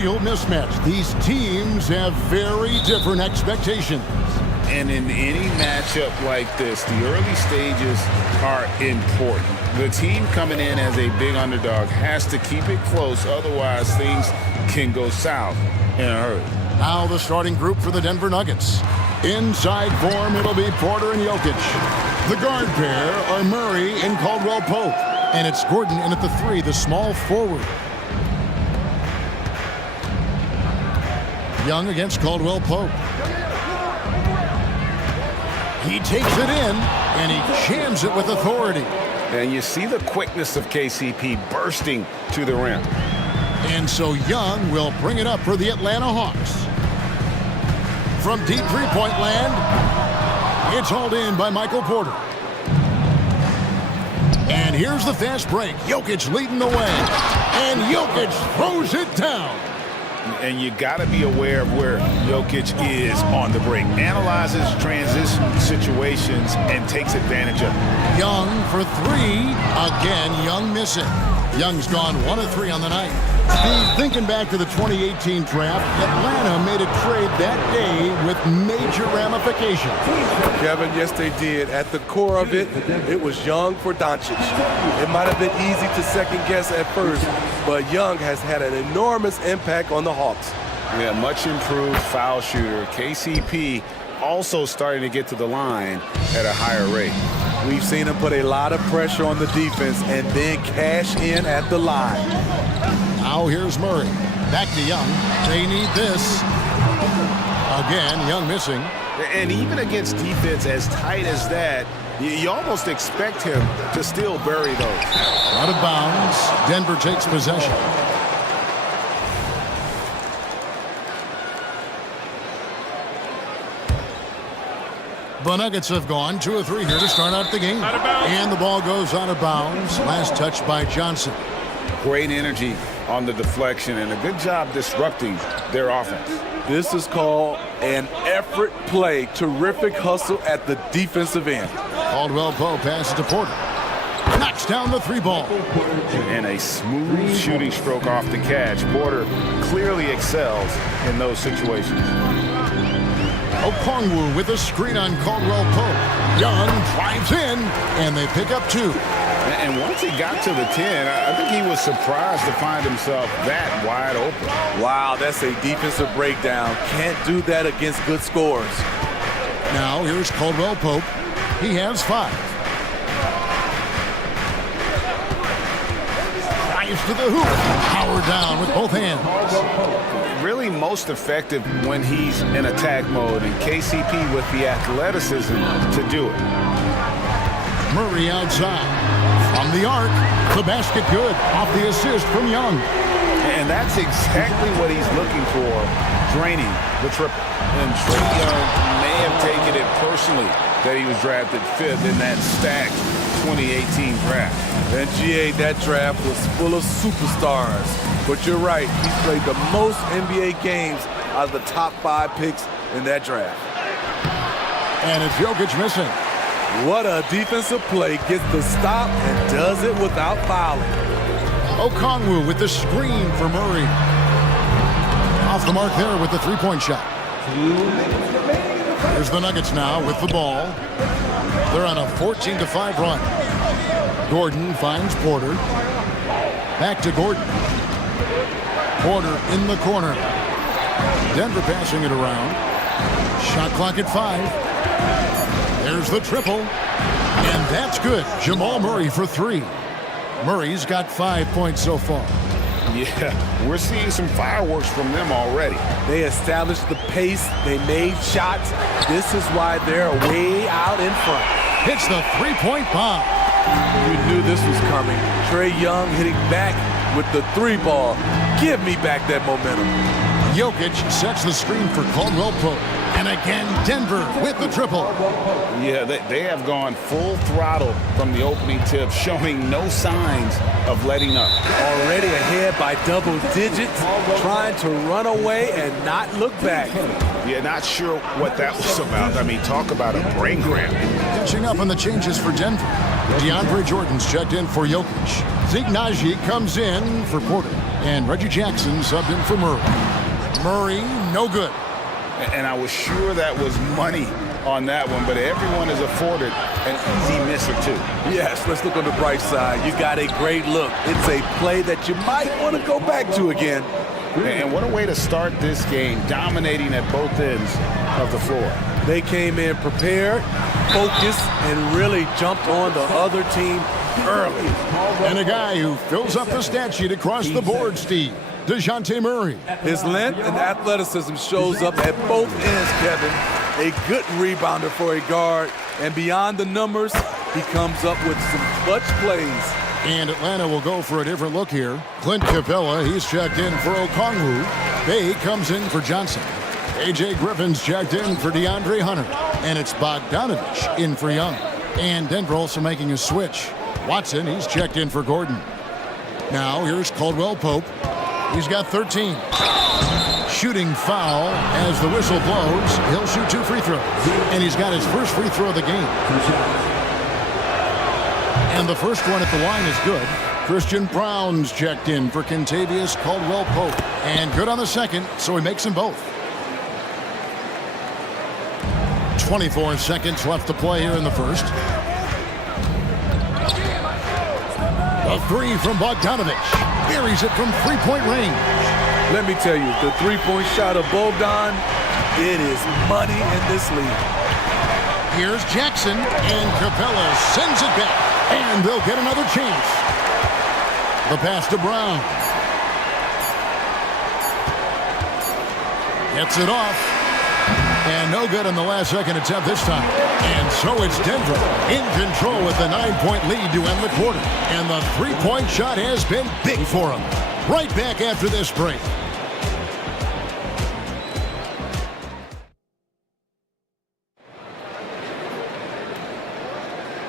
ideal mismatch. These teams have very different expectations. And in any matchup like this, the early stages are important. The team coming in as a big underdog has to keep it close, otherwise things can go south in a hurry. Now the starting group for the Denver Nuggets. Inside form, it'll be Porter and Jokic. The guard pair are Murray and Caldwell Pope. And it's Gordon in at the 3, the small forward. Young against Caldwell Pope. He takes it in, and he jams it with authority. And you see the quickness of KCP bursting to the rim. And so Young will bring it up for the Atlanta Hawks. From deep three-point land, it's hauled in by Michael Porter. And here's the fast break. Jokic leading the way. And Jokic throws it down. And you got to be aware of where Jokic is on the break. Analyzes transition situations and takes advantage of it. Young for 3. Again, Young missing. Young's gone 1 of 3 on the night. Steve, thinking back to the 2018 draft, Atlanta made a trade that day with major ramifications. Kevin, yes they did. At the core of it, it was Young for Doncic. It might have been easy to second guess at first, but Young has had an enormous impact on the Hawks. Yeah, much improved foul shooter. KCP also starting to get to the line at a higher rate. We've seen him put a lot of pressure on the defense and then cash in at the line. Now here's Murray. Back to Young. They need this. Again, Young missing. And even against defense as tight as that, you almost expect him to still bury those. Out of bounds. Denver takes possession. The Nuggets have gone 2 of 3 here to start out the game. And the ball goes out of bounds. Last touch by Johnson. Great energy on the deflection and a good job disrupting their offense. This is called an effort play. Terrific hustle at the defensive end. Caldwell Pope passes to Porter. Knocks down the 3 ball. And a smooth shooting stroke off the catch. Porter clearly excels in those situations. Okongwu with a screen on Caldwell Pope. Young drives in, and they pick up 2. And once he got to the 10, I think he was surprised to find himself that wide open. Wow, that's a defensive breakdown. Can't do that against good scores. Now here's Caldwell Pope. He has 5. Drives to the hoop. Power down with both hands. Really most effective when he's in attack mode, and KCP with the athleticism to do it. Murray outside. From the arc, the basket good. Off the assist from Young. And that's exactly what he's looking for, draining the triple. And Trae Young may have taken it personally that he was drafted 5th in that stacked 2018 draft. And GA, that draft was full of superstars. But you're right, he's played the most NBA games out of the top 5 picks in that draft. And it's Jokic missing. What a defensive play. Gets the stop and does it without fouling. Okongwu with the screen for Murray. Off the mark there with the 3-point shot. Here's the Nuggets now with the ball. They're on a 14-5 run. Gordon finds Porter. Back to Gordon. Porter in the corner. Denver passing it around. Shot clock at 5. There's the triple. And that's good. Jamal Murray for 3. Murray's got 5 points so far. Yeah, we're seeing some fireworks from them already. They established the pace. They made shots. This is why they're way out in front. Hits the 3-point bomb. You knew this was coming. Trae Young hitting back with the 3 ball. Give me back that momentum. Jokic sets the screen for Caldwell Pope. And again, Denver with the triple. Yeah, they have gone full throttle from the opening tip, showing no signs of letting up. Already ahead by double digits, trying to run away and not look back. Yeah, not sure what that was about. I mean, talk about a brain cramp. Catching up on the changes for Denver. DeAndre Jordan's checked in for Jokic. Zignaji comes in for Porter. And Reggie Jackson subbed in for Murray. Murray, no good. And I was sure that was money on that one, but everyone is afforded an easy misser too. Yes, let's look on the bright side. You got a great look. It's a play that you might want to go back to again. And what a way to start this game, dominating at both ends of the floor. They came in prepared, focused, and really jumped on the other team early. And a guy who fills up the stat sheet across the board, Steve. DeJounte Murray. His length and athleticism shows up at both ends, Kevin. A good rebounder for a guard. And beyond the numbers, he comes up with some clutch plays. And Atlanta will go for a different look here. Clint Capella, he's checked in for Okongwu. Bay comes in for Johnson. A.J. Griffin's checked in for DeAndre Hunter. And it's Bogdanovich in for Young. And Denver also making a switch. Watson, he's checked in for Gordon. Now here's Caldwell Pope. He's got 13. Shooting foul as the whistle blows. He'll shoot 2 free throws. And he's got his first free throw of the game. And the first one at the line is good. Christian Brown's checked in for Kentavious Caldwell Pope. And good on the second, so he makes them both. 24 seconds left to play here in the first. A three from Bogdanovich. Buries it from three-point range. Let me tell you, the three-point shot of Bogdan, it is money in this league. Here's Jackson, and Capella sends it back. And they'll get another chance. The pass to Brown. Gets it off. And no good in the last second attempt this time. And so it's Denver in control with the 9-point lead to end the quarter. And the three-point shot has been big for them. Right back after this break.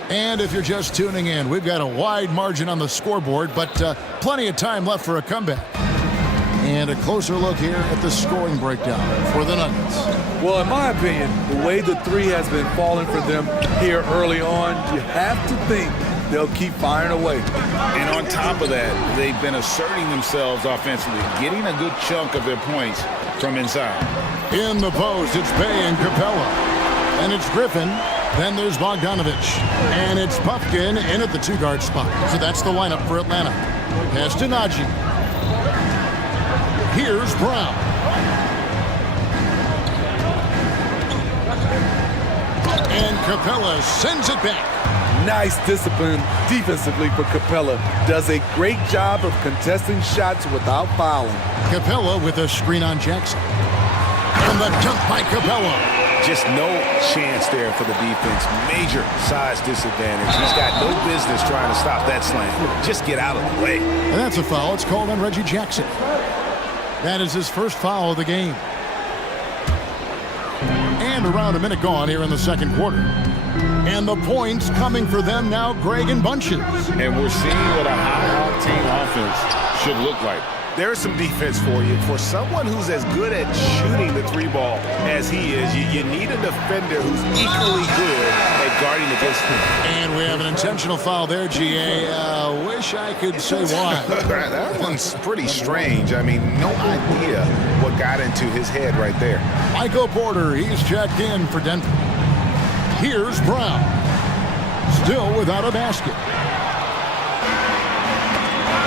And if you're just tuning in, we've got a wide margin on the scoreboard, but plenty of time left for a comeback. And a closer look here at the scoring breakdown for the Nuggets. Well, in my opinion, the way the three has been falling for them here early on, you have to think they'll keep firing away. And on top of that, they've been asserting themselves offensively, getting a good chunk of their points from inside. In the post, it's Bay and Capella. And it's Griffin. Then there's Bogdanovich. And it's Puffkin in at the two-guard spot. So that's the lineup for Atlanta. Pass to Najee. Here's Brown. And Capella sends it back. Nice discipline defensively for Capella. Does a great job of contesting shots without fouling. Capella with a screen on Jackson. And the dunk by Capella. Just no chance there for the defense. Major size disadvantage. He's got no business trying to stop that slam. Just get out of the way. And that's a foul. It's called on Reggie Jackson. That is his first foul of the game. And around a minute gone here in the second quarter. And the points coming for them now, Greg and bunches. And we're seeing what a high-octane offense should look like. There's some defense for you. For someone who's as good at shooting the three ball as he is, you need a defender who's equally good at guarding against him. And we have an intentional foul there, GA. Wish I could say why. That one's pretty strange. I mean, no idea what got into his head right there. Michael Porter, he's checked in for Denver. Here's Brown. Still without a basket.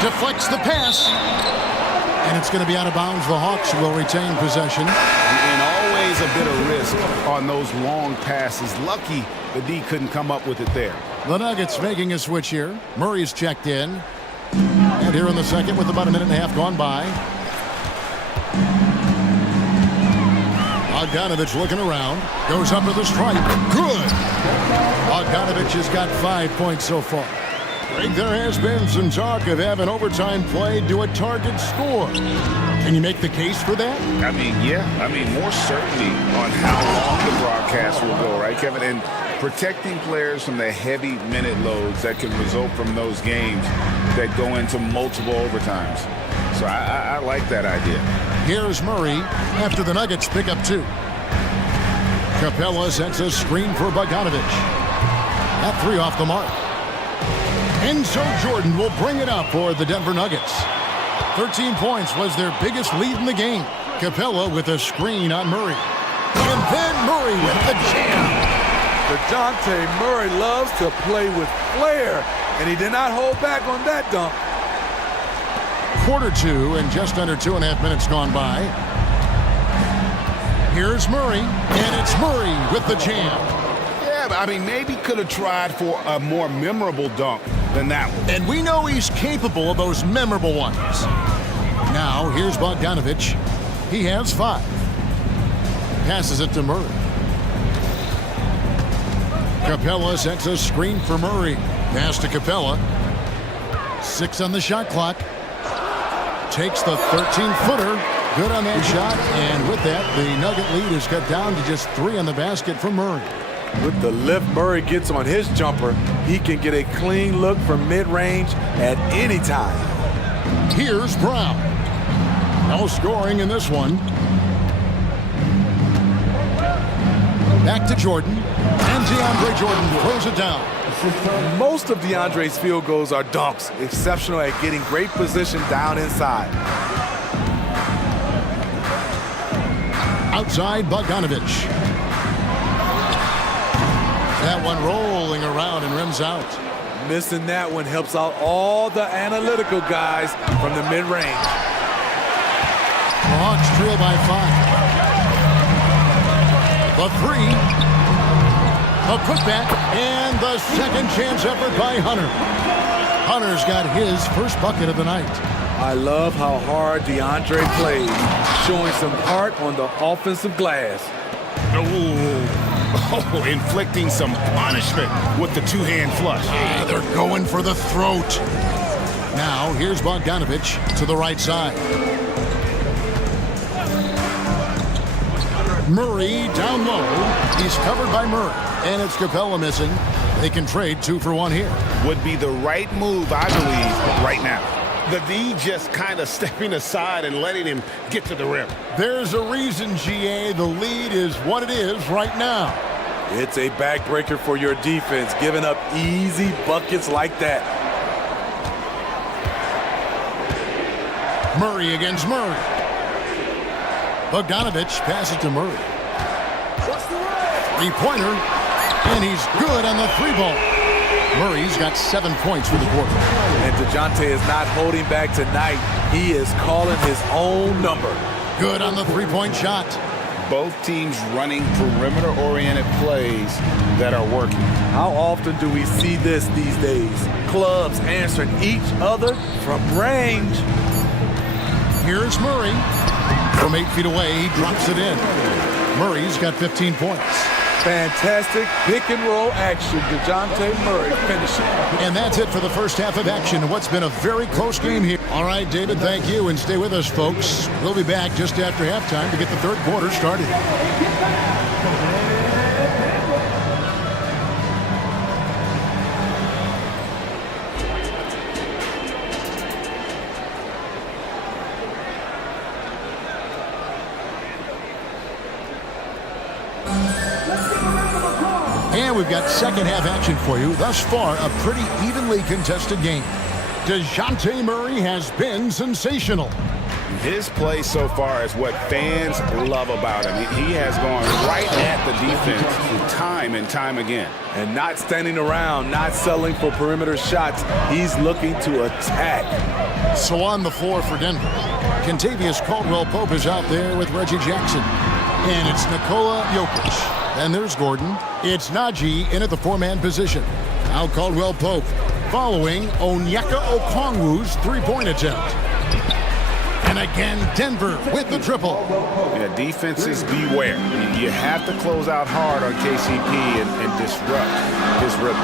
Deflects the pass. And it's going to be out of bounds. The Hawks will retain possession. And always a bit of risk on those long passes. Lucky the D couldn't come up with it there. The Nuggets making a switch here. Murray's checked in. And here in the second with about a minute and a half gone by. Bogdanovich looking around. Goes up to the stripe. Good. Bogdanovich has got 5 points so far. Greg, there has been some talk of having overtime play to a target score. Can you make the case for that? I mean, yeah. I mean, more certainty on how long the broadcast will go, right, Kevin? And protecting players from the heavy minute loads that can result from those games that go into multiple overtimes. So I like that idea. Here's Murray after the Nuggets pick up 2. Capella sends a screen for Bogdanovich. That 3 off the mark. And so Jordan will bring it up for the Denver Nuggets. 13 points was their biggest lead in the game. Capella with a screen on Murray. And then Murray with the jam. DeJounte Murray loves to play with flair, and he did not hold back on that dunk. Quarter two and just under 2.5 minutes gone by. Here's Murray, and it's Murray with the jam. Yeah, I mean, maybe could have tried for a more memorable dunk than that one. And we know he's capable of those memorable ones. Now, here's Bogdanovich. He has 5. Passes it to Murray. Capella sets a screen for Murray. Pass to Capella. 6 on the shot clock. Takes the 13-footer. Good on that shot. And with that, the Nugget lead is cut down to just 3 on the basket from Murray. With the lift Murray gets on his jumper, he can get a clean look from mid-range at any time. Here's Brown. No scoring in this one. Back to Jordan. And DeAndre Jordan throws it down. Most of DeAndre's field goals are dunks, exceptional at getting great position down inside. Outside Bogdanovich. That one rolling around and rims out. Missing that one helps out all the analytical guys from the mid-range. The Hawks trail by 5. The 3. A putback, and the second chance effort by Hunter. Hunter's got his first bucket of the night. I love how hard DeAndre plays, showing some heart on the offensive glass. Oh, inflicting some punishment with the two-hand flush. They're going for the throat. Now, here's Bogdanovich to the right side. Murray down low. He's covered by Murray. And it's Capella missing. They can trade 2 for 1 here. Would be the right move, I believe, right now. The D just kind of stepping aside and letting him get to the rim. There's a reason, GA. The lead is what it is right now. It's a backbreaker for your defense, giving up easy buckets like that. Murray against Murray. Bogdanovich passes to Murray. 3-pointer, and he's good on the 3-ball. Murray's got 7 points for the quarter. And DeJounte is not holding back tonight. He is calling his own number. Good on the 3-point shot. Both teams running perimeter-oriented plays that are working. How often do we see this these days? Clubs answering each other from range. Here's Murray. From 8 feet away, he drops it in. Murray's got 15 points. Fantastic pick-and-roll action. DeJounte Murray finishing. And that's it for the first half of action in what's been a very close game here. All right, David, thank you, and stay with us, folks. We'll be back just after halftime to get the third quarter started. And we've got second half action for you. Thus far, a pretty evenly contested game. DeJounte Murray has been sensational. His play so far is what fans love about him. He has gone right at the defense time and time again. And not standing around, not settling for perimeter shots. He's looking to attack. So on the floor for Denver, Kentavious Caldwell-Pope is out there with Reggie Jackson. And it's Nikola Jokic. Then there's Gordon. It's Najee in at the 4-man position. Now Caldwell-Pope following Onyeka Okongwu's 3-point attempt. And again, Denver with the triple. Yeah, defenses beware. You have to close out hard on KCP and disrupt his rhythm.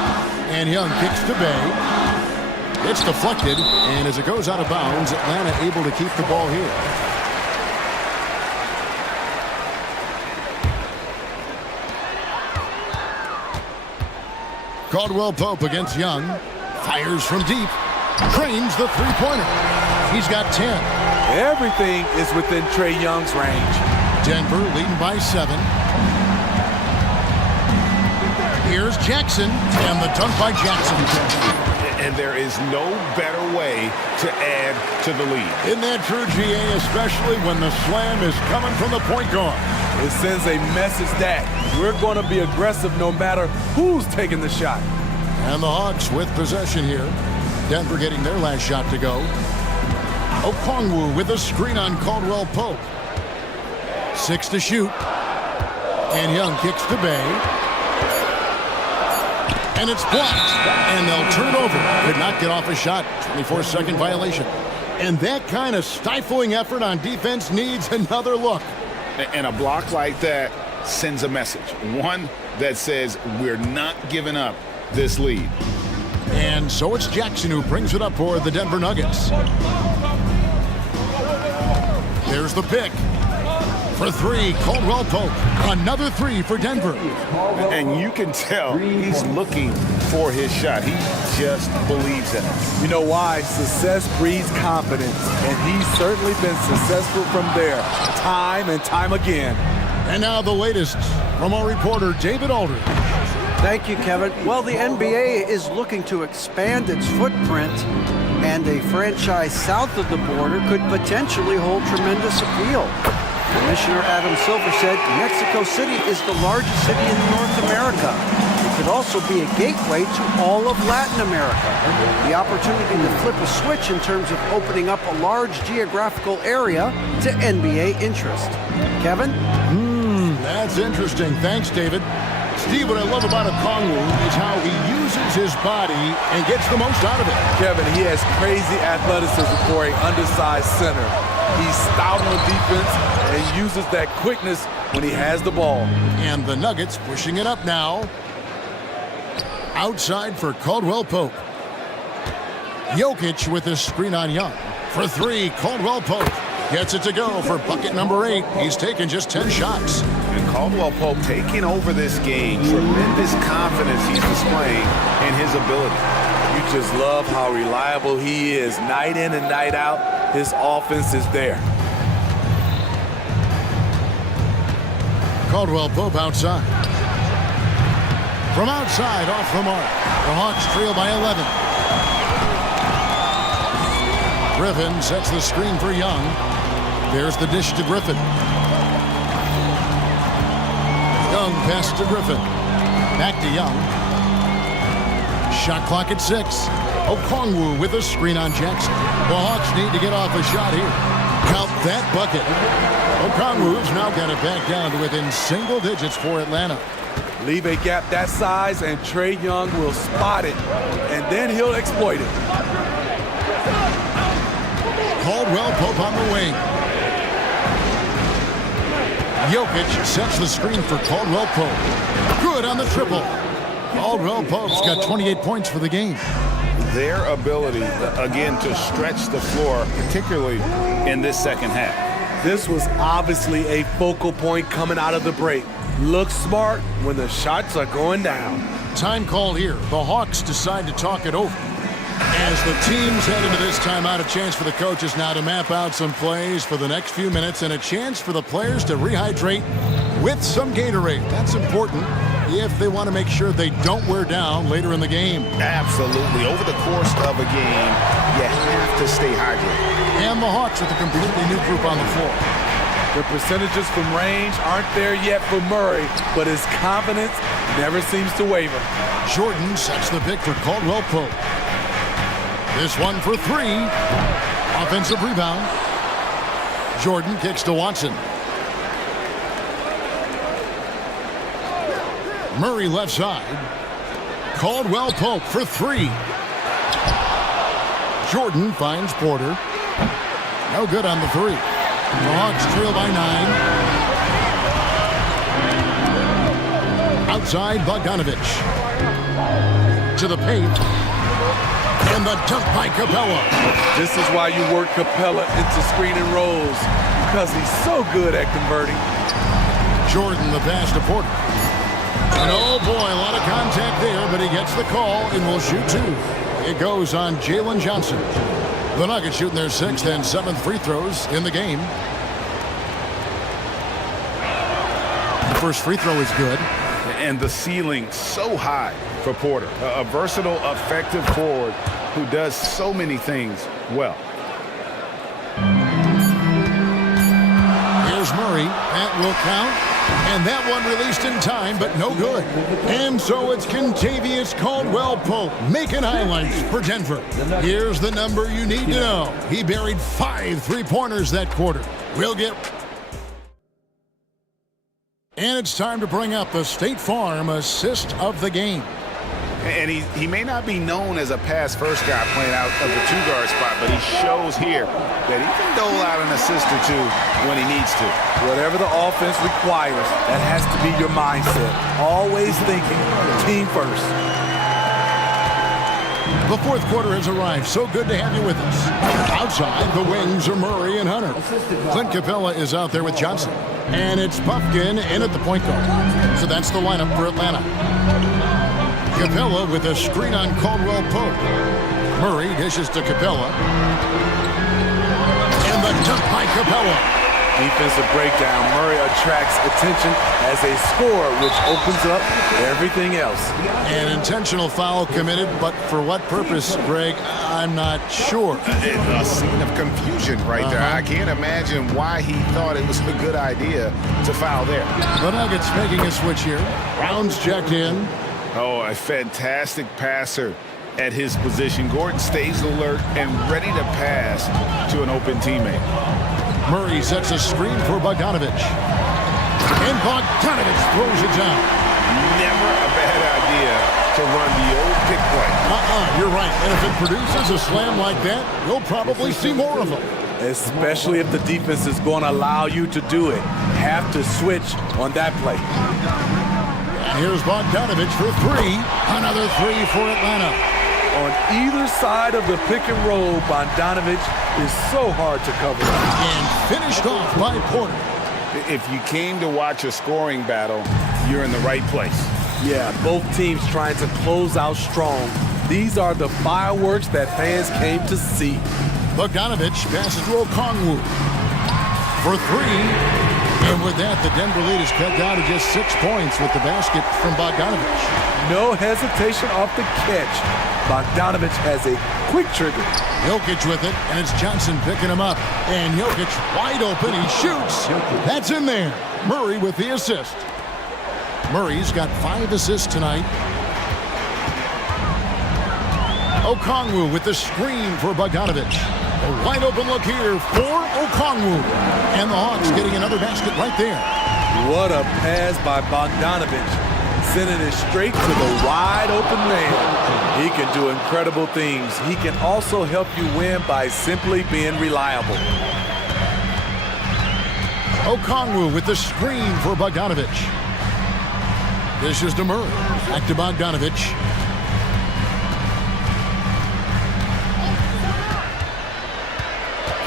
And Young kicks to Bay. It's deflected, and as it goes out of bounds, Atlanta able to keep the ball here. Caldwell-Pope against Young. Fires from deep. Trains the 3-pointer. He's got 10. Everything is within Trae Young's range. Denver leading by 7. Here's Jackson, and the dunk by Jackson. and there is no better way to add to the lead. Isn't that true, GA, especially when the slam is coming from the point guard? It sends a message that we're going to be aggressive no matter who's taking the shot. And the Hawks with possession here. Denver getting their last shot to go. Okongwu with a screen on Caldwell Pope. 6 to shoot. And Young kicks to Bay. And it's blocked. And they'll turn it over. Could not get off a shot. 24-second violation. And that kind of stifling effort on defense needs another look. And a block like that sends a message. One that says we're not giving up this lead. And so it's Jackson who brings it up for the Denver Nuggets. There's the pick. For 3, Caldwell Pope. Another 3 for Denver. And you can tell he's looking for his shot. He just believes in it. You know why? Success breeds confidence, and he's certainly been successful from there, time and time again. And now the latest from our reporter, David Aldridge. Thank you, Kevin. Well, the NBA is looking to expand its footprint, and a franchise south of the border could potentially hold tremendous appeal. Commissioner Adam Silver said Mexico City is the largest city in North America. It could also be a gateway to all of Latin America. The opportunity to flip a switch in terms of opening up a large geographical area to NBA interest. Kevin? That's interesting. Thanks, David. Steve, what I love about Okongwu is how he uses his body and gets the most out of it. Kevin, he has crazy athleticism for an undersized center. He's stout on defense and uses that quickness when he has the ball. And the Nuggets pushing it up now. Outside for Caldwell Pope. Jokic with his screen on Young. For 3, Caldwell Pope. Gets it to go for bucket number 8. He's taken just 10 shots. And Caldwell Pope taking over this game. Tremendous confidence he's displaying in his ability. You just love how reliable he is. Night in and night out, his offense is there. Caldwell Pope outside. From outside, off the mark. The Hawks trail by 11. Griffin sets the screen for Young. There's the dish to Griffin. Young pass to Griffin. Back to Young. Shot clock at 6. Okongwu with a screen on Jackson. The Hawks need to get off a shot here. Count that bucket. Okongwu's now got it back down to within single digits for Atlanta. Leave a gap that size and Trae Young will spot it, and then he'll exploit it. Caldwell Pope on the wing. Jokic sets the screen for Caldwell Pope. Good on the triple. Caldwell Pope's got 28 points for the game. Their ability, again, to stretch the floor, particularly in this second half. This was obviously a focal point coming out of the break. Look smart when the shots are going down. Time called here. The Hawks decide to talk it over. As the teams head into this timeout, a chance for the coaches now to map out some plays for the next few minutes and a chance for the players to rehydrate with some Gatorade. That's important if they want to make sure they don't wear down later in the game. Absolutely. Over the course of a game, you have to stay hydrated. And the Hawks with a completely new group on the floor. The percentages from range aren't there yet for Murray, but his confidence never seems to waver. Jordan sets the pick for Caldwell Pope. This one for 3. Offensive rebound. Jordan kicks to Watson. Murray left side. Caldwell Pope for 3. Jordan finds Porter. No good on the 3. The Hawks trail by 9. Outside Bogdanovich. To the paint. And the dunk by Capella. This is why you work Capella into screen and rolls, because he's so good at converting. Jordan the pass to Porter. And oh boy, a lot of contact there, but he gets the call and will shoot 2. It goes on Jalen Johnson. The Nuggets shooting their 6th and 7th free throws in the game. The first free throw is good. and the ceiling so high for Porter. A versatile, effective forward who does so many things well. Here's Murray. That will count. And that one released in time, but no good. And so it's Kentavious Caldwell-Pope making highlights for Denver. Here's the number you need to know. He buried 5 three-pointers that quarter. We'll get... And it's time to bring up the State Farm assist of the game. And he may not be known as a pass-first guy playing out of the two-guard spot, but he shows here that he can dole out an assist or two when he needs to. Whatever the offense requires, that has to be your mindset. Always thinking team first. The fourth quarter has arrived. So good to have you with us. Outside, the wings are Murray and Hunter. Clint Capella is out there with Johnson. And it's Puffkin in at the point guard. So that's the lineup for Atlanta. Capella with a screen on Caldwell-Pope. Murray dishes to Capella. And the dunk by Capella. Defensive breakdown. Murray attracts attention as a scorer, which opens up everything else. An intentional foul committed, but for what purpose, Greg? I'm not sure. A scene of confusion right there. I can't imagine why he thought it was a good idea to foul there. The Nuggets making a switch here. Brown's checked in. Oh, a fantastic passer at his position. Gordon stays alert and ready to pass to an open teammate. Murray sets a screen for Bogdanovich. And Bogdanovich throws it down. Never a bad idea to run the old pick play. You're right. And if it produces a slam like that, you'll probably see more of them. Especially if the defense is going to allow you to do it. Have to switch on that play. And here's Bogdanovich for 3. Another 3 for Atlanta. On either side of the pick and roll, Bogdanovich is so hard to cover. And finished off by Porter. If you came to watch a scoring battle, you're in the right place. Yeah, both teams trying to close out strong. These are the fireworks that fans came to see. Bogdanovich passes to Okongwu for 3. And with that, the Denver lead is cut down to just 6 points with the basket from Bogdanovich. No hesitation off the catch. Bogdanovich has a quick trigger. Jokic with it, and it's Johnson picking him up. And Jokic wide open, he shoots. That's in there. Murray with the assist. Murray's got 5 assists tonight. Okongwu with the screen for Bogdanovich. A wide open look here for Okongwu. And the Hawks getting another basket right there. What a pass by Bogdanovich. Sending it straight to the wide open man. He can do incredible things. He can also help you win by simply being reliable. Okongwu with the screen for Bogdanovich. This is to Murray. Back to Bogdanovich.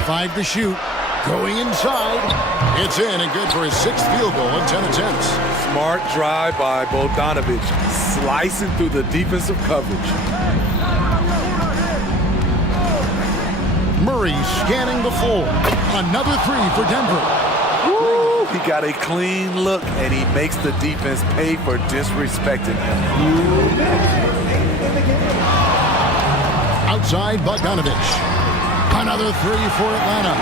Five to shoot. Going inside. It's in and good for his 6th field goal in 10 attempts. Smart drive by Bogdanovich. Slicing through the defensive coverage. Murray scanning the floor. Another 3 for Denver. Woo! He got a clean look, and he makes the defense pay for disrespecting him. Outside Bogdanovich. Another 3 for Atlanta.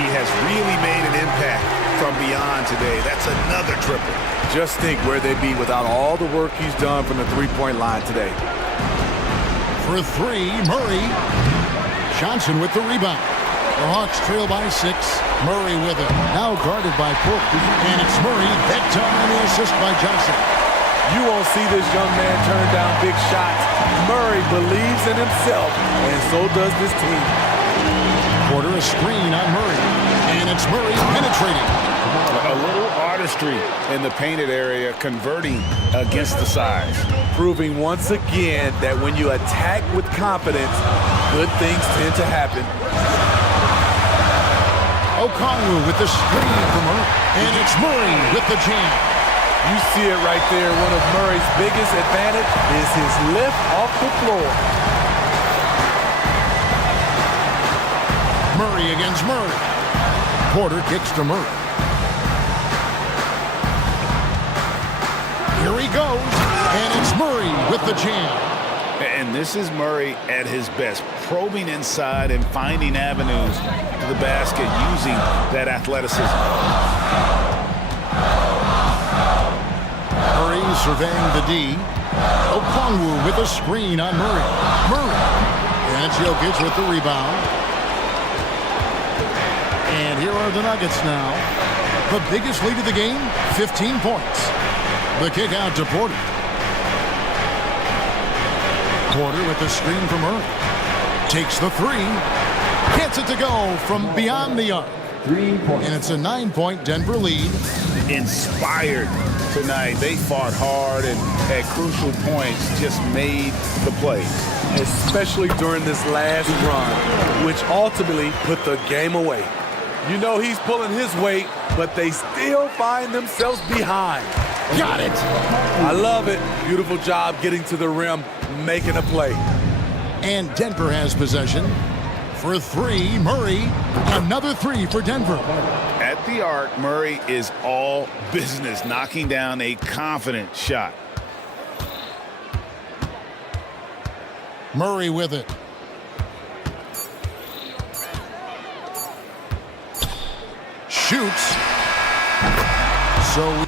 He has really made an impact from beyond today. That's another triple. Just think where they'd be without all the work he's done from the three-point line today. For 3, Murray. Johnson with the rebound. The Hawks trail by 6. Murray with it. Now guarded by Porter. And it's Murray. That time the assist by Johnson. You won't see this young man turn down big shots. Murray believes in himself, and so does this team. Porter a screen on Murray. And it's Murray penetrating. A little artistry in the painted area, converting against the size. Proving once again that when you attack with confidence, good things tend to happen. Okongwu with the screen for Murray. And it's Murray with the jam. You see it right there. One of Murray's biggest advantage is his lift off the floor. Murray against Murray. Porter kicks to Murray. Here he he goes, and it's Murray with the jam. And this is Murray at his best, probing inside and finding avenues to the basket using that athleticism. Murray surveying the D. Okongwu with a screen on Murray. Murray. And Jokic with the rebound. And here are the Nuggets now. The biggest lead of the game, 15 points. The kick out to Porter. Porter with the screen from Murray. Takes the three. Gets it to go from beyond the arc. 3 points. And it's a 9-point Denver lead. Inspired tonight. They fought hard and at crucial points just made the plays. Especially during this last run, which ultimately put the game away. You know he's pulling his weight, but they still find themselves behind. Got it. I love it. Beautiful job getting to the rim, making a play. And Denver has possession. For three, Murray. Another three for Denver. At the arc, Murray is all business, knocking down a confident shot. Murray with it. Shoots. So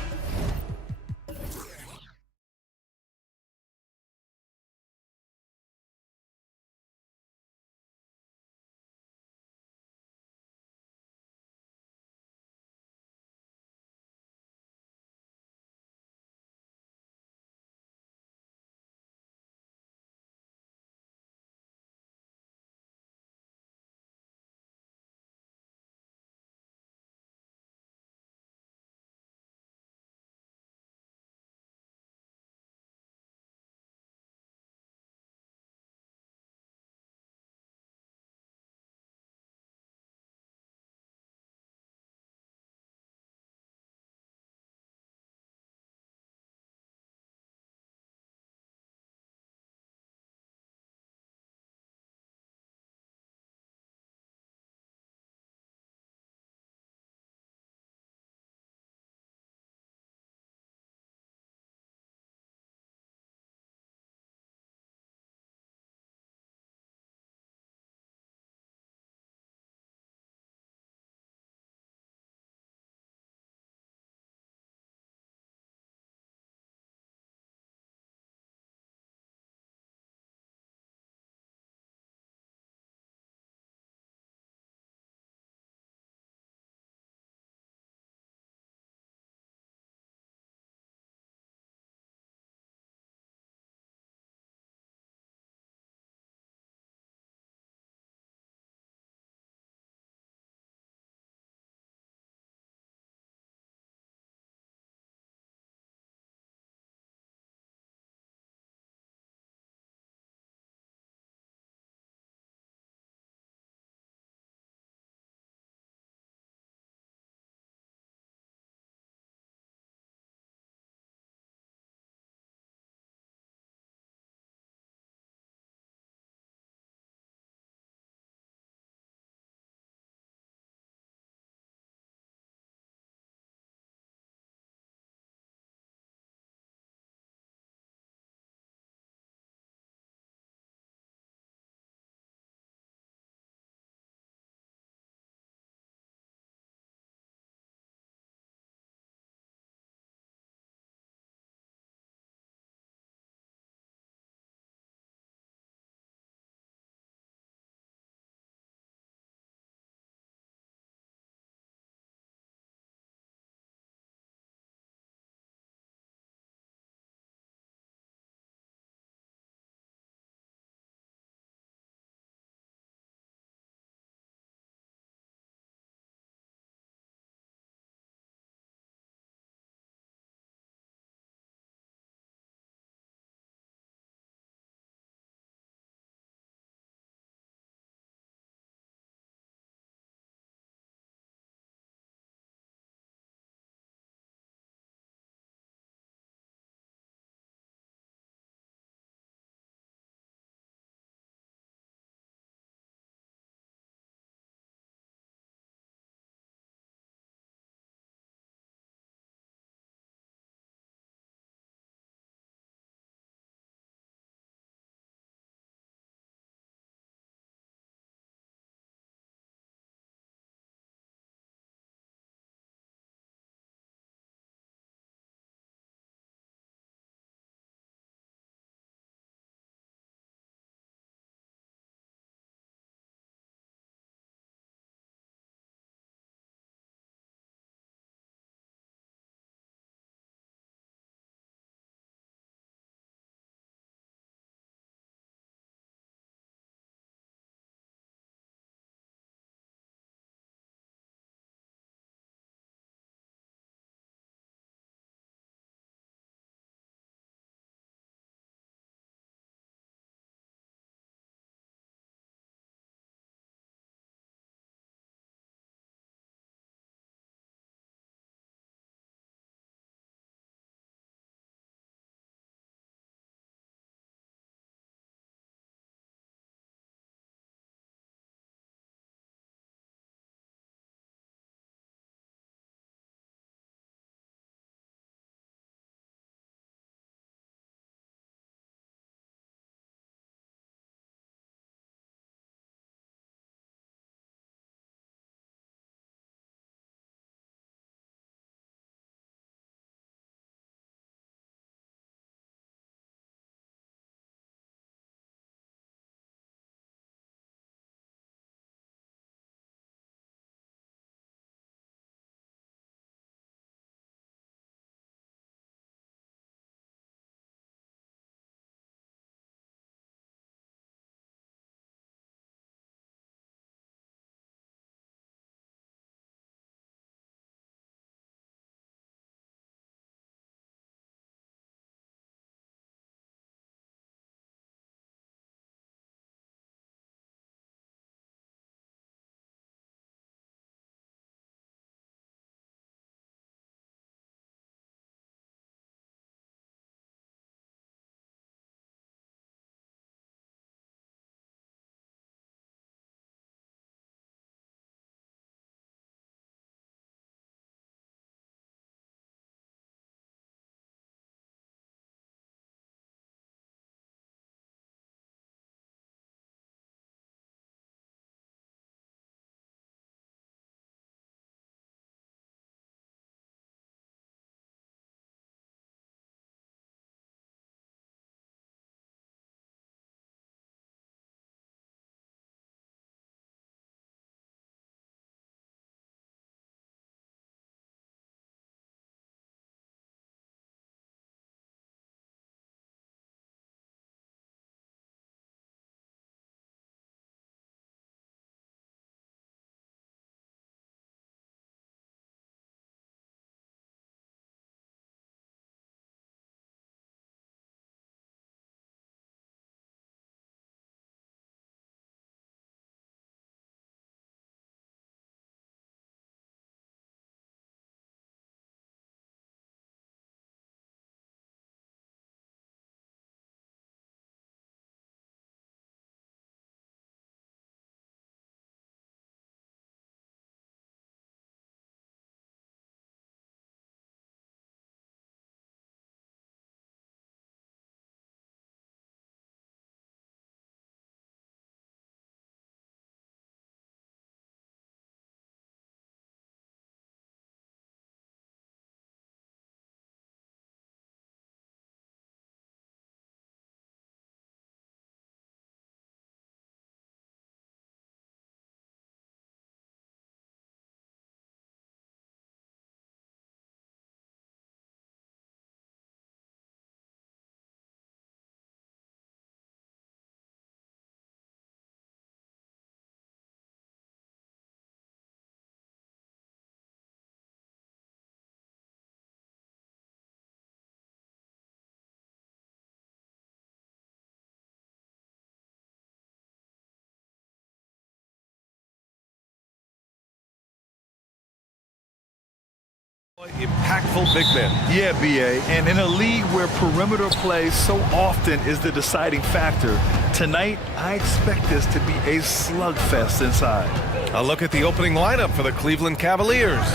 Impactful big men. Yeah, BA, and in a league where perimeter play so often is the deciding factor, tonight I expect this to be a slugfest inside. A look at the opening lineup for the Cleveland Cavaliers.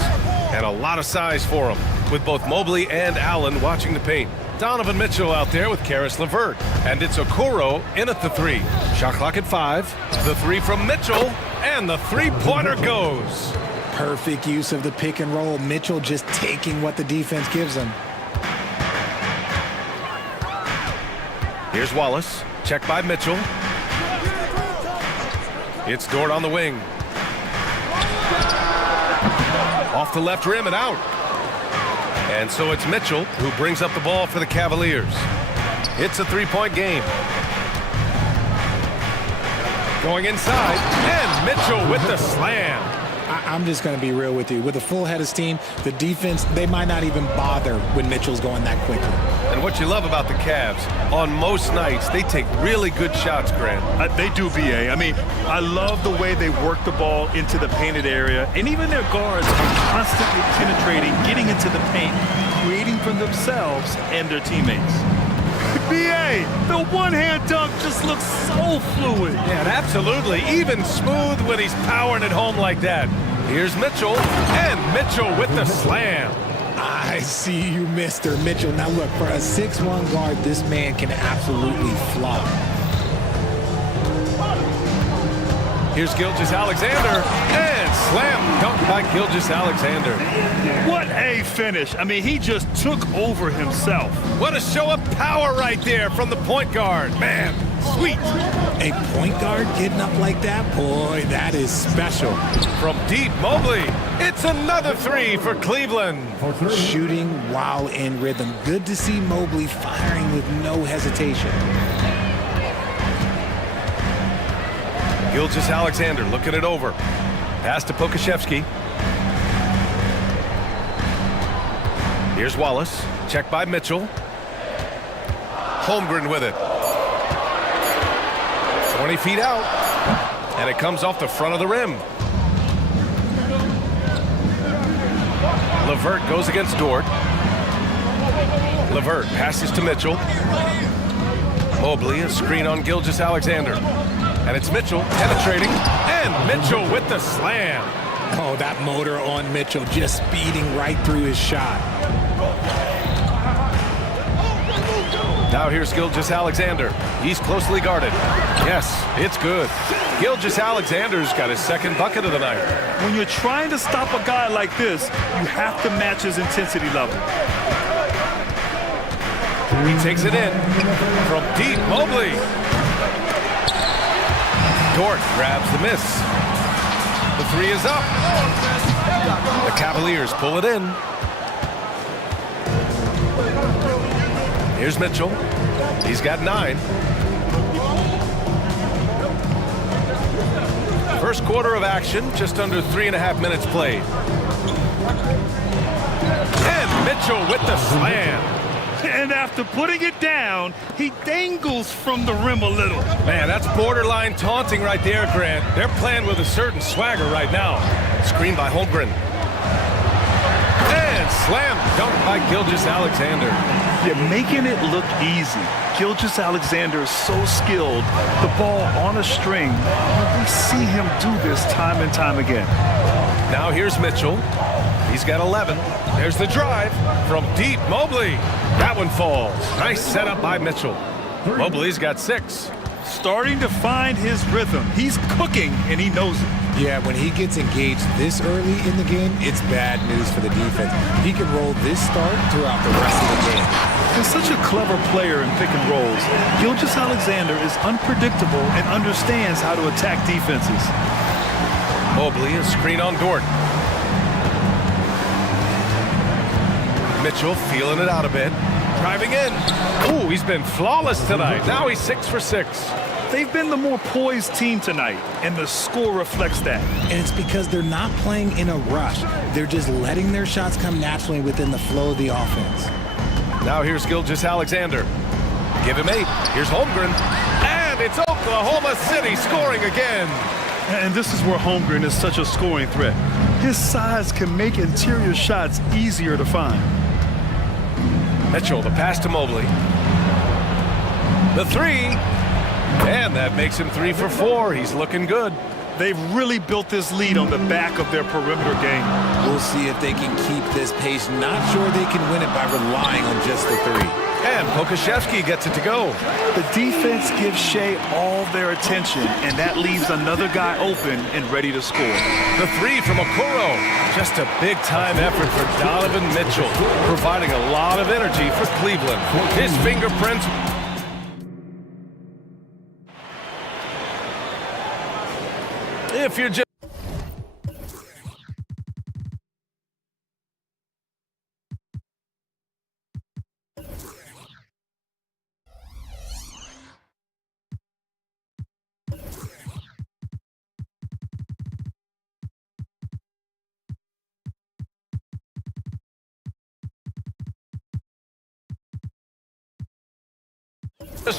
And a lot of size for them, with both Mobley and Allen watching the paint. Donovan Mitchell out there with Karis LeVert. And it's Okoro in at the 3. Shot clock at 5. The 3 from Mitchell, and the three-pointer goes. Perfect use of the pick and roll. Mitchell just taking what the defense gives him. Here's Wallace. Check by Mitchell. It's Dort on the wing. Off the left rim and out. And so it's Mitchell who brings up the ball for the Cavaliers. It's a three-point game. Going inside, and Mitchell with the slam. I'm just going to be real with you. With a full head of steam, the defense, they might not even bother when Mitchell's going that quickly. And what you love about the Cavs, on most nights, they take really good shots, Grant. They do, BA. I mean, I love the way they work the ball into the painted area, and even their guards are constantly penetrating, getting into the paint, creating for themselves and their teammates. BA, the one-hand dunk just looks so fluid. Yeah, absolutely. Even smooth when he's powering it home like that. Here's Mitchell, and Mitchell with the slam. I see you, Mr. Mitchell. Now look, for a 6'1" guard, this man can absolutely flop. Here's Gilgeous-Alexander, and slam dunk by Gilgeous-Alexander. What a finish. I mean, he just took over himself. What a show of power right there from the point guard. Man, sweet. A point guard getting up like that? Boy, that is special. From deep, Mobley. It's another 3 for Cleveland. Shooting while in rhythm. Good to see Mobley firing with no hesitation. Gilgeous-Alexander looking it over. Pass to Pokashevsky. Here's Wallace. Check by Mitchell. Holmgren with it. 20 feet out. And it comes off the front of the rim. LeVert goes against Dort. LeVert passes to Mitchell. Mobley, a screen on Gilgeous-Alexander. And it's Mitchell penetrating, and Mitchell with the slam. Oh, that motor on Mitchell just speeding right through his shot. Now here's Gilgeous-Alexander. He's closely guarded. Yes, it's good. Gilgeous-Alexander's got his second bucket of the night. When you're trying to stop a guy like this, you have to match his intensity level. He takes it in from deep, Mobley. Dort grabs the miss. The 3 is up. The Cavaliers pull it in. Here's Mitchell. He's got 9. First quarter of action, just under 3.5 minutes played. And Mitchell with the slam. And after putting it down, he dangles from the rim a little. Man, that's borderline taunting right there, Grant. They're playing with a certain swagger right now. Screen by Holmgren. And slam dunk by Gilgeous-Alexander. You're making it look easy. Gilgeous-Alexander is so skilled. The ball on a string. We see him do this time and time again. Now here's Mitchell. He's got 11. There's the drive from deep. Mobley. That one falls. Nice setup by Mitchell. Mobley's got 6. Starting to find his rhythm. He's cooking, and he knows it. Yeah, when he gets engaged this early in the game, it's bad news for the defense. He can roll this start throughout the rest of the game. He's such a clever player in pick and rolls. Gilgeous-Alexander is unpredictable and understands how to attack defenses. Mobley, a screen on Dort. Mitchell feeling it out a bit. Driving in. Ooh, he's been flawless tonight. Now he's 6 for 6. They've been the more poised team tonight, and the score reflects that. And it's because they're not playing in a rush. They're just letting their shots come naturally within the flow of the offense. Now here's Gilgeous-Alexander. Give him 8. Here's Holmgren. And it's Oklahoma City scoring again. And this is where Holmgren is such a scoring threat. His size can make interior shots easier to find. Mitchell, the pass to Mobley. The three. And that makes him 3 for 4. He's looking good. They've really built this lead on the back of their perimeter game. We'll see if they can keep this pace. Not sure they can win it by relying on just the three. And Pokashevsky gets it to go. The defense gives Shea all their attention, and that leaves another guy open and ready to score. The three from Okoro. Just a big-time effort for Donovan Mitchell, providing a lot of energy for Cleveland. His fingerprints. If you're just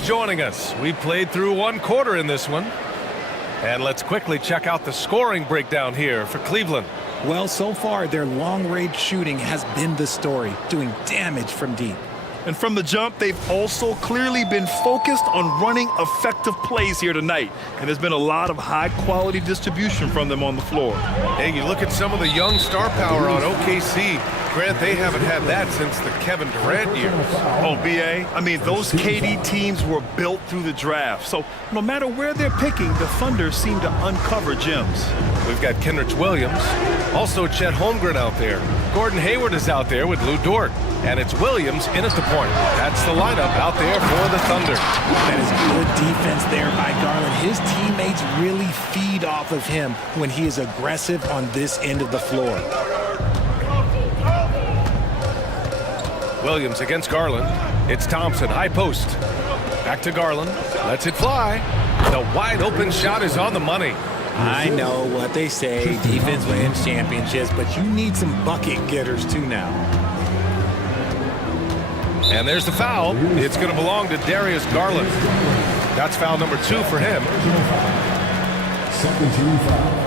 joining us, we played through 1 quarter in this one. And let's quickly check out the scoring breakdown here for Cleveland. Well, so far, their long-range shooting has been the story, doing damage from deep. And from the jump, they've also clearly been focused on running effective plays here tonight. And there's been a lot of high-quality distribution from them on the floor. Hey, you look at some of the young star power on OKC. Grant, they haven't had that since the Kevin Durant years. Oh, B.A., I mean, those KD teams were built through the draft. So no matter where they're picking, the Thunder seem to uncover gems. We've got Kenrich Williams. Also Chet Holmgren out there. Gordon Hayward is out there with Lou Dort. And it's Williams in at the point. That's the lineup out there for the Thunder. That is good defense there by Garland. His teammates really feed off of him when he is aggressive on this end of the floor. Williams against Garland. It's Thompson, high post. Back to Garland. Lets it fly. The wide open shot is on the money. I know what they say, defense wins championships, but you need some bucket getters too now. And there's the foul. It's going to belong to Darius Garland. That's foul number 2 for him. Second team foul.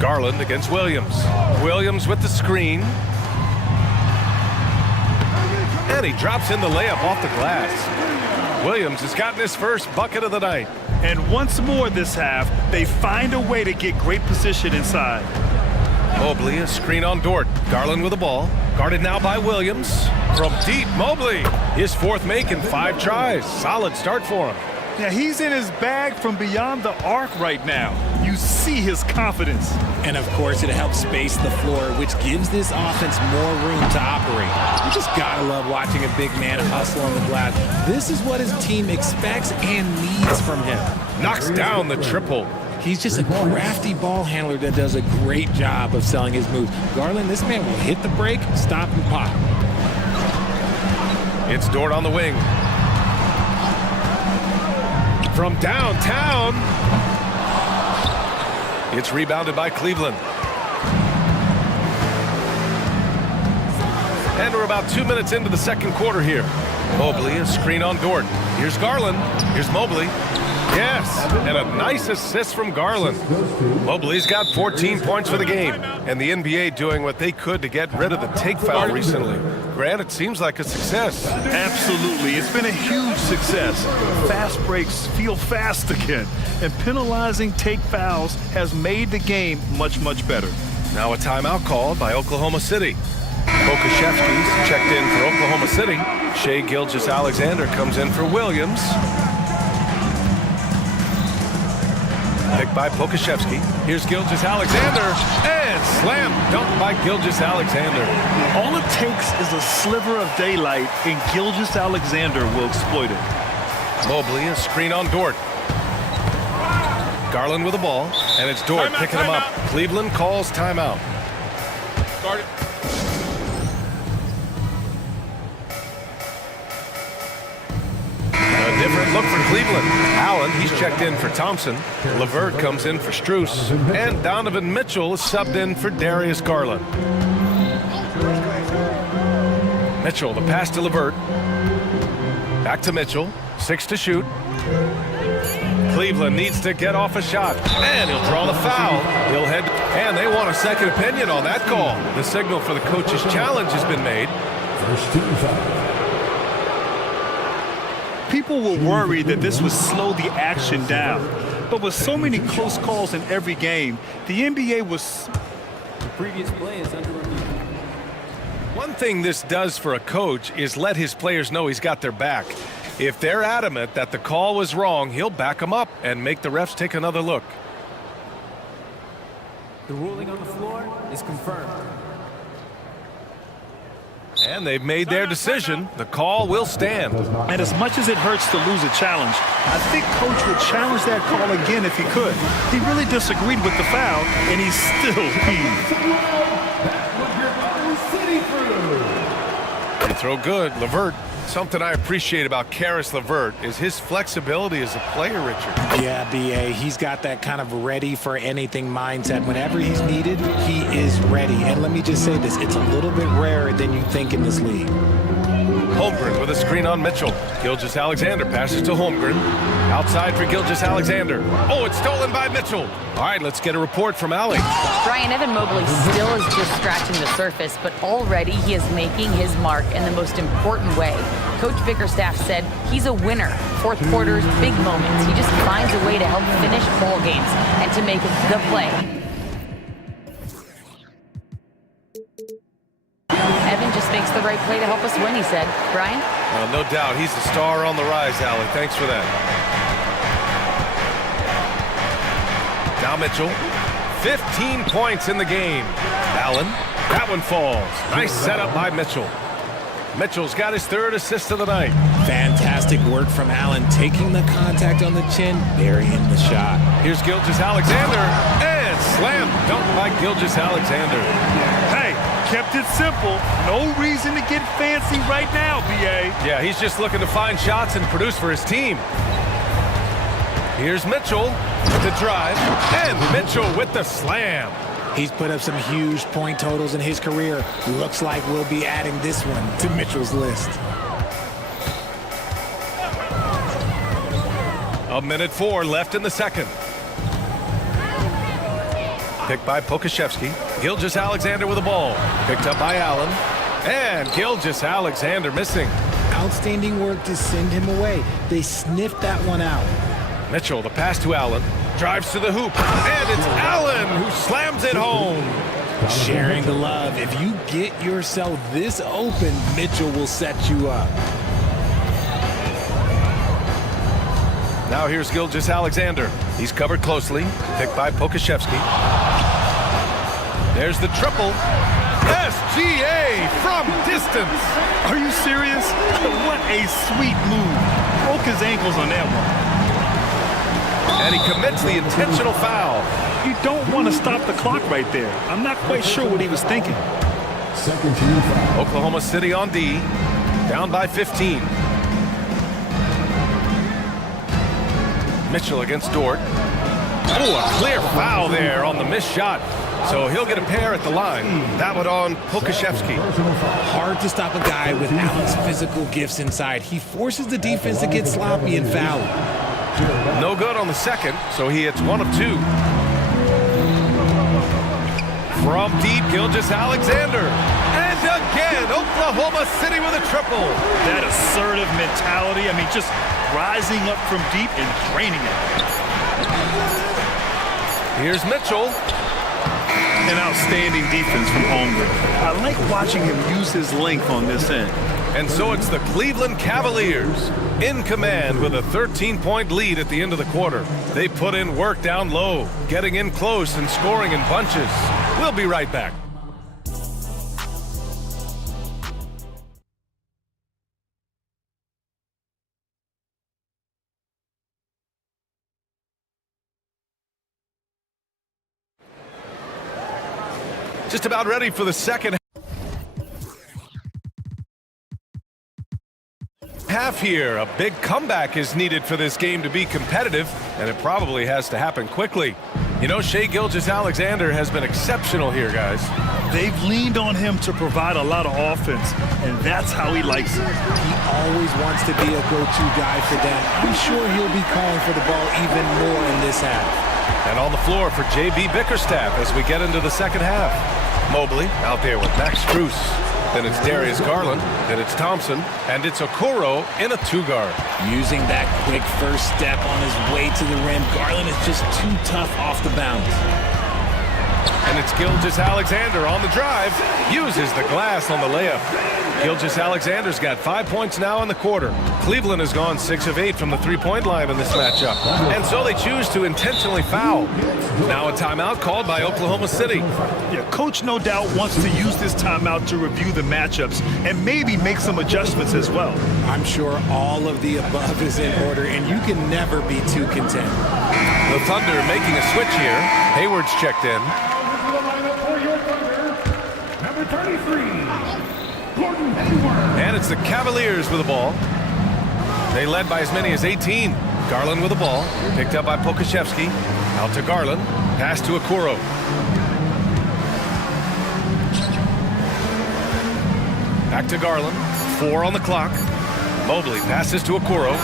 Garland against Williams. Williams with the screen. And he drops in the layup off the glass. Williams has gotten his first bucket of the night. And once more this half, they find a way to get great position inside. Mobley, a screen on Dort. Garland with the ball. Guarded now by Williams. From deep, Mobley. His 4th make in 5 tries. Solid start for him. Yeah, he's in his bag from beyond the arc right now. You see his confidence. And of course, it helps space the floor, which gives this offense more room to operate. You just gotta love watching a big man hustle on the glass. This is what his team expects and needs from him. Knocks down the triple. He's just a crafty ball handler that does a great job of selling his moves. Garland, this man will hit the break, stop, and pop. It's Dort on the wing. From downtown. It's rebounded by Cleveland. And we're about 2 minutes into the second quarter here. Mobley, a screen on Dort. Here's Garland. Here's Mobley. Yes, and a nice assist from Garland. Mobley's got 14 points for the game, and the NBA doing what they could to get rid of the take foul recently. Grant, it seems like a success. Absolutely, it's been a huge success. Fast breaks feel fast again, and penalizing take fouls has made the game much, much better. Now a timeout called by Oklahoma City. Pokashevsky's checked in for Oklahoma City. Shai Gilgeous-Alexander comes in for Williams. Picked by Pokashevsky. Here's Gilgeous-Alexander, and slam dunk by Gilgeous-Alexander. All it takes is a sliver of daylight, and Gilgeous-Alexander will exploit it. Mobley, a screen on Dort. Garland with the ball, and it's Dort picking him up. Cleveland calls timeout. Start it. A different look for Cleveland. Allen, he's checked in for Thompson. LeVert comes in for Strus. And Donovan Mitchell is subbed in for Darius Garland. Mitchell, the pass to LeVert. Back to Mitchell. 6 to shoot. Cleveland needs to get off a shot, and he'll draw the foul. He'll head, and they want a second opinion on that call. The signal for the coach's challenge has been made. First team foul. People will worry that this would slow the action down. But with so many close calls in every game, the NBA was... The previous play is under review. One thing this does for a coach is let his players know he's got their back. If they're adamant that the call was wrong, he'll back them up and make the refs take another look. The ruling on the floor is confirmed. And they've made their decision. The call will stand. And as much as it hurts to lose a challenge, I think Coach would challenge that call again if he could. He really disagreed with the foul, and he still heaved. Free throw good. LeVert. Something I appreciate about Caris LeVert is his flexibility as a player, Richard. Yeah, B.A., he's got that kind of ready-for-anything mindset. Whenever he's needed, he is ready. And let me just say this, it's a little bit rarer than you think in this league. Holmgren with a screen on Mitchell. Gilgeous-Alexander passes to Holmgren. Outside for Gilgeous-Alexander. Oh, it's stolen by Mitchell. All right, let's get a report from Allie. Brian, Evan Mobley still is just scratching the surface, but already he is making his mark in the most important way. Coach Bickerstaff said he's a winner. Fourth quarter's big moments. He just finds a way to help finish ball games and to make the play. Evan just makes the right play to help us win, he said. Brian? No doubt. He's the star on the rise, Allie. Thanks for that. Now Mitchell. 15 points in the game. Allen. That one falls. Nice setup by Mitchell. Mitchell's got his third assist of the night. Fantastic work from Allen, taking the contact on the chin, burying the shot. Here's Gilgeous-Alexander. And slam dunk by Gilgeous-Alexander. Hey, kept it simple. No reason to get fancy right now, B.A. Yeah, he's just looking to find shots and produce for his team. Here's Mitchell with the drive. And Mitchell with the slam. He's put up some huge point totals in his career. Looks like we'll be adding this one to Mitchell's list. A minute 4 left in the second. Picked by Pokashevsky. Gilgeous-Alexander with the ball. Picked up by Allen. And Gilgeous-Alexander missing. Outstanding work to send him away. They sniffed that one out. Mitchell, the pass to Allen. Drives to the hoop. And it's Allen who slams it home. Sharing the love. If you get yourself this open, Mitchell will set you up. Now here's Gilgeous-Alexander. He's covered closely. Picked by Pokashevsky. There's the triple. SGA from distance. Are you serious? What a sweet move. Broke his ankles on that one. And he commits the intentional foul. You don't want to stop the clock right there. I'm not quite sure what he was thinking. Second team foul. Oklahoma City on D. Down by 15. Mitchell against Dort. Oh, a clear foul there on the missed shot. So he'll get a pair at the line. That one on Pokashevsky. Hard to stop a guy with Allen's physical gifts inside. He forces the defense to get sloppy and foul. No good on the second, so he hits 1 of 2. From deep, Gilgeous-Alexander. And again, Oklahoma City with a triple. That assertive mentality, I mean, just rising up from deep and draining it. Here's Mitchell. An outstanding defense from Holmgren. I like watching him use his length on this end. And so it's the Cleveland Cavaliers in command with a 13-point lead at the end of the quarter. They put in work down low, getting in close and scoring in bunches. We'll be right back. Just about ready for the second half here. A big comeback is needed for this game to be competitive, and it probably has to happen quickly. You know, Shai Gilgeous-Alexander has been exceptional here, guys. They've leaned on him to provide a lot of offense, and that's how he likes it. He always wants to be a go-to guy for them. I'm sure he'll be calling for the ball even more in this half. And on the floor for J.B. Bickerstaff as we get into the second half. Mobley out there with Max Strus. Then it's Darius Garland. Then it's Thompson. And it's Okoro in a two-guard. Using that quick first step on his way to the rim, Garland is just too tough off the bounce. And it's Gilgeous-Alexander on the drive. Uses the glass on the layup. Gilgeous-Alexander's got 5 points now in the quarter. Cleveland has gone 6 of 8 from the three-point line in this matchup. And so they choose to intentionally foul. Now a timeout called by Oklahoma City. Yeah, Coach no doubt wants to use this timeout to review the matchups and maybe make some adjustments as well. I'm sure all of the above is in order, and you can never be too content. The Thunder making a switch here. Hayward's checked in. Number 33, Gordon Hayward. And it's the Cavaliers with the ball. They led by as many as 18. Garland with the ball. Picked up by Pokashevsky. Out to Garland. Pass to Okoro. Back to Garland. 4 on the clock. Mobley passes to Okoro.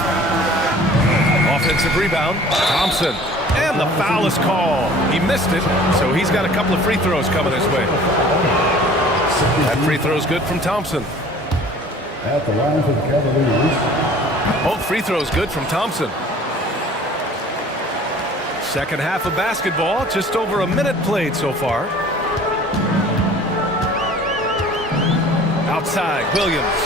Offensive rebound. Thompson. And the foul is called. He missed it, so he's got a couple of free throws coming his way. That free throw's good from Thompson. At the line for the Cavaliers. Both free throws good from Thompson. Second half of basketball, just over a minute played so far. Outside, Williams.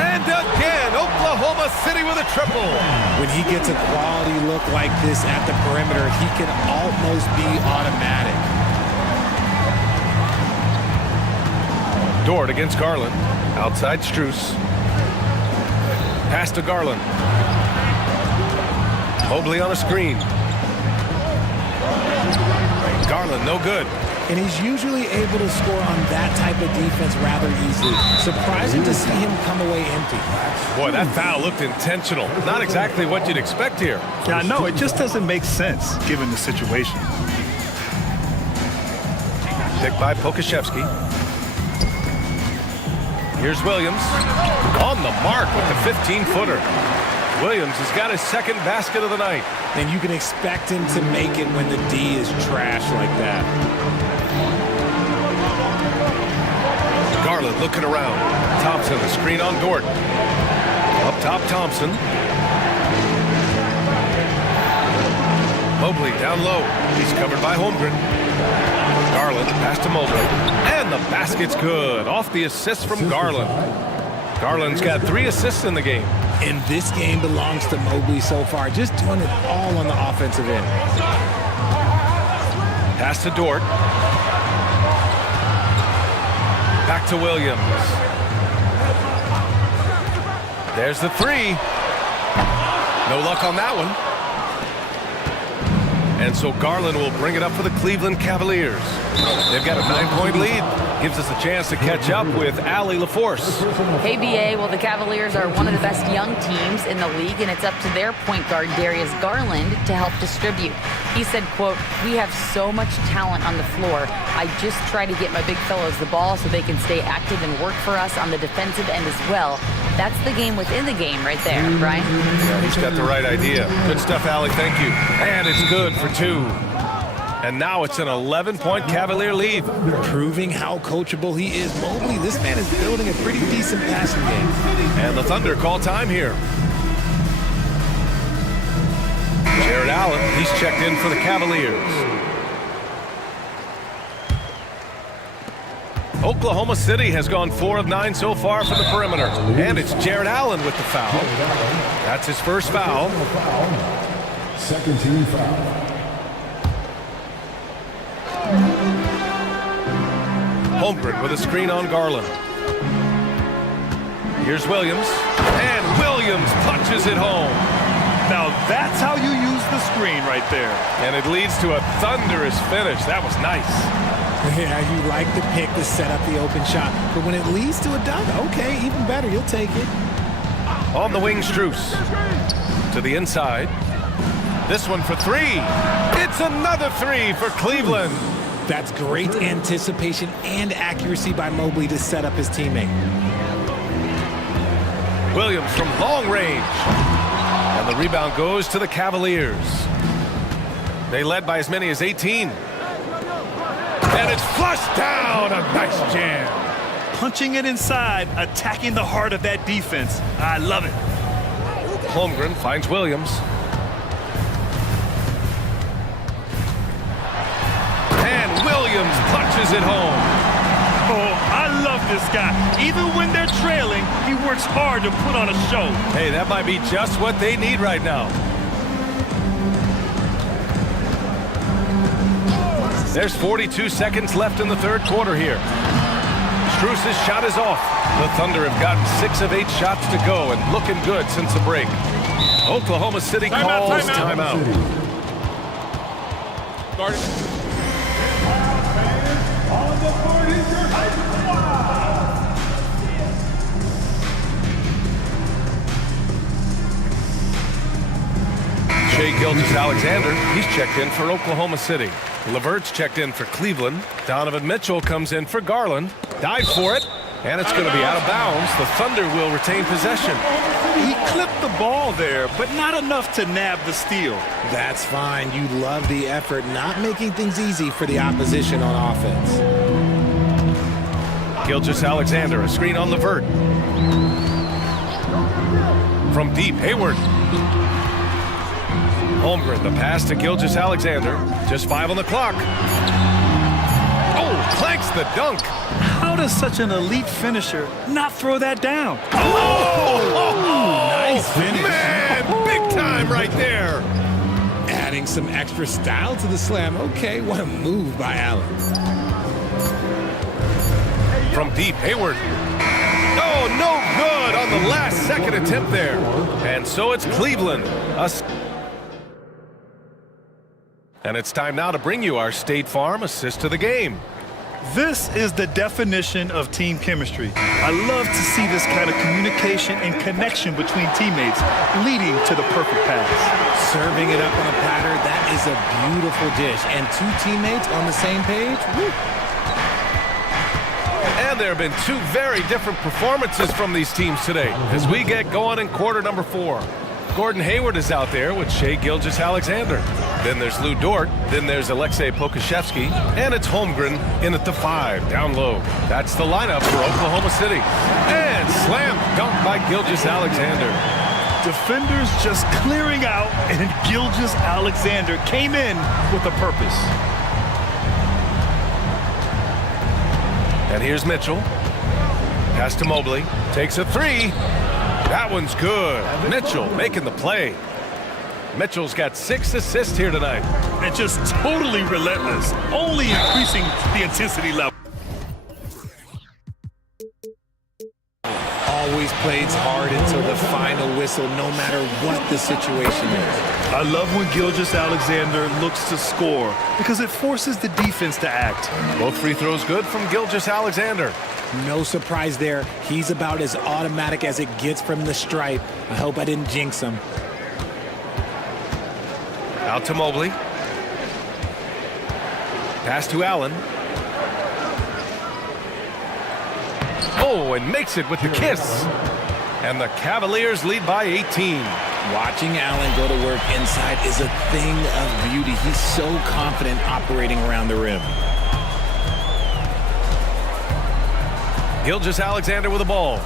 And again, Oklahoma City with a triple. When he gets a quality look like this at the perimeter, he can almost be automatic. Dort against Garland. Outside Strus. Pass to Garland. Mobley on a screen. Garland, no good. And he's usually able to score on that type of defense rather easily. Surprising to see him come away empty. Boy, that foul looked intentional. Not exactly what you'd expect here. Yeah, I know. It just doesn't make sense given the situation. Picked by Pokashevsky. Here's Williams. On the mark with the 15-footer. Williams has got his second basket of the night. And you can expect him to make it when the D is trash like that. Garland looking around. Thompson, the screen on Dort. Up top, Thompson. Mobley down low. He's covered by Holmgren. Garland, pass to Mobley. And the basket's good. Off the assist from Garland. Garland's got 3 assists in the game. And this game belongs to Mobley so far, just doing it all on the offensive end. Pass to Dort. Back to Williams. There's the 3. No luck on that one. And so Garland will bring it up for the Cleveland Cavaliers. They've got a 9-point lead. Gives us a chance to catch up with Allie LaForce. Hey, BA, well, the Cavaliers are one of the best young teams in the league, and it's up to their point guard, Darius Garland, to help distribute. He said, quote, "We have so much talent on the floor. I just try to get my big fellows the ball so they can stay active and work for us on the defensive end as well." That's the game within the game right there, Brian. Yeah, he's got the right idea. Good stuff, Allie. Thank you. And it's good for 2. And now it's an 11-point Cavalier lead. Proving how coachable he is. Mobley, this man is building a pretty decent passing game. And the Thunder call time here. Jared Allen, he's checked in for the Cavaliers. Oklahoma City has gone 4 of 9 so far from the perimeter. And it's Jared Allen with the foul. That's his first foul. Second team foul. Holmgren with a screen on Garland. Here's Williams. And Williams punches it home. Now that's how you use the screen right there. And it leads to a thunderous finish. That was nice. Yeah, you like the pick to set up the open shot. But when it leads to a dunk, okay, even better. You'll take it. On the wing, Strus. To the inside. This one for three. It's another three for Cleveland. That's great anticipation and accuracy by Mobley to set up his teammate. Williams from long range. And the rebound goes to the Cavaliers. They led by as many as 18. And it's flushed down. A nice jam. Punching it inside, attacking the heart of that defense. I love it. Holmgren finds Williams. And Williams punches it home. Oh, I love this guy. Even when they're trailing, he works hard to put on a show. Hey, that might be just what they need right now. There's 42 seconds left in the third quarter here. Strus's shot is off. The Thunder have gotten 6 of 8 shots to go and looking good since the break. Oklahoma City calls timeout. Shai Gilgeous-Alexander, he's checked in for Oklahoma City. Levert's checked in for Cleveland. Donovan Mitchell comes in for Garland. Dive for it, and it's going to be out of bounds. The Thunder will retain possession. He clipped the ball there, but not enough to nab the steal. That's fine. You love the effort, not making things easy for the opposition on offense. Gilgeous-Alexander, a screen on Levert. From deep, Hayward. Holmgren, the pass to Gilgeous-Alexander. Just 5 on the clock. Oh, clanks the dunk. How does such an elite finisher not throw that down? Nice finish. Man, big time right there. Adding some extra style to the slam. Okay, what a move by Allen. From deep, Hayward. Oh, no good on the last second attempt there. And so it's Cleveland. And it's time now to bring you our State Farm assist to the game. This is the definition of team chemistry. I love to see this kind of communication and connection between teammates leading to the perfect pass. Serving it up on a platter, that is a beautiful dish. And 2 teammates on the same page. Woo. And there have been 2 very different performances from these teams today as we get going in quarter number 4. Gordon Hayward is out there with Shai Gilgeous-Alexander. Then there's Lou Dort. Then there's Alexei Pokashevsky. And it's Holmgren in at the 5, down low. That's the lineup for Oklahoma City. And slam dunk by Gilgeous-Alexander. Defenders just clearing out, and Gilgeous-Alexander came in with a purpose. And here's Mitchell. Pass to Mobley. Takes a 3. That one's good. Mitchell making the play. Mitchell's got 6 assists here tonight. And just totally relentless, only increasing the intensity level. Always plays hard until the final whistle, no matter what the situation is. I love when Gilgeous-Alexander looks to score because it forces the defense to act. Both free throws good from Gilgeous-Alexander. No surprise there. He's about as automatic as it gets from the stripe. I hope I didn't jinx him. Out to Mobley. Pass to Allen. Oh, and makes it with the kiss. And the Cavaliers lead by 18. Watching Allen go to work inside is a thing of beauty. He's so confident operating around the rim. Gilgeous-Alexander with the ball.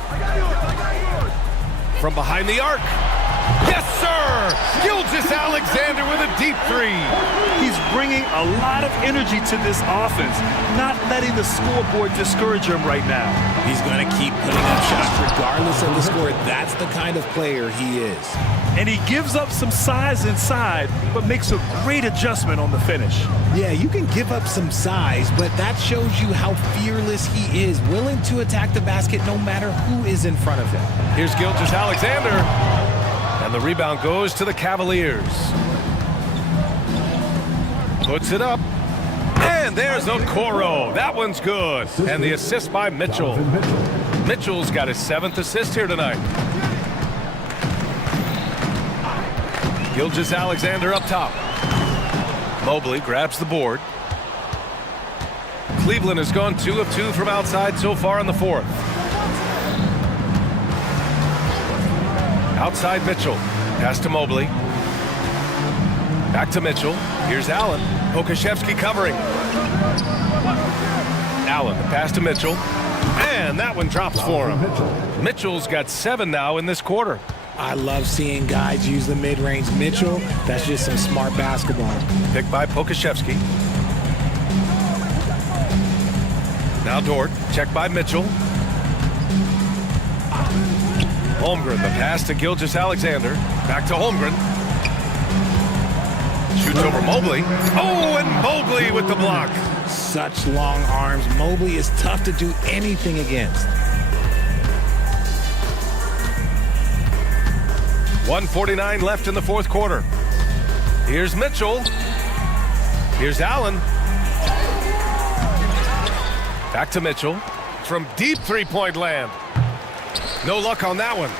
From behind the arc. Yes, sir! Gilgeous-Alexander with a deep 3. He's bringing a lot of energy to this offense, not letting the scoreboard discourage him right now. He's going to keep putting up shots regardless of the score. That's the kind of player he is. And he gives up some size inside, but makes a great adjustment on the finish. Yeah, you can give up some size, but that shows you how fearless he is, willing to attack the basket no matter who is in front of him. Here's Gilgeous-Alexander. And the rebound goes to the Cavaliers. Puts it up. And there's Okoro. That one's good. And the assist by Mitchell. Mitchell's got his 7th assist here tonight. Gilgeous-Alexander up top. Mobley grabs the board. Cleveland has gone 2 of 2 from outside so far in the fourth. Outside Mitchell. Pass to Mobley. Back to Mitchell. Here's Allen. Pokashevsky covering. Allen, the pass to Mitchell. And that one drops for him. Mitchell's got 7 now in this quarter. I love seeing guys use the mid-range. Mitchell, that's just some smart basketball. Picked by Pokashevsky. Now Dort, checked by Mitchell. Holmgren, the pass to Gilgeous-Alexander. Back to Holmgren. Shoots over Mobley. Oh, and Mobley with the block. Such long arms. Mobley is tough to do anything against. 1:49 left in the fourth quarter. Here's Mitchell. Here's Allen. Back to Mitchell. From deep three-point land. No luck on that one.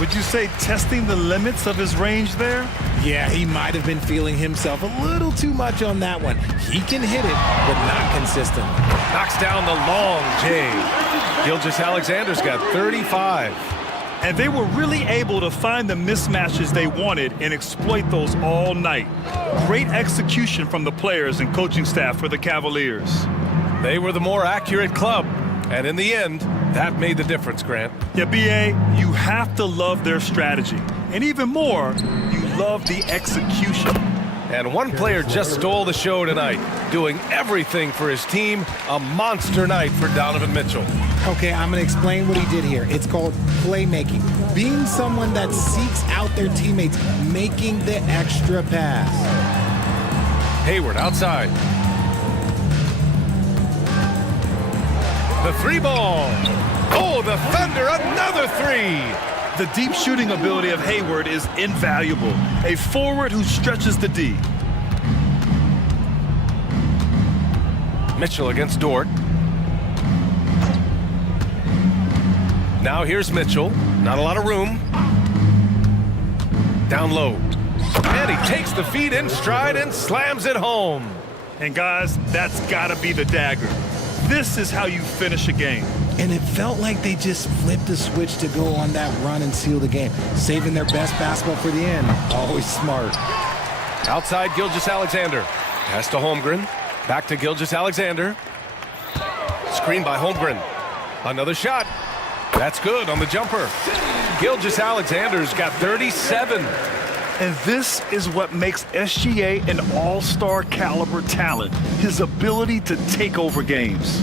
Would you say testing the limits of his range there? Yeah, he might have been feeling himself a little too much on that one. He can hit it, but not consistent. Knocks down the long J. Gilgeous-Alexander's got 35. And they were really able to find the mismatches they wanted and exploit those all night. Great execution from the players and coaching staff for the Cavaliers. They were the more accurate club. And in the end, that made the difference, Grant. Yeah, B.A., you have to love their strategy. And even more, you love the execution. And one player just stole the show tonight, doing everything for his team. A monster night for Donovan Mitchell. Okay, I'm going to explain what he did here. It's called playmaking. Being someone that seeks out their teammates, making the extra pass. Hayward outside. The three ball. Oh, the Thunder, another three. The deep shooting ability of Hayward is invaluable. A forward who stretches the D. Mitchell against Dort. Now here's Mitchell. Not a lot of room. Down low. And he takes the feed in stride and slams it home. And guys, that's gotta be the dagger. This is how you finish a game. And it felt like they just flipped the switch to go on that run and seal the game, saving their best basketball for the end. Always smart. Outside Gilgeous-Alexander. Pass to Holmgren. Back to Gilgeous-Alexander. Screen by Holmgren. Another shot. That's good on the jumper. Gilgeous-Alexander's got 37. And this is what makes SGA an all-star caliber talent, his ability to take over games.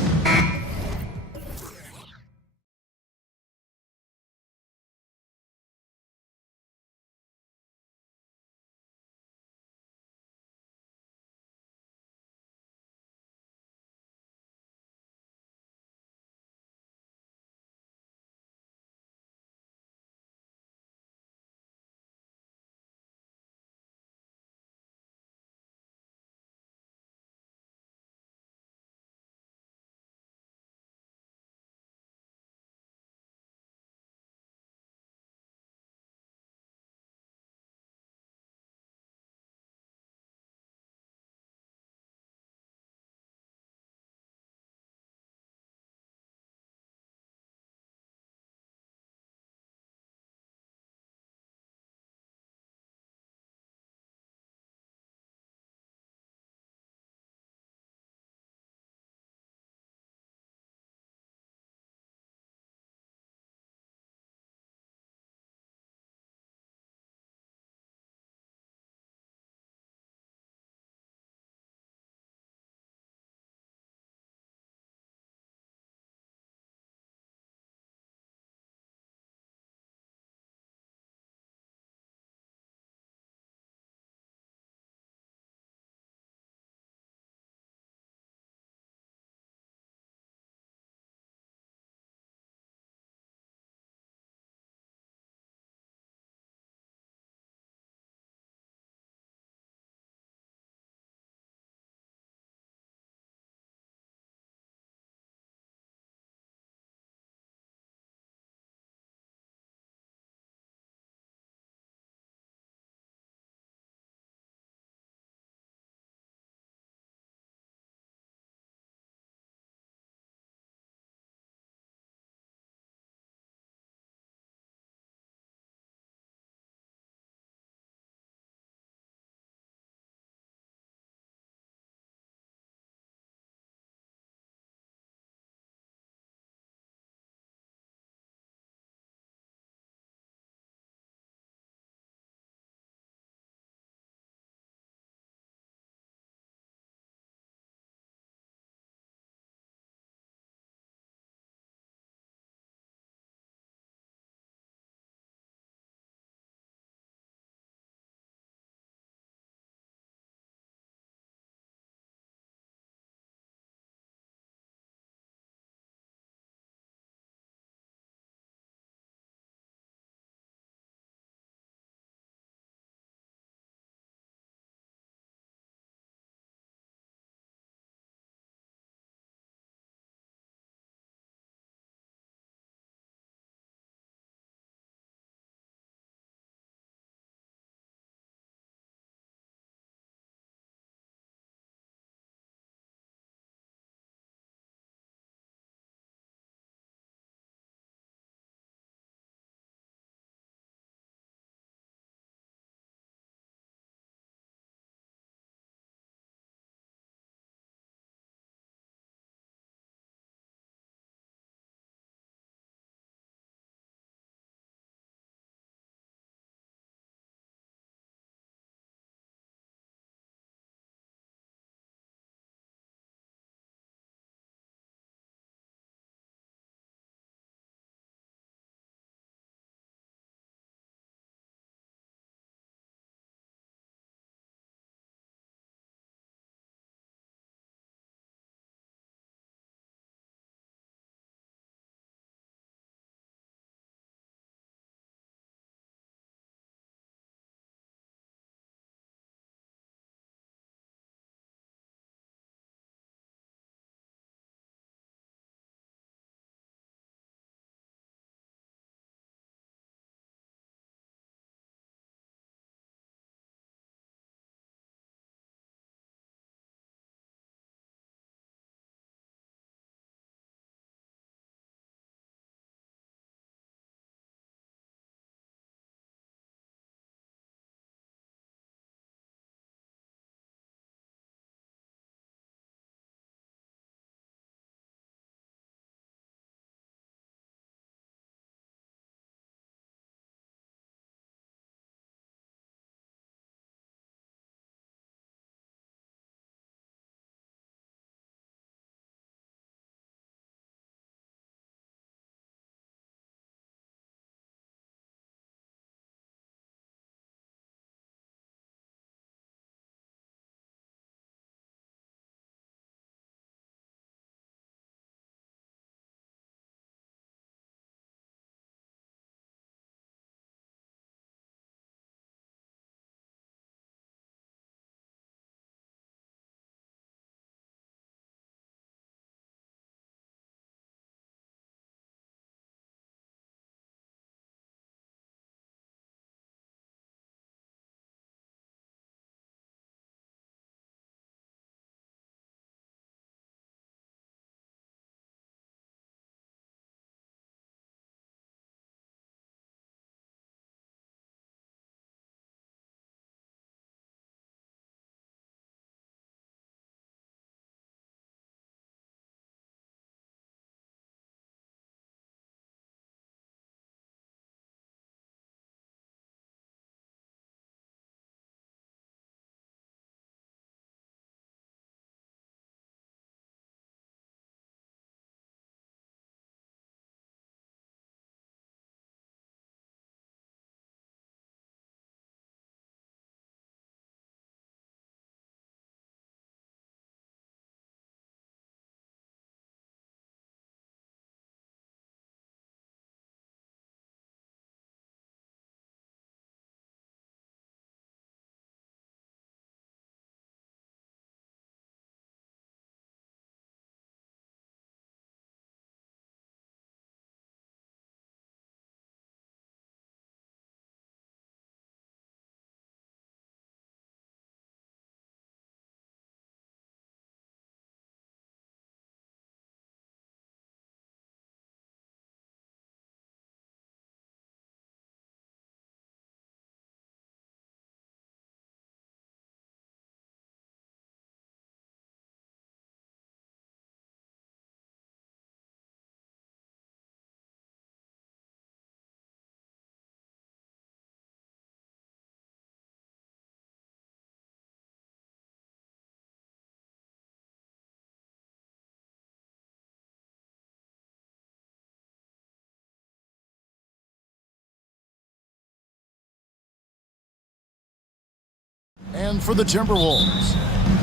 And for the Timberwolves,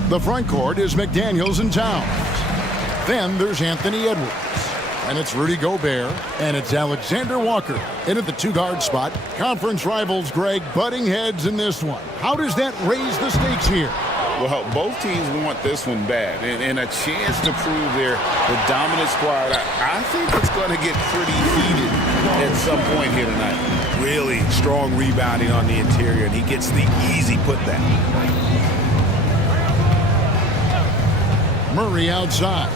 the front court is McDaniels and Towns. Then there's Anthony Edwards. And it's Rudy Gobert, and it's Alexander Walker. In at the two-guard spot, conference rivals, Greg, butting heads in this one. How does that raise the stakes here? Well, both teams want this one bad, and a chance to prove they're the dominant squad. I think it's going to get pretty heated at some point here tonight. Really strong rebounding on the interior, and he gets the easy putback. Murray outside.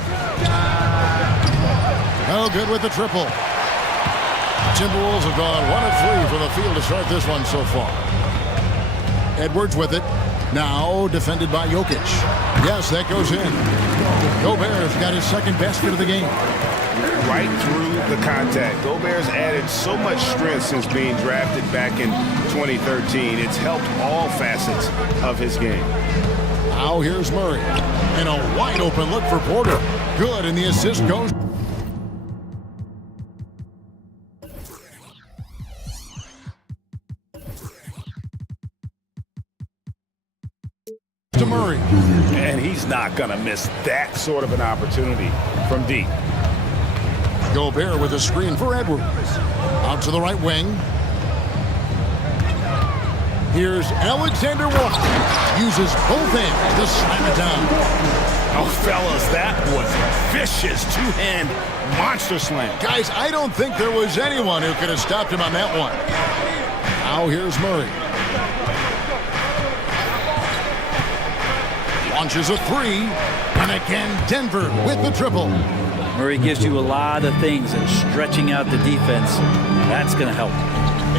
Oh, good with the triple. Timberwolves have gone 1 of 3 from the field to start this one so far. Edwards with it. Now defended by Jokic. Yes, that goes in. Gobert's got his second basket of the game. Right through the contact. Gobert's added so much strength since being drafted back in 2013. It's helped all facets of his game. Now here's Murray. And a wide open look for Porter. Good, and the assist goes to Murray. And he's not going to miss that Sort of an opportunity from deep. Gobert with a screen for Edwards. Out to the right wing. Here's Alexander Walker. Uses both hands to slam it down. Oh, fellas, that was vicious two-hand monster slam. Guys, I don't think there was anyone who could have stopped him on that one. Now here's Murray. Launches a three. And again, Denver with the triple. Murray gives you a lot of things, and stretching out the defense, that's going to help.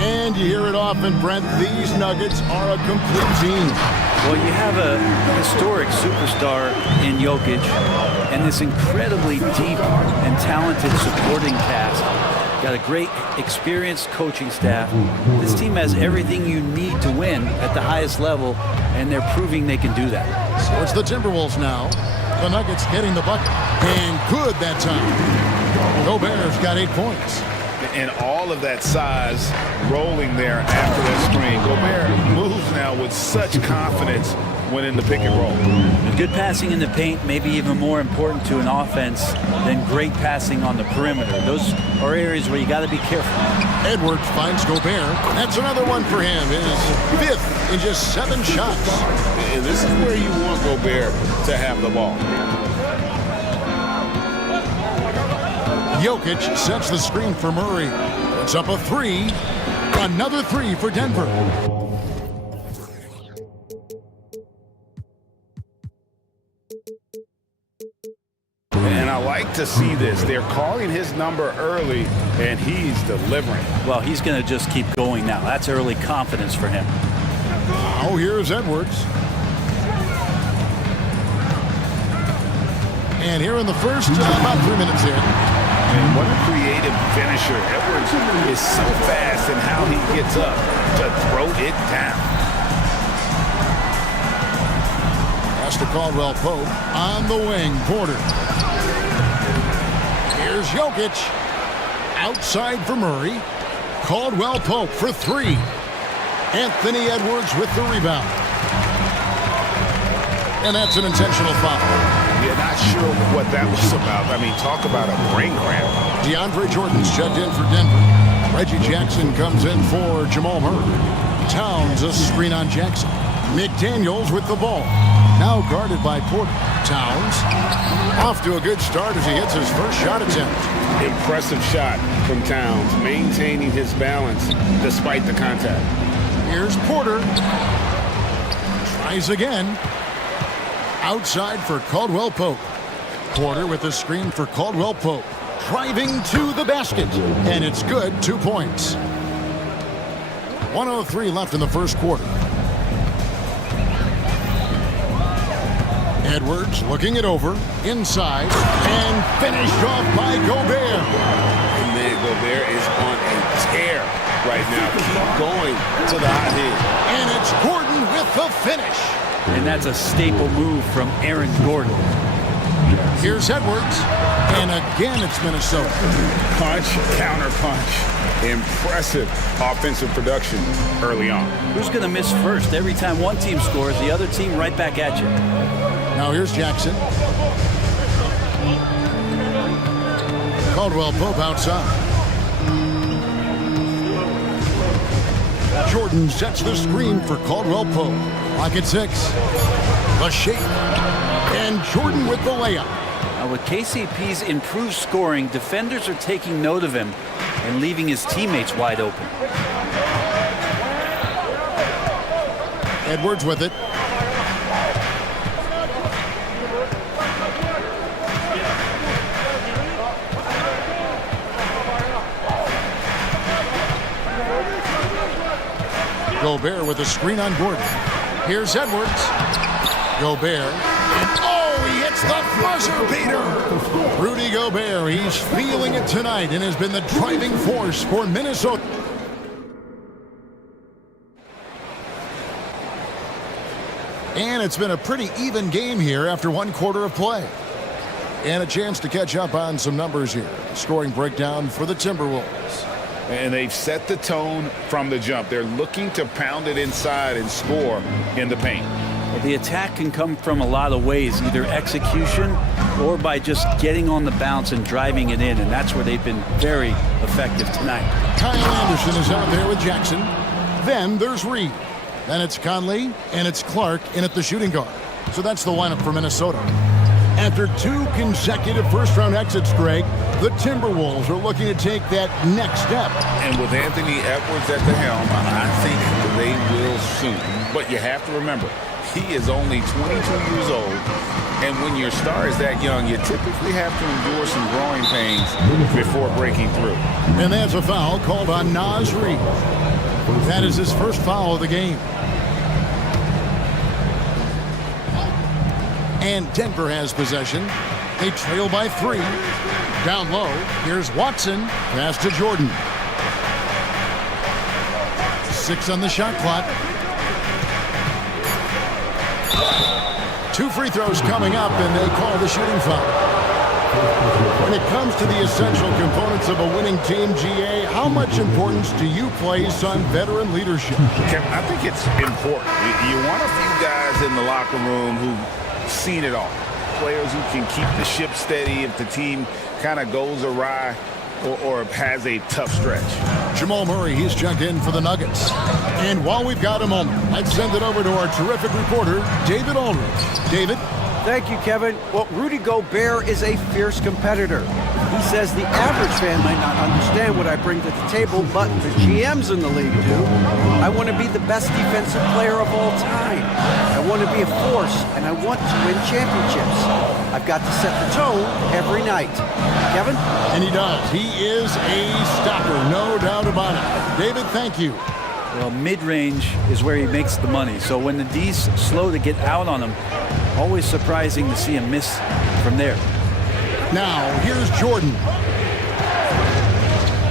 And you hear it often, Brent, these Nuggets are a complete team. Well, you have a historic superstar in Jokic and this incredibly deep and talented supporting cast. Got a great, experienced coaching staff. This team has everything you need to win at the highest level, and they're proving they can do that. So it's the Timberwolves now. The Nuggets getting the bucket. And good that time. Gobert's got 8 points. And all of that size rolling there after that screen. Gobert moves now with such confidence when in the pick and roll. Good passing in the paint may be even more important to an offense than great passing on the perimeter. Those are areas where you got to be careful. Edwards finds Gobert. That's another one for him. His 5th in just 7 shots. And this is where you want Gobert to have the ball. Jokic sets the screen for Murray. Puts up a 3. Another 3 for Denver. And I like to see this. They're calling his number early, and he's delivering. Well, he's going to just keep going now. That's early confidence for him. Now here's Edwards. And here in the first, about 3 minutes in. And what a creative finisher. Edwards is so fast in how he gets up to throw it down. Pass to Caldwell Pope. On the wing, Porter. Here's Jokic. Outside for Murray. Caldwell Pope for 3. Anthony Edwards with the rebound. And that's an intentional foul. Yeah, not sure what that was about. I mean, talk about a brain cramp. DeAndre Jordan's checked in for Denver. Reggie Jackson comes in for Jamal Murray. Towns a screen on Jackson. McDaniels with the ball. Now guarded by Porter. Towns off to a good start as he hits his first shot attempt. Impressive shot from Towns, maintaining his balance despite the contact. Here's Porter. Tries again. Outside for Caldwell Pope. Porter with the screen for Caldwell Pope. Driving to the basket. And it's good. 2 points. 1:03 left in the first quarter. Edwards looking it over. Inside. And finished off by Gobert. And then Gobert is on a tear right now. Keep going to the hot hand. And it's Gordon with the finish. And that's a staple move from Aaron Gordon. Here's Edwards. And again, it's Minnesota. Punch, counter punch. Impressive offensive production early on. Who's going to miss first? Every time one team scores, the other team right back at you. Now here's Jackson. Caldwell Pope outside. Jordan sets the screen for Caldwell Pope. Lock at 6. The shape. And Jordan with the layup. Now with KCP's improved scoring, defenders are taking note of him and leaving his teammates wide open. Edwards with it. Gobert with a screen on Gordon. Here's Edwards. Gobert. Oh, he hits the buzzer beater. Rudy Gobert, he's feeling it tonight and has been the driving force for Minnesota. And it's been a pretty even game here after one quarter of play. And a chance to catch up on some numbers here. Scoring breakdown for the Timberwolves. And they've set the tone from the jump. They're looking to pound it inside and score in the paint. Well, the attack can come from a lot of ways, either execution or by just getting on the bounce and driving it in, and that's where they've been very effective tonight. Kyle Anderson is out there with Jackson. Then there's Reed. Then it's Conley, and it's Clark in at the shooting guard. So that's the lineup for Minnesota. After 2 consecutive first-round exits, Greg, the Timberwolves are looking to take that next step. And with Anthony Edwards at the helm, I think they will soon. But you have to remember, he is only 22 years old. And when your star is that young, you typically have to endure some growing pains before breaking through. And that's a foul called on Naz Reid. That is his first foul of the game. And Denver has possession. They trail by 3. Down low, here's Watson. Pass to Jordan. 6 on the shot clock. 2 free throws coming up, and they call the shooting foul. When it comes to the essential components of a winning team, GA, how much importance do you place on veteran leadership? Kevin, I think it's important. You want a few guys in the locker room who've seen it all. Players who can keep the ship steady if the team kind of goes awry or has a tough stretch. Jamal Murray, he's checked in for the Nuggets. And while we've got a moment, let's send it over to our terrific reporter, David Aldridge. David? Thank you, Kevin. Well, Rudy Gobert is a fierce competitor. He says the average fan might not understand what I bring to the table, but the GMs in the league do. I want to be the best defensive player of all time. I want to be a force, and I want to win championships. I've got to set the tone every night. Kevin? And he does. He is a stopper, no doubt about it. David, thank you. Well, mid-range is where he makes the money. So when the D's slow to get out on him, always surprising to see him miss from there. Now, here's Jordan.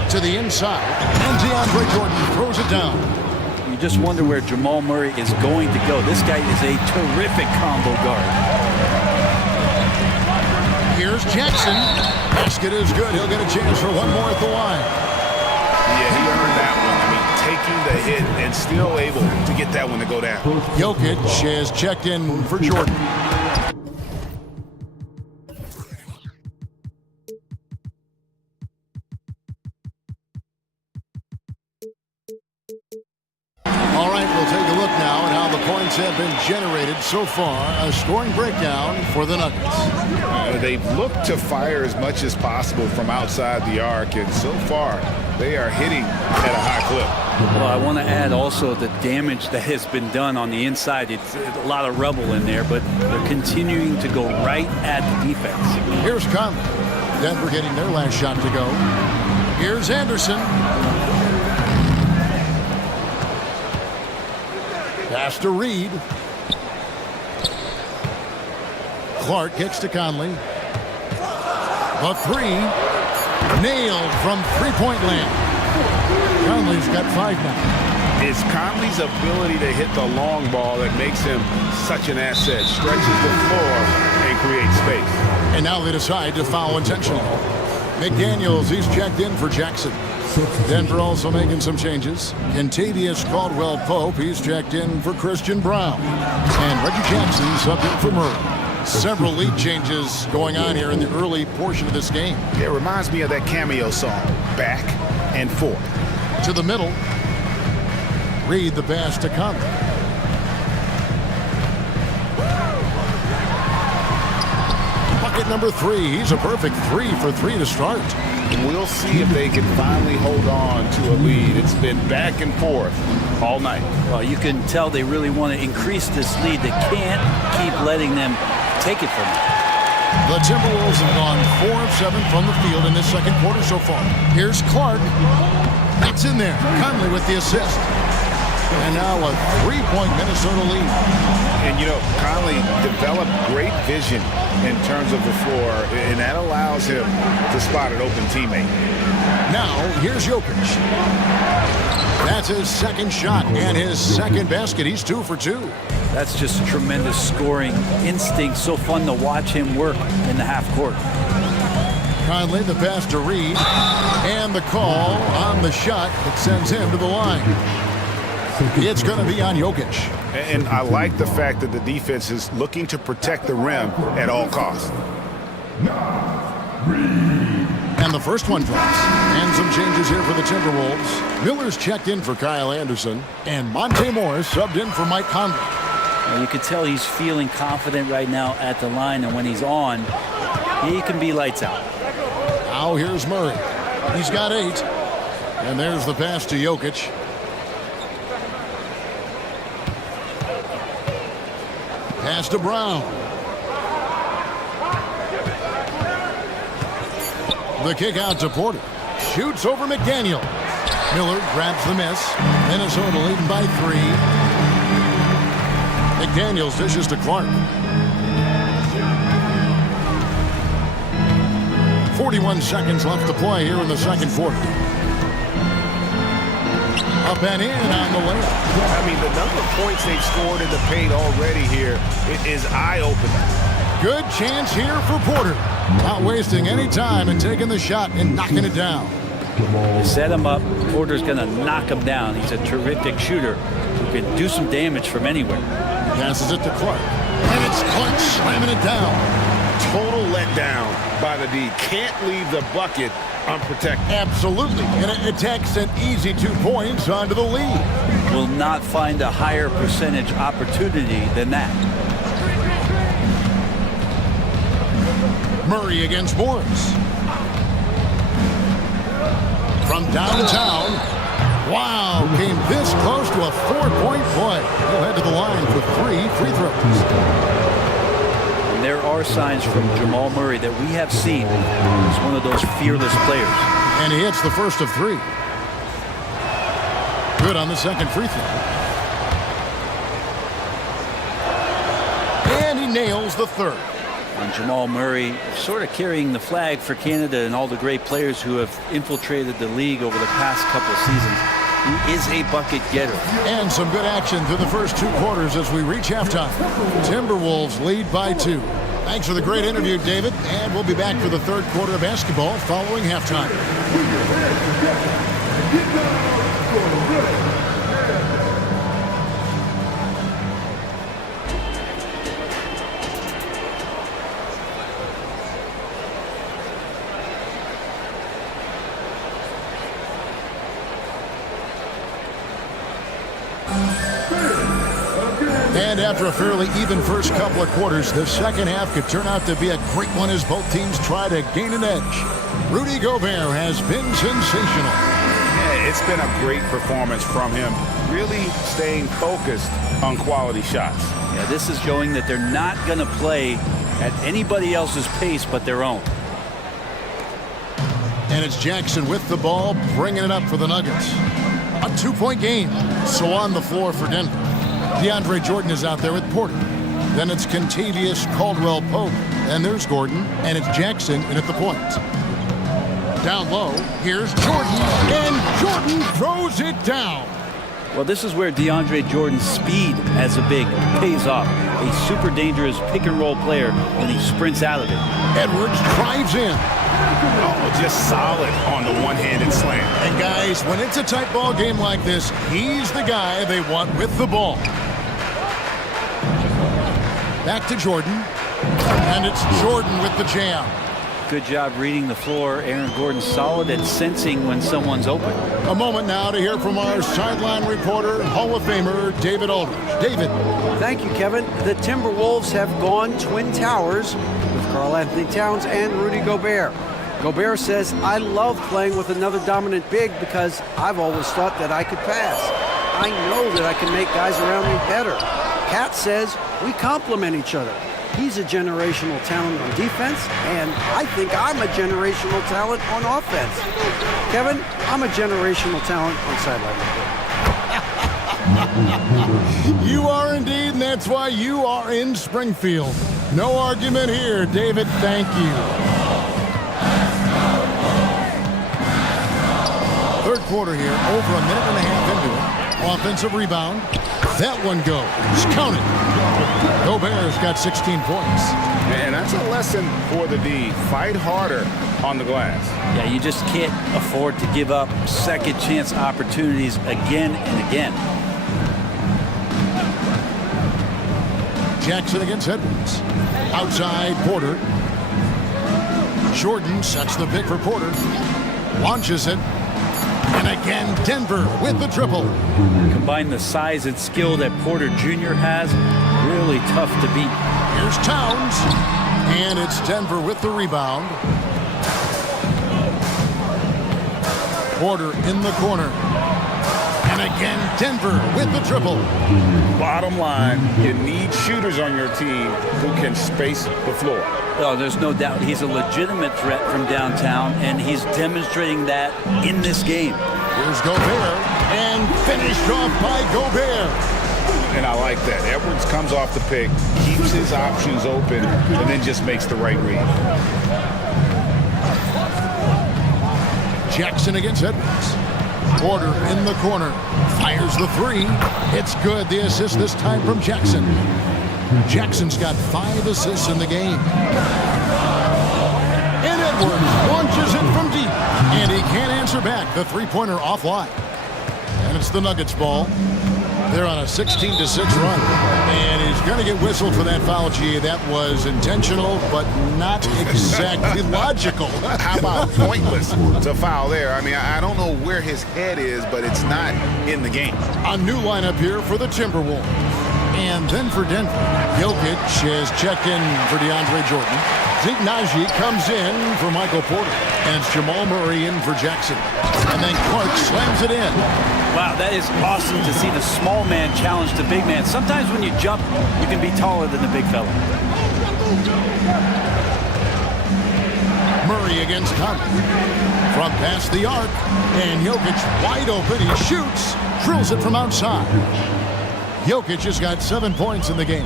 To the inside. And DeAndre Jordan throws it down. You just wonder where Jamal Murray is going to go. This guy is a terrific combo guard. Here's Jackson. Basket is good. He'll get a chance for one more at the line. Yeah, he earned that one. I mean, taking the hit and still able to get that one to go down. Jokic has checked in for Jordan. All right, we'll take a look now at how the points have been generated so far. A scoring breakdown for the Nuggets. They've looked to fire as much as possible from outside the arc, and so far they are hitting at a high clip. Well, I want to add also the damage that has been done on the inside. It's a lot of rubble in there, but they're continuing to go right at the defense. Here's Conley. Denver getting their last shot to go. Here's Anderson. Pass to Reed. Clark gets to Conley. The 3. Nailed from three-point land. Conley's got 5 now. It's Conley's ability to hit the long ball that makes him such an asset. Stretches the floor and creates space. And now they decide to foul intentionally. McDaniels, he's checked in for Jackson. Denver also making some changes. Kentavious Caldwell-Pope, he's checked in for Christian Brown. And Reggie Jackson subbed in for Murray. Several lead changes going on here in the early portion of this game. It reminds me of that cameo song, Back and Forth. To the middle. Reed the pass to Conley. Bucket number 3. He's a perfect 3 for 3 to start. We'll see if they can finally hold on to a lead. It's been back and forth all night. Well, you can tell they really want to increase this lead. They can't keep letting them take it from them. The Timberwolves have gone 4 of 7 from the field in this second quarter so far. Here's Clark. It's in there. Conley with the assist. And now a 3-point Minnesota lead. And, you know, Conley developed great vision in terms of the floor, and that allows him to spot an open teammate. Now, here's Jokic. That's his second shot and his second basket. He's 2 for 2. That's just tremendous scoring instinct. So fun to watch him work in the half court. Conley, the pass to Reed, and the call on the shot that sends him to the line. It's going to be on Jokic. And I like the fact that the defense is looking to protect the rim at all costs. And the first one drops. And some changes here for the Timberwolves. Miller's checked in for Kyle Anderson, and Monte Morris subbed in for Mike Conley. You can tell he's feeling confident right now at the line, and when he's on, he can be lights out. Now here's Murray. He's got 8. And there's the pass to Jokic. Pass to Brown. The kick out to Porter. Shoots over McDaniel. Miller grabs the miss. Minnesota leading by 3. McDaniels dishes to Clark. 41 seconds left to play here in the second quarter. Up and in on the layup. I mean, the number of points they've scored in the paint already here is eye-opening. Good chance here for Porter. Not wasting any time and taking the shot and knocking it down. You set him up. Porter's going to knock him down. He's a terrific shooter who can do some damage from anywhere. Passes it to Clark. And it's Clark slamming it down. Total letdown by the D. Can't leave the bucket unprotected. Absolutely. And it takes an easy 2 points onto the lead. Will not find a higher percentage opportunity than that. Murray against Morris. From downtown. Wow, came this close to a 4-point play. He'll head to the line for 3 free throws. And there are signs from Jamal Murray that we have seen. He's one of those fearless players. And he hits the first of 3. Good on the second free throw. And he nails the third. And Jamal Murray sort of carrying the flag for Canada and all the great players who have infiltrated the league over the past couple of seasons. He is a bucket getter. And some good action through the first 2 quarters as we reach halftime. Timberwolves lead by 2. Thanks for the great interview, David. And we'll be back for the third quarter of basketball following halftime. And after a fairly even first couple of quarters, the second half could turn out to be a great one as both teams try to gain an edge. Rudy Gobert has been sensational. Yeah, it's been a great performance from him, really staying focused on quality shots. Yeah, this is showing that they're not going to play at anybody else's pace but their own. And it's Jackson with the ball, bringing it up for the Nuggets. A 2-point game, so on the floor for Denver. DeAndre Jordan is out there with Porter. Then it's Kentavious Caldwell-Pope. And there's Gordon. And it's Jackson in at the point. Down low, here's Jordan. And Jordan throws it down. Well, this is where DeAndre Jordan's speed as a big pays off. a super dangerous pick-and-roll player when he sprints out of it. Edwards drives in. Oh, just solid on the one-handed slam. And guys, when it's a tight ball game like this, he's the guy they want with the ball. Back to Jordan. And it's Jordan with the jam. Good job reading the floor. Aaron Gordon solid at sensing when someone's open. A moment now to hear from our sideline reporter, Hall of Famer David Aldridge. David. Thank you, Kevin. The Timberwolves have gone Twin Towers with Karl Anthony Towns and Rudy Gobert. Gobert says, I love playing with another dominant big because I've always thought that I could pass. I know that I can make guys around me better. Cat says, we complement each other. He's a generational talent on defense, and I think I'm a generational talent on offense. Kevin, I'm a generational talent on sideline reporting. You are indeed, and that's why you are in Springfield. No argument here, David. Thank you. Third quarter here, over a minute and a half into it. Offensive rebound. That one goes. Count it. Gobert's got 16 points. And that's a lesson for the D. Fight harder on the glass. Yeah, you just can't afford to give up second chance opportunities again and again. Jackson against Edwards. Outside Porter. Jordan sets the pick for Porter. Launches it. And again, Denver with the triple. Combine the size and skill that Porter Jr. has, really tough to beat. Here's Towns. And it's Denver with the rebound. Porter in the corner. And again, Denver with the triple. Bottom line, you need shooters on your team who can space the floor. Oh, there's no doubt he's a legitimate threat from downtown, and he's demonstrating that in this game. Here's Gobert, and finished off by Gobert. And I like that. Edwards comes off the pick, keeps his options open, and then just makes the right read. Jackson against Edwards. Porter in the corner. Fires the three. It's good. The assist this time from Jackson. Jackson's got 5 assists in the game. And Edwards launches it from deep. And he can't answer back. The three-pointer offline. And it's the Nuggets ball. They're on a 16-6 run. And he's going to get whistled for that foul, G. That was intentional, but not exactly logical. How about pointless to foul there? I mean, I don't know where his head is, but it's not in the game. A new lineup here for the Timberwolves. And then for Denver, Jokic has checked in for DeAndre Jordan. Zeke Naji comes in for Michael Porter. And it's Jamal Murray in for Jackson. And then Clark slams it in. Wow, that is awesome to see the small man challenge the big man. Sometimes when you jump, you can be taller than the big fella. Murray against Conley. From past the arc. And Jokic wide open. He shoots. Drills it from outside. Jokic has got 7 points in the game.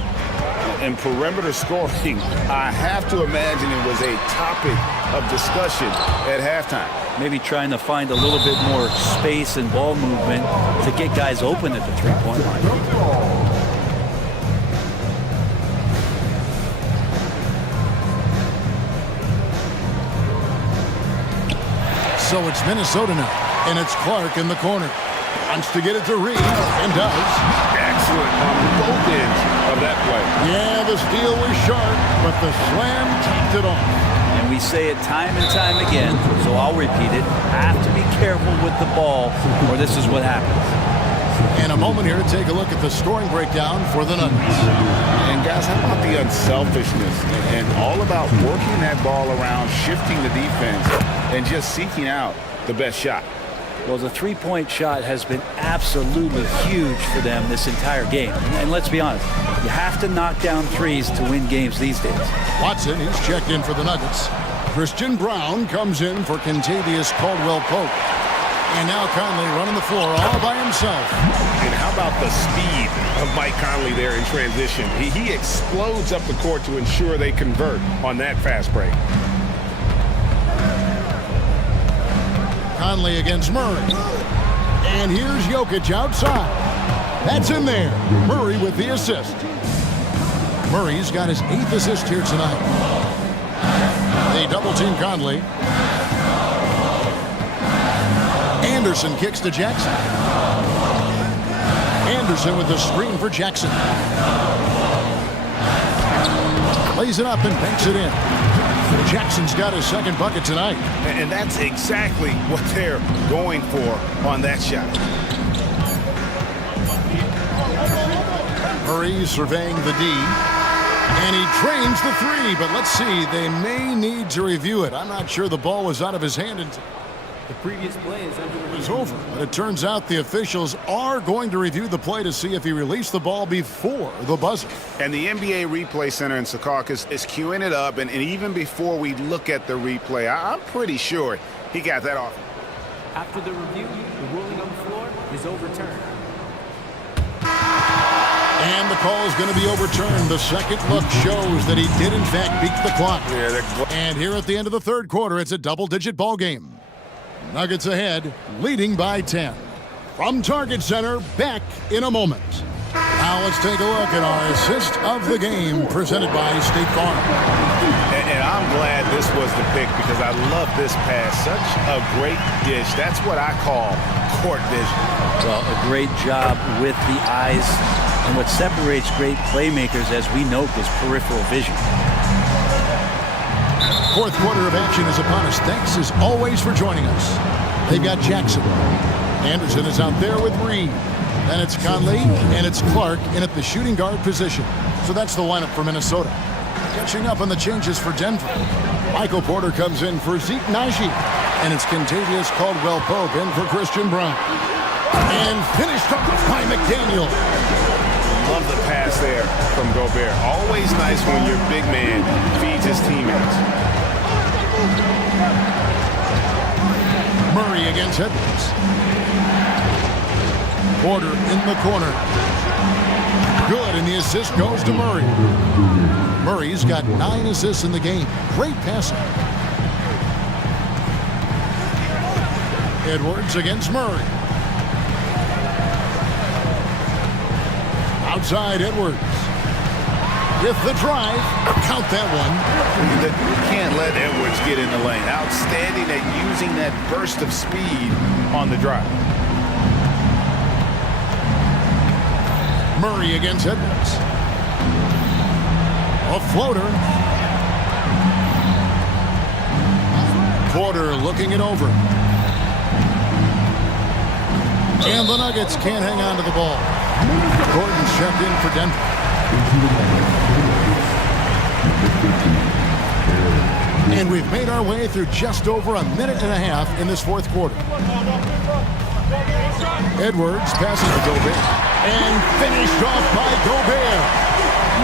And perimeter scoring, I have to imagine it was a topic of discussion at halftime. Maybe trying to find a little bit more space and ball movement to get guys open at the three-point line. So it's Minnesota now, and it's Clark in the corner. Wants to get it to Reed, and does. Excellent on both ends of that play. Yeah, the steal was sharp, but the slam topped it off. And we say it time and time again, so I'll repeat it. Have to be careful with the ball, or this is what happens. In a moment here to take a look at the scoring breakdown for the Nuggets. And guys, how about the unselfishness and all about working that ball around, shifting the defense, and just seeking out the best shot? Well, the three-point shot has been absolutely huge for them this entire game. And let's be honest, you have to knock down threes to win games these days. Watson, he's checked in for the Nuggets. Christian Brown comes in for Kentavious Caldwell-Pope. And now Conley running the floor all by himself. And how about the speed of Mike Conley there in transition? He explodes up the court to ensure they convert on that fast break. Conley against Murray. And here's Jokic outside. That's in there. Murray with the assist. Murray's got his 8th assist here tonight. They double-team Conley. Anderson kicks to Jackson. Anderson with the screen for Jackson. Lays it up and banks it in. Jackson's got his 2nd bucket tonight. And that's exactly what they're going for on that shot. Murray surveying the D. And he drains the 3, but let's see. They may need to review it. I'm not sure the ball was out of his hand until The previous play is under it was over. But it turns out the officials are going to review the play to see if he released the ball before the buzzer. And the NBA Replay Center in Secaucus is queuing it up. And even before we look at the replay, I'm pretty sure he got that off. After the review, the ruling on the floor is overturned. And the call is going to be overturned. The second look shows that he did, in fact, beat the clock. And here at the end of the 3rd quarter, it's a double-digit ball game. Nuggets ahead, leading by 10. From Target Center, back in a moment. Now let's take a look at our assist of the game, presented by State Farm. And I'm glad this was the pick because I love this pass. Such a great dish. That's what I call court vision. Well, a great job with the eyes. And what separates great playmakers, as we note, is peripheral vision. 4th quarter of action is upon us. Thanks as always for joining us. They've got Jackson. Anderson is out there with Reed. Then it's Conley and it's Clark in at the shooting guard position. So that's the lineup for Minnesota. Catching up on the changes for Denver. Michael Porter comes in for Zeke Naji. And it's Kentavious Caldwell-Pope in for Christian Brown. And finished up by McDaniel. Love the pass there from Gobert. Always nice when your big man feeds his teammates. Murray against Edwards. Porter in the corner. Good, and the assist goes to Murray. Murray's got 9 assists in the game. Great passing. Edwards against Murray. Outside Edwards. With the drive. Count that one. You can't let Edwards get in the lane. Outstanding at using that burst of speed on the drive. Murray against Edwards. A floater. Porter looking it over. And the Nuggets can't hang on to the ball. Gordon checked in for Denver. And we've made our way through just over a minute and a half in this 4th quarter. Edwards passes to Gobert. And finished off by Gobert.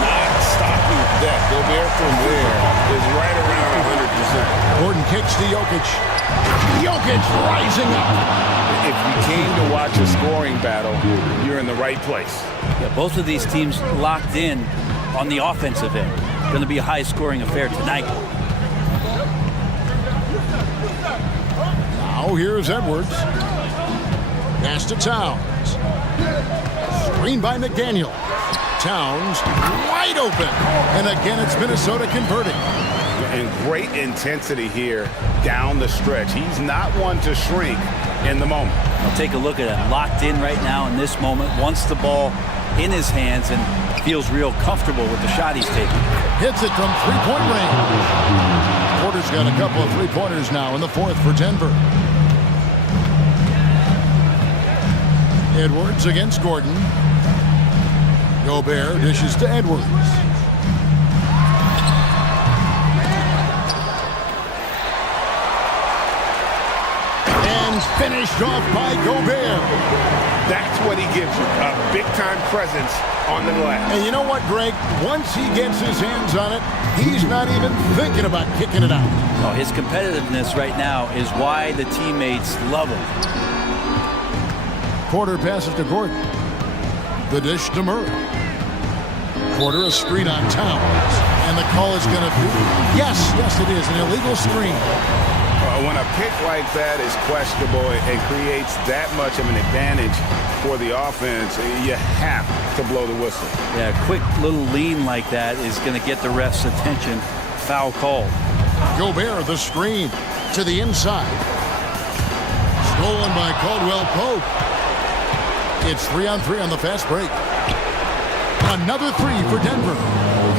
Not stopping that. Gobert from there is right around 100%. Gordon kicks to Jokic. Jokic rising up. If you came to watch a scoring battle, you're in the right place. Yeah, both of these teams locked in on the offensive end. Going to be a high-scoring affair tonight. Now here's Edwards. Pass to Towns. Screen by McDaniel. Towns wide open. And again, it's Minnesota converting. And great intensity here down the stretch. He's not one to shrink in the moment. I'll take a look at it. Locked in right now in this moment. Wants the ball in his hands and feels real comfortable with the shot he's taking. Hits it from three-point range. Porter's got a couple of three-pointers now in the 4th for Denver. Edwards against Gordon. Gobert dishes to Edwards. And finished off by Gobert. That's what he gives you, a big-time presence on the glass. And you know what, Greg? Once he gets his hands on it, he's not even thinking about kicking it out. Oh, his competitiveness right now is why the teammates love him. Porter passes to Gordon. The dish to Murray. Porter a screen on Towns. And the call is going to be, yes, it is, an illegal screen. When a pick like that is questionable and creates that much of an advantage for the offense, you have to blow the whistle. Yeah, a quick little lean like that is going to get the ref's attention. Foul called. Gobert, the screen to the inside. Stolen by Caldwell Pope. It's 3-on-3 on the fast break. Another three for Denver.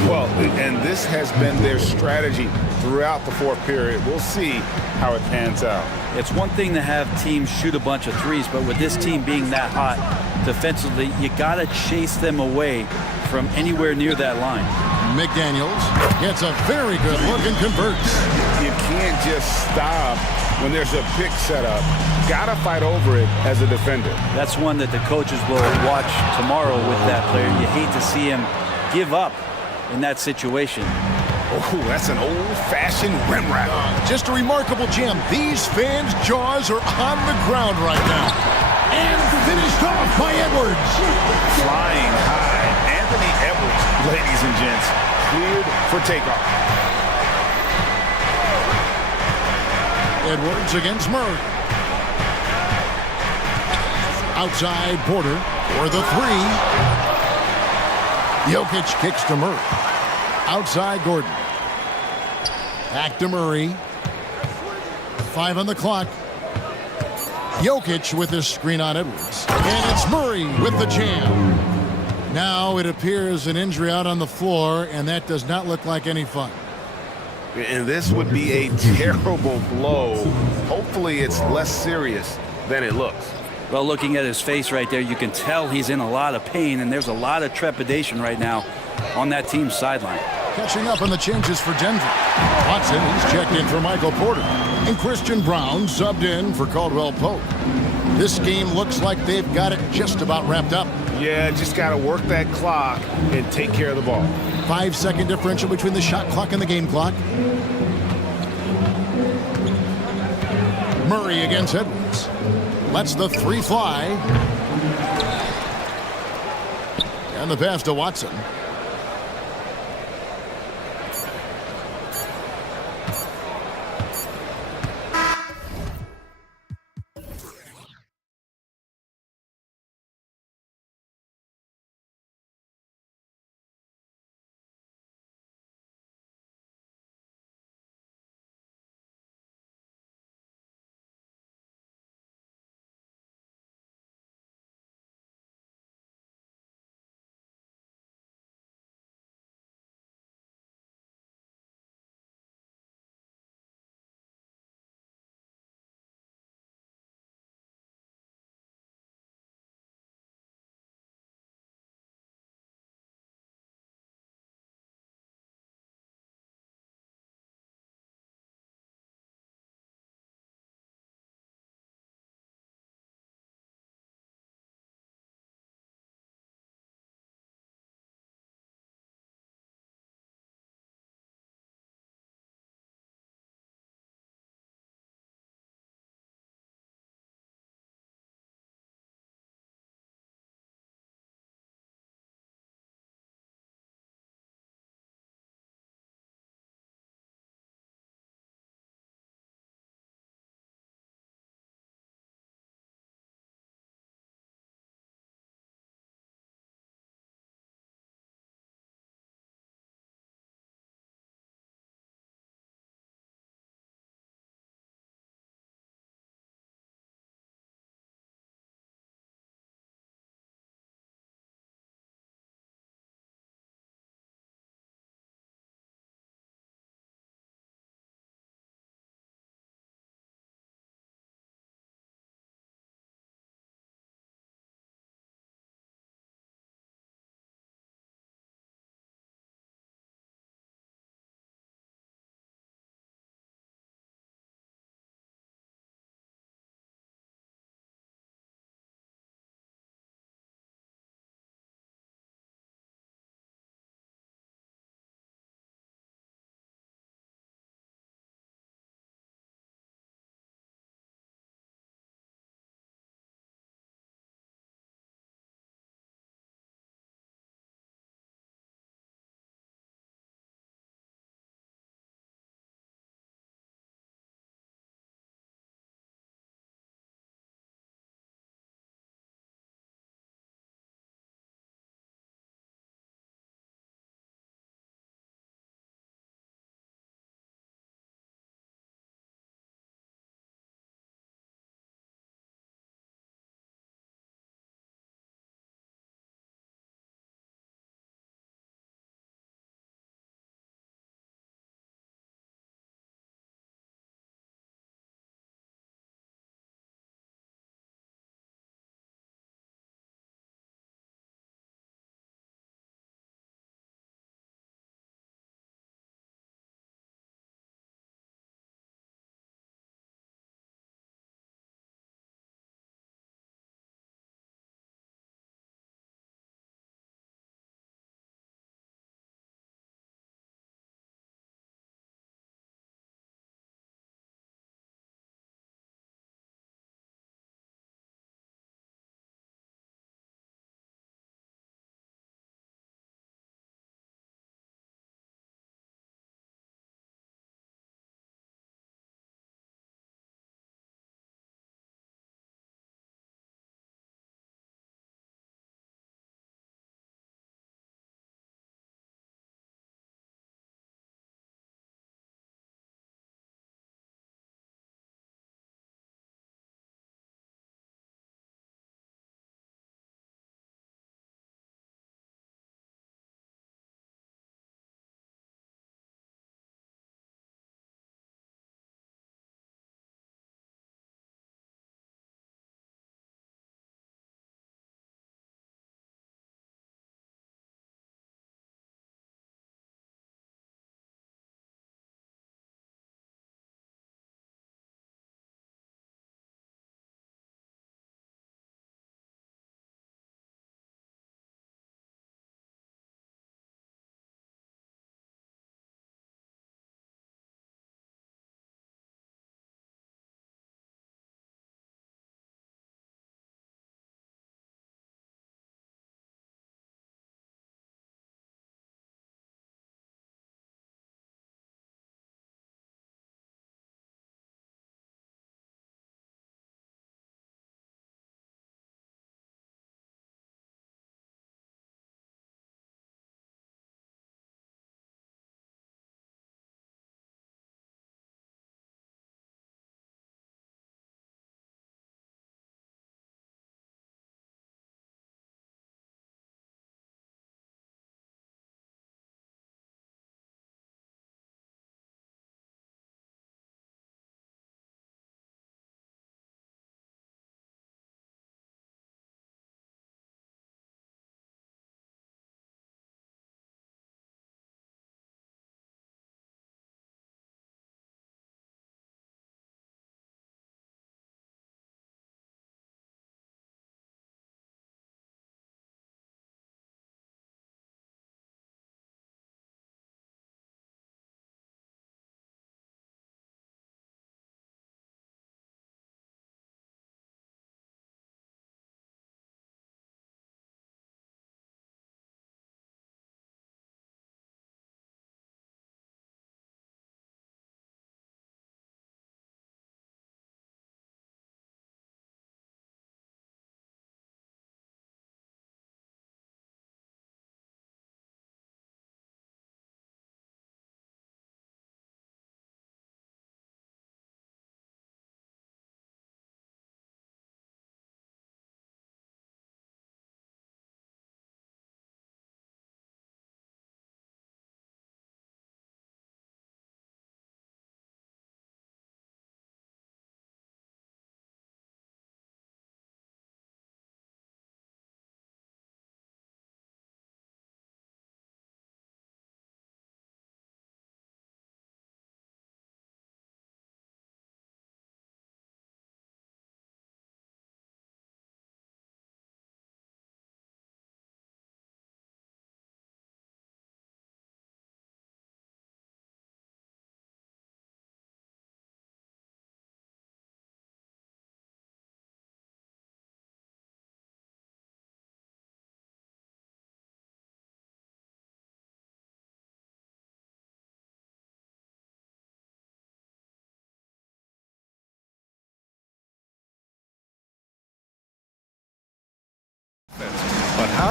Well, and this has been their strategy throughout the fourth period. We'll see how it pans out. It's one thing to have teams shoot a bunch of threes, but with this team being that hot defensively, you got to chase them away from anywhere near that line. McDaniels gets a very good look and converts. You can't just stop when there's a pick set up. Got to fight over it as a defender. That's one that the coaches will watch tomorrow with that player. You hate to see him give up in that situation. Oh, that's an old-fashioned rim rattle. Just a remarkable jam. These fans' jaws are on the ground right now. And finished off by Edwards. Flying high. Anthony Edwards, ladies and gents, cleared for takeoff. Edwards against Murray. Outside Porter for the three. Jokic kicks to Murray. Outside Gordon. Back to Murray. 5 on the clock. Jokic with his screen on Edwards. And it's Murray with the jam. Now it appears an injury out on the floor, and that does not look like any fun. And this would be a terrible blow. Hopefully it's less serious than it looks. Well, looking at his face right there, you can tell he's in a lot of pain, and there's a lot of trepidation right now on that team's sideline. Catching up on the changes for Denver. Watson, he's checked in for Michael Porter. And Christian Brown subbed in for Caldwell Pope. This game looks like they've got it just about wrapped up. Yeah, just got to work that clock and take care of the ball. 5-second differential between the shot clock and the game clock. Murray against Edwards. Lets the three fly. And the pass to Watson.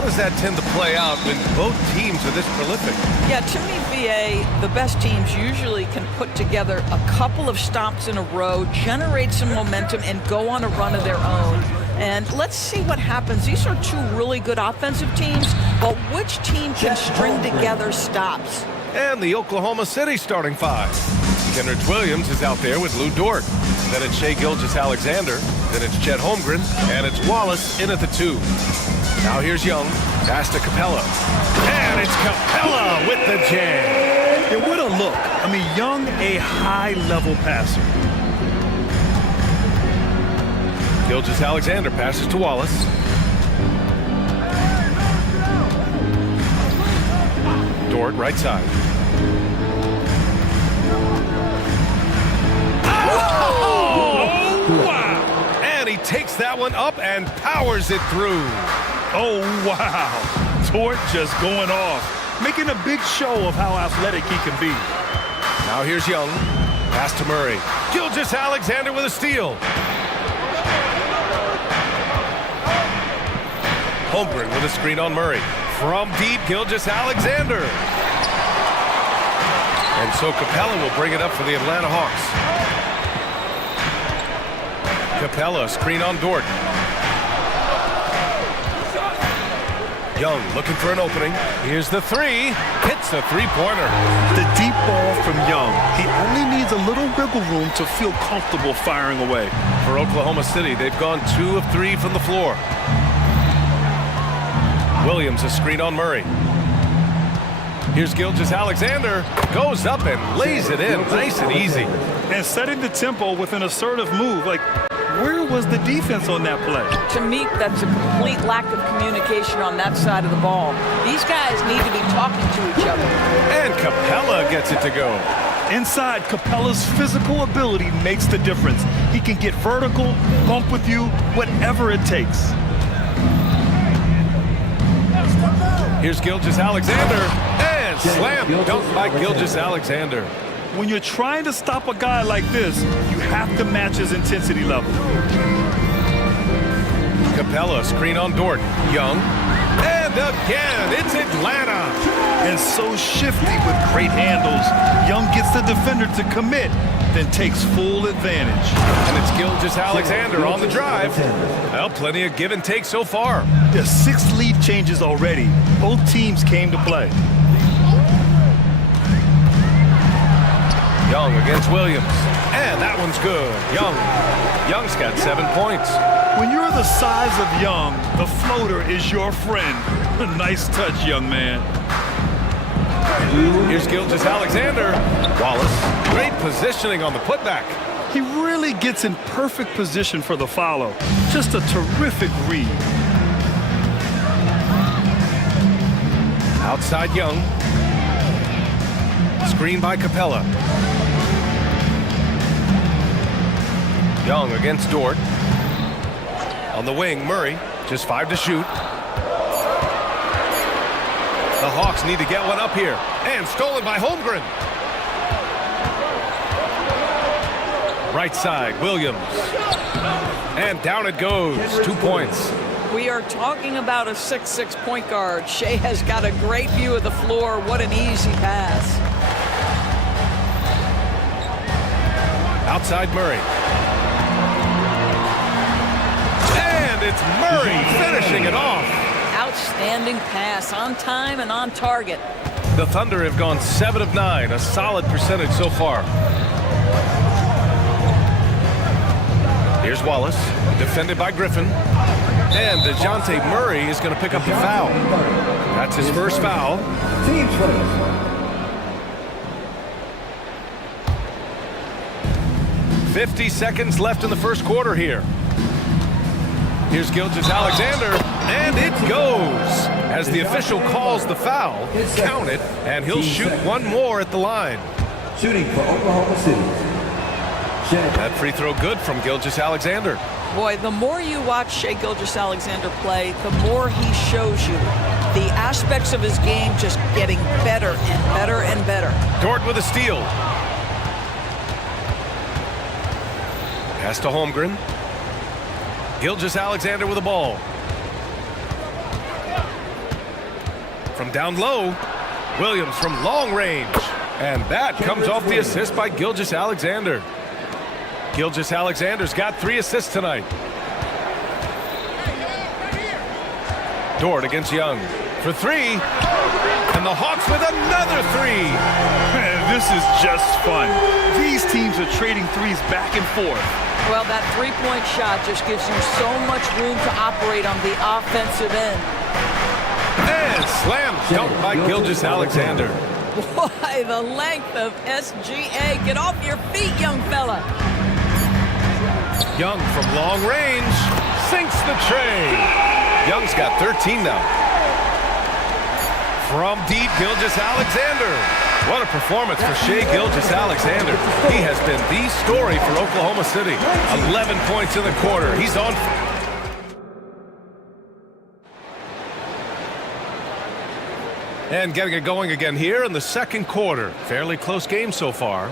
How does that tend to play out when both teams are this prolific? Yeah, to me, VA, the best teams usually can put together a couple of stops in a row, generate some momentum, and go on a run of their own. And let's see what happens. These are two really good offensive teams, but which team can string together stops? And the Oklahoma City starting five. Kendrick Williams is out there with Lou Dort. Then it's Shai Gilgeous-Alexander. Then it's Chet Holmgren. And it's Wallace in at the 2. Now here's Young. Pass to Capella. And it's Capella with the jam. Yeah, what a look. I mean, Young, a high-level passer. Gilgeous-Alexander passes to Wallace. Dort, right side. Oh, wow! And he takes that one up and powers it through. Oh, wow. Dort just going off, making a big show of how athletic he can be. Now here's Young. Pass to Murray. Gilgeous-Alexander with a steal. Holmgren with a screen on Murray. From deep, Gilgeous-Alexander. And so Capella will bring it up for the Atlanta Hawks. Capella, screen on Dort. Young looking for an opening. Here's the 3. Hits a three-pointer. The deep ball from Young. He only needs a little wiggle room to feel comfortable firing away. For Oklahoma City, they've gone 2 of 3 from the floor. Williams, a screen on Murray. Here's Gilgeous-Alexander. Goes up and lays it in. Nice and easy. And setting the tempo with an assertive move. Like, where was the defense on that play? To me, that's a complete lack of communication on that side of the ball. These guys need to be talking to each other. And Capella gets it to go. Inside, Capella's physical ability makes the difference. He can get vertical, bump with you, whatever it takes. Here's Gilgeous-Alexander, and slam dunk by Gilgeous-Alexander. When you're trying to stop a guy like this, you have to match his intensity level. Capella, screen on Dort. Young, and again, it's Atlanta. And so shifty with great handles. Young gets the defender to commit, then takes full advantage. And it's Gilgeous-Alexander on the drive. Well, plenty of give and take so far. There's 6 lead changes already. Both teams came to play. Young against Williams. And that one's good. Young's got 7 points. When you're the size of Young, the floater is your friend. Nice touch, young man. Here's Gilgeous-Alexander. Wallace, great positioning on the putback. He really gets in perfect position for the follow. Just a terrific read. Outside Young. Screen by Capella. Young against Dort. On the wing, Murray, just 5 to shoot. The Hawks need to get one up here. And stolen by Holmgren. Right side, Williams. And down it goes. 2 points. We are talking about a 6'6" point guard. Shai has got a great view of the floor. What an easy pass. Outside Murray. And it's Murray finishing it off. Outstanding pass, on time and on target. The Thunder have gone 7 of 9, a solid percentage so far. Here's Wallace, defended by Griffin. And DeJounte Murray is going to pick up the foul. That's his first foul. Team first. 50 seconds left in the first quarter here. Here's Gilgeous-Alexander, and it goes. As the official calls the foul, count it, and he'll shoot one more at the line. Shooting for Oklahoma City. That free throw good from Gilgeous-Alexander. Boy, the more you watch Shai Gilgeous-Alexander play, the more he shows you the aspects of his game just getting better and better and better. Dort with a steal. Pass to Holmgren. Gilgeous-Alexander with the ball. From down low, Williams from long range. And that comes off the assist by Gilgeous-Alexander. Gilgeous-Alexander's got 3 assists tonight. Dort against Young for 3. And the Hawks with another 3. Man, this is just fun. These teams are trading threes back and forth. Well, that three-point shot just gives you so much room to operate on the offensive end. And slam dunk by Gilgeous-Alexander. Boy, the length of SGA. Get off your feet, young fella. Young from long range sinks the tray. Young's got 13 now. From deep, Gilgeous-Alexander. What a performance for Shai Gilgeous-Alexander. He has been the story for Oklahoma City. 11 points in the quarter. He's on. And getting it going again here in the second quarter. Fairly close game so far.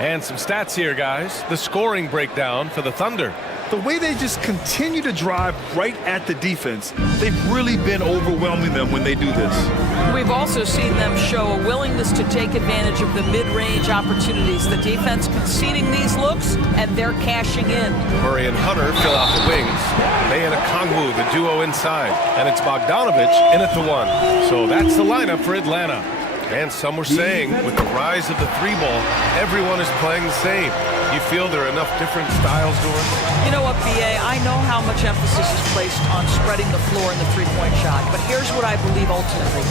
And some stats here, guys. The scoring breakdown for the Thunder. The way they just continue to drive right at the defense, they've really been overwhelming them when they do this. We've also seen them show a willingness to take advantage of the mid-range opportunities. The defense conceding these looks, and they're cashing in. Murray and Hunter fill out the wings. May and Okongwu, the duo inside. And it's Bogdanovich in at the 1. So that's the lineup for Atlanta. And some were saying, with the rise of the 3-ball, everyone is playing the same. You feel there are enough different styles to it? You know what, B.A., I know how much emphasis is placed on spreading the floor in the three-point shot, but here's what I believe ultimately.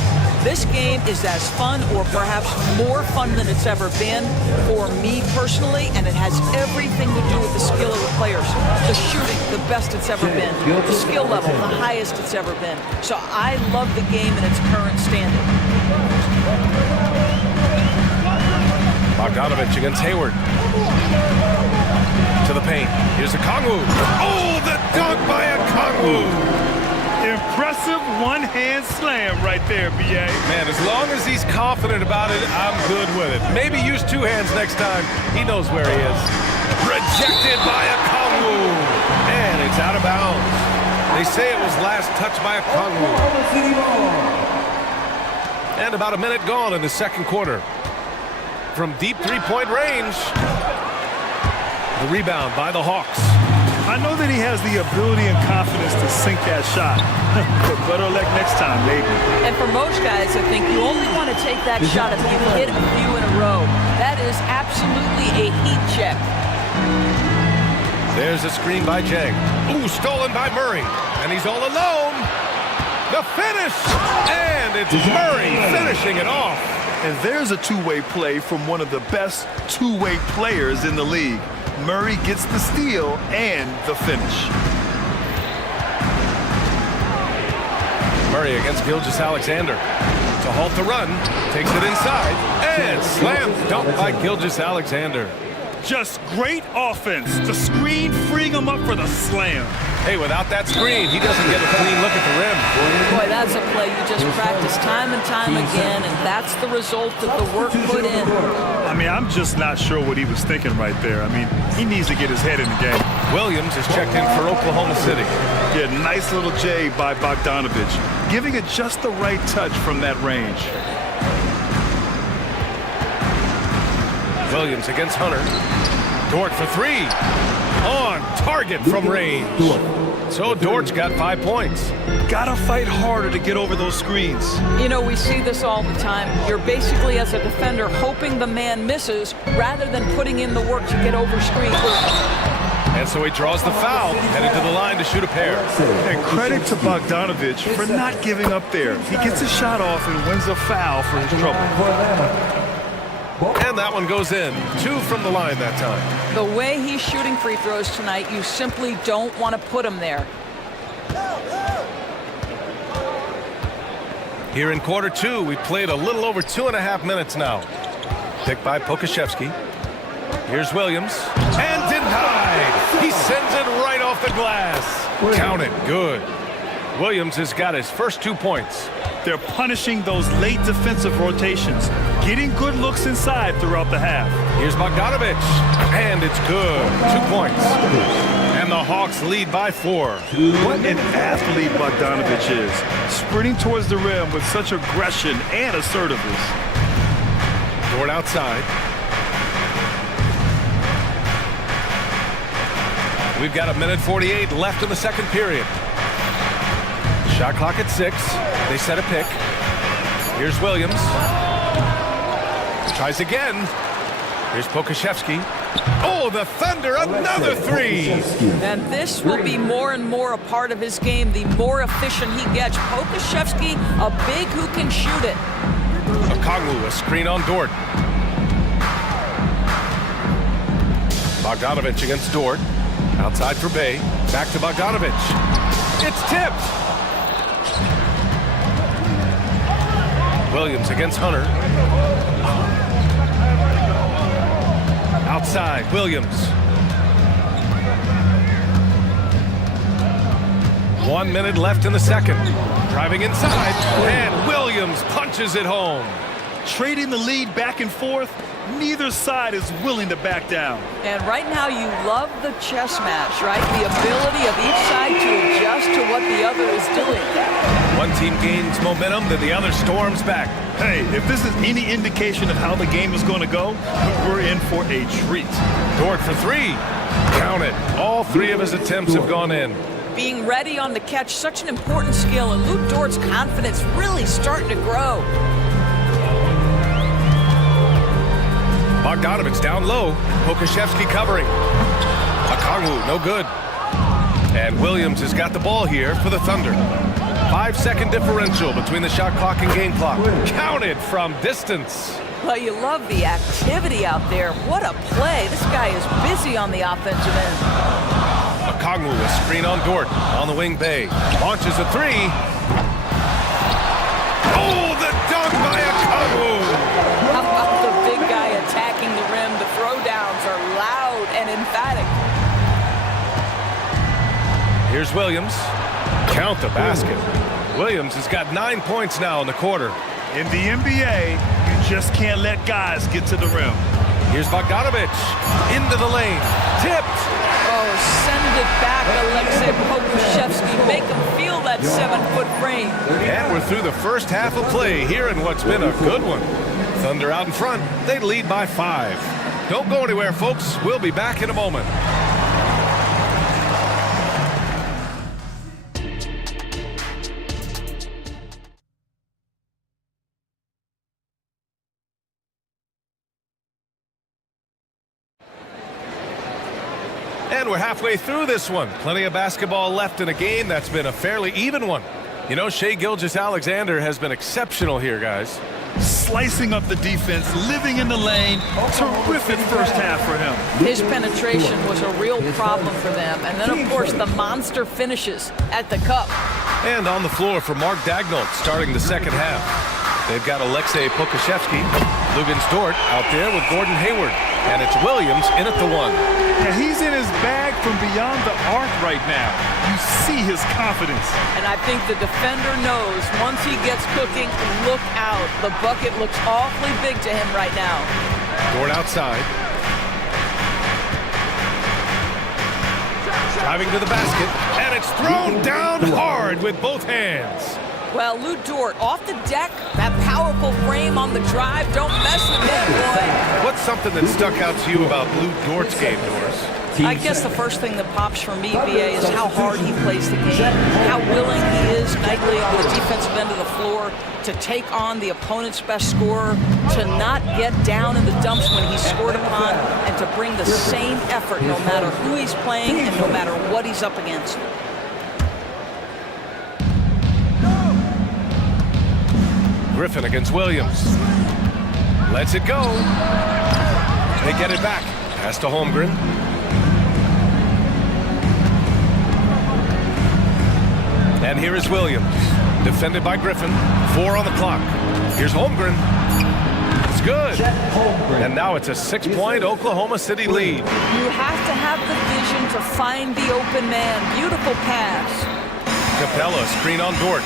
This game is as fun or perhaps more fun than it's ever been for me personally, and it has everything to do with the skill of the players. The shooting, the best it's ever been. The skill level, the highest it's ever been. So I love the game in its current standing. Bogdanovich against Hayward. To the paint. Here's Okongwu. Oh, the dunk by Okongwu. Impressive one-hand slam right there, B.A. Man, as long as he's confident about it, I'm good with it. Maybe use 2 hands next time. He knows where he is. Rejected by Okongwu. And it's out of bounds. They say it was last touched by Okongwu. And about a minute gone in the second quarter. From deep three-point range. The rebound by the Hawks. I know that he has the ability and confidence to sink that shot. But better luck next time, maybe. And for most guys, I think you only want to take that shot if you hit a few in a row. That is absolutely a heat check. There's a screen by Jang. Ooh, stolen by Murray. And he's all alone. The finish! And it's Murray finishing it off. And there's a two-way play from one of the best two-way players in the league. Murray gets the steal and the finish. Murray against Gilgeous-Alexander. To halt the run, takes it inside, and slam dunk by Gilgeous-Alexander. Just great offense. The screen freeing him up for the slam. Hey, without that screen, he doesn't get a clean look at the rim. Boy, that's a play you just practice time and time again, and that's the result of the work put in. I mean, I'm just not sure what he was thinking right there. I mean, he needs to get his head in the game. Williams is checked in for Oklahoma City. Yeah, nice little J by Bogdanovich, giving it just the right touch from that range. Williams against Hunter. Dort for 3. On target from range. So Dort's got 5 points. Gotta fight harder to get over those screens. You know, we see this all the time. You're basically, as a defender, hoping the man misses rather than putting in the work to get over screens. And so he draws the foul, headed to the line to shoot a pair. And credit to Bogdanovich for not giving up there. He gets a shot off and wins a foul for his trouble. And that one goes in. 2 from the line that time. The way he's shooting free throws tonight, you simply don't want to put him there. Here in quarter 2, we played a little over 2.5 minutes now. Picked by Pokashevsky. Here's Williams. And denied! He sends it right off the glass. Count it. Good. Williams has got his first 2 points. They're punishing those late defensive rotations, getting good looks inside throughout the half. Here's Bogdanovich, and it's good. 2 points. And the Hawks lead by 4. What an athlete Bogdanovich is, sprinting towards the rim with such aggression and assertiveness. Dort outside. We've got 1:48 left in the second period. Shot clock at 6. They set a pick. Here's Williams. Tries again. Here's Pokashevsky. Oh, the Thunder, another 3. And this will be more and more a part of his game, the more efficient he gets. Pokashevsky, a big who can shoot it. Okongwu, a screen on Dort. Bogdanovich against Dort. Outside for Bay. Back to Bogdanovich. It's tipped. Williams against Hunter. Outside, Williams. 1 minute left in the second. Driving inside, and Williams punches it home. Trading the lead back and forth, neither side is willing to back down. And right now you love the chess match, right? The ability of each side to adjust to what the other is doing. One team gains momentum, then the other storms back. Hey, if this is any indication of how the game is going to go, we're in for a treat. Dort for 3. Count it. All 3 of his attempts have gone in. Being ready on the catch, such an important skill, and Luke Dort's confidence really starting to grow. Bogdanovich down low. Pokashevsky covering. Okongwu, no good. And Williams has got the ball here for the Thunder. 5-second differential between the shot clock and game clock. Counted from distance. Well, you love the activity out there. What a play. This guy is busy on the offensive end. Okongwu, a screen on Dort. On the wing, Bay. Launches a 3. Oh, the dunk by Okongwu. How about the big guy attacking the rim? The throwdowns are loud and emphatic. Here's Williams. Count the basket. Williams has got 9 points now in the quarter. In the NBA, you just can't let guys get to the rim. Here's Bogdanovich. Into the lane. Tipped. Oh, send it back, Alexei Pokashevsky. Make him feel that 7-foot frame. And we're through the first half of play here in what's been a good one. Thunder out in front. They lead by 5. Don't go anywhere, folks. We'll be back in a moment. And we're halfway through this one. Plenty of basketball left in a game that's been a fairly even one. You know, Shai Gilgeous-Alexander has been exceptional here, guys. Slicing up the defense, living in the lane. Terrific first half for him. His penetration was a real problem for them. And then, of course, the monster finishes at the cup. And on the floor for Mark Daigneault starting the second half. They've got Alexei Pokashevsky, Luguentz Dort out there with Gordon Hayward. And it's Williams in at the 1. Yeah, he's in his bag from beyond the arc right now. You see his confidence. And I think the defender knows once he gets cooking, look out. The bucket looks awfully big to him right now. Dort outside. Driving to the basket, and it's thrown down hard with both hands. Well, Lou Dort off the deck, that powerful frame on the drive. Don't mess with him, boy. What's something that stuck out to you about Lou Dort's game, Doris? I guess the first thing that pops for me, BA, is how hard he plays the game, how willing he is nightly on the defensive end of the floor to take on the opponent's best scorer, to not get down in the dumps when he's scored upon, and to bring the same effort no matter who he's playing and no matter what he's up against. Griffin against Williams. Lets it go. They get it back. Pass to Holmgren. And here is Williams. Defended by Griffin. 4 on the clock. Here's Holmgren. It's good. And now it's a 6-point Oklahoma City lead. You have to have the vision to find the open man. Beautiful pass. Capella, screen on Dort.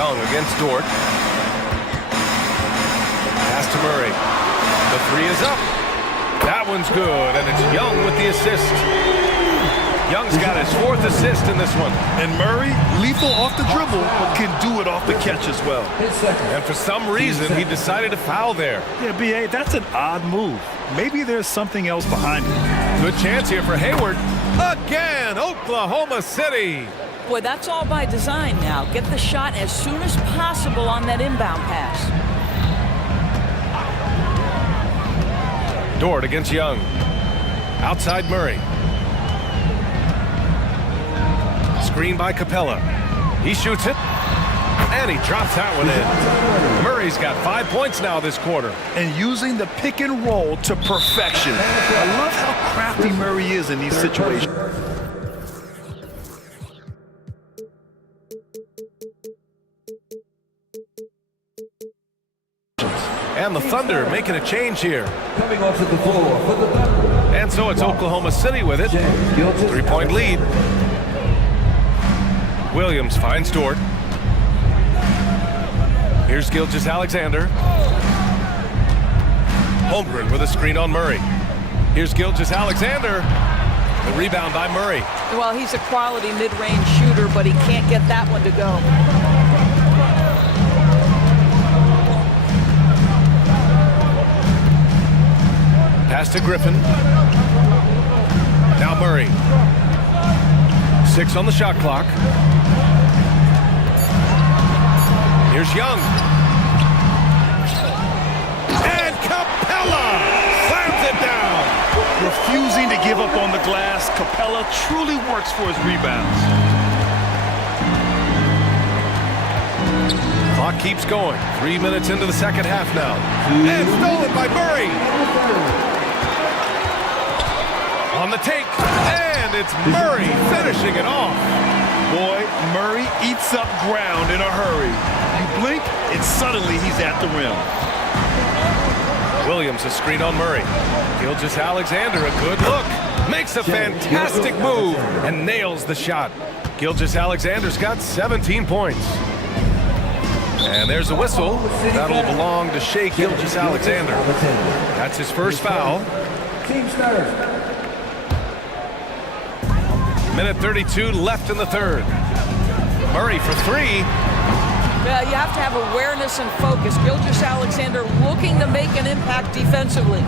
Young against Dort. Pass to Murray. The three is up. That one's good, and it's Young with the assist. Young's got his 4th assist in this one. And Murray, lethal off the dribble, but can do it off the catch as well. And for some reason, he decided to foul there. Yeah, B.A., that's an odd move. Maybe there's something else behind it. Good chance here for Hayward. Again, Oklahoma City. Boy, that's all by design now. Get the shot as soon as possible on that inbound pass. Dort against Young. Outside Murray. Screen by Capella. He shoots it, and he drops that one in. Murray's got 5 points now this quarter. And using the pick and roll to perfection. I love how crafty Murray is in these situations. And the Thunder making a change here. Coming onto the floor for the Thunder. And so it's Oklahoma City with it. 3-point lead. Williams finds Dort. Here's Gilgeous-Alexander. Holmgren with a screen on Murray. Here's Gilgeous-Alexander. The rebound by Murray. Well, he's a quality mid-range shooter, but he can't get that one to go. Pass to Griffin. Now Murray. 6 on the shot clock. Here's Young. And Capella slams it down. Refusing to give up on the glass, Capella truly works for his rebounds. Clock keeps going. 3 minutes into the second half now. And stolen by Murray. On the take. And it's Murray finishing it off. Boy, Murray eats up ground in a hurry. You blink, and suddenly he's at the rim. Williams a screen on Murray. Gilgeous-Alexander a good look. Makes a fantastic move and nails the shot. Gilgeous-Alexander's got 17 points. And there's a whistle. That'll belong to Shea Gilgeous-Alexander. That's his first foul. Team starters. Minute 32 left in the third. Murray for 3. Yeah, you have to have awareness and focus. Gilgeous-Alexander looking to make an impact defensively.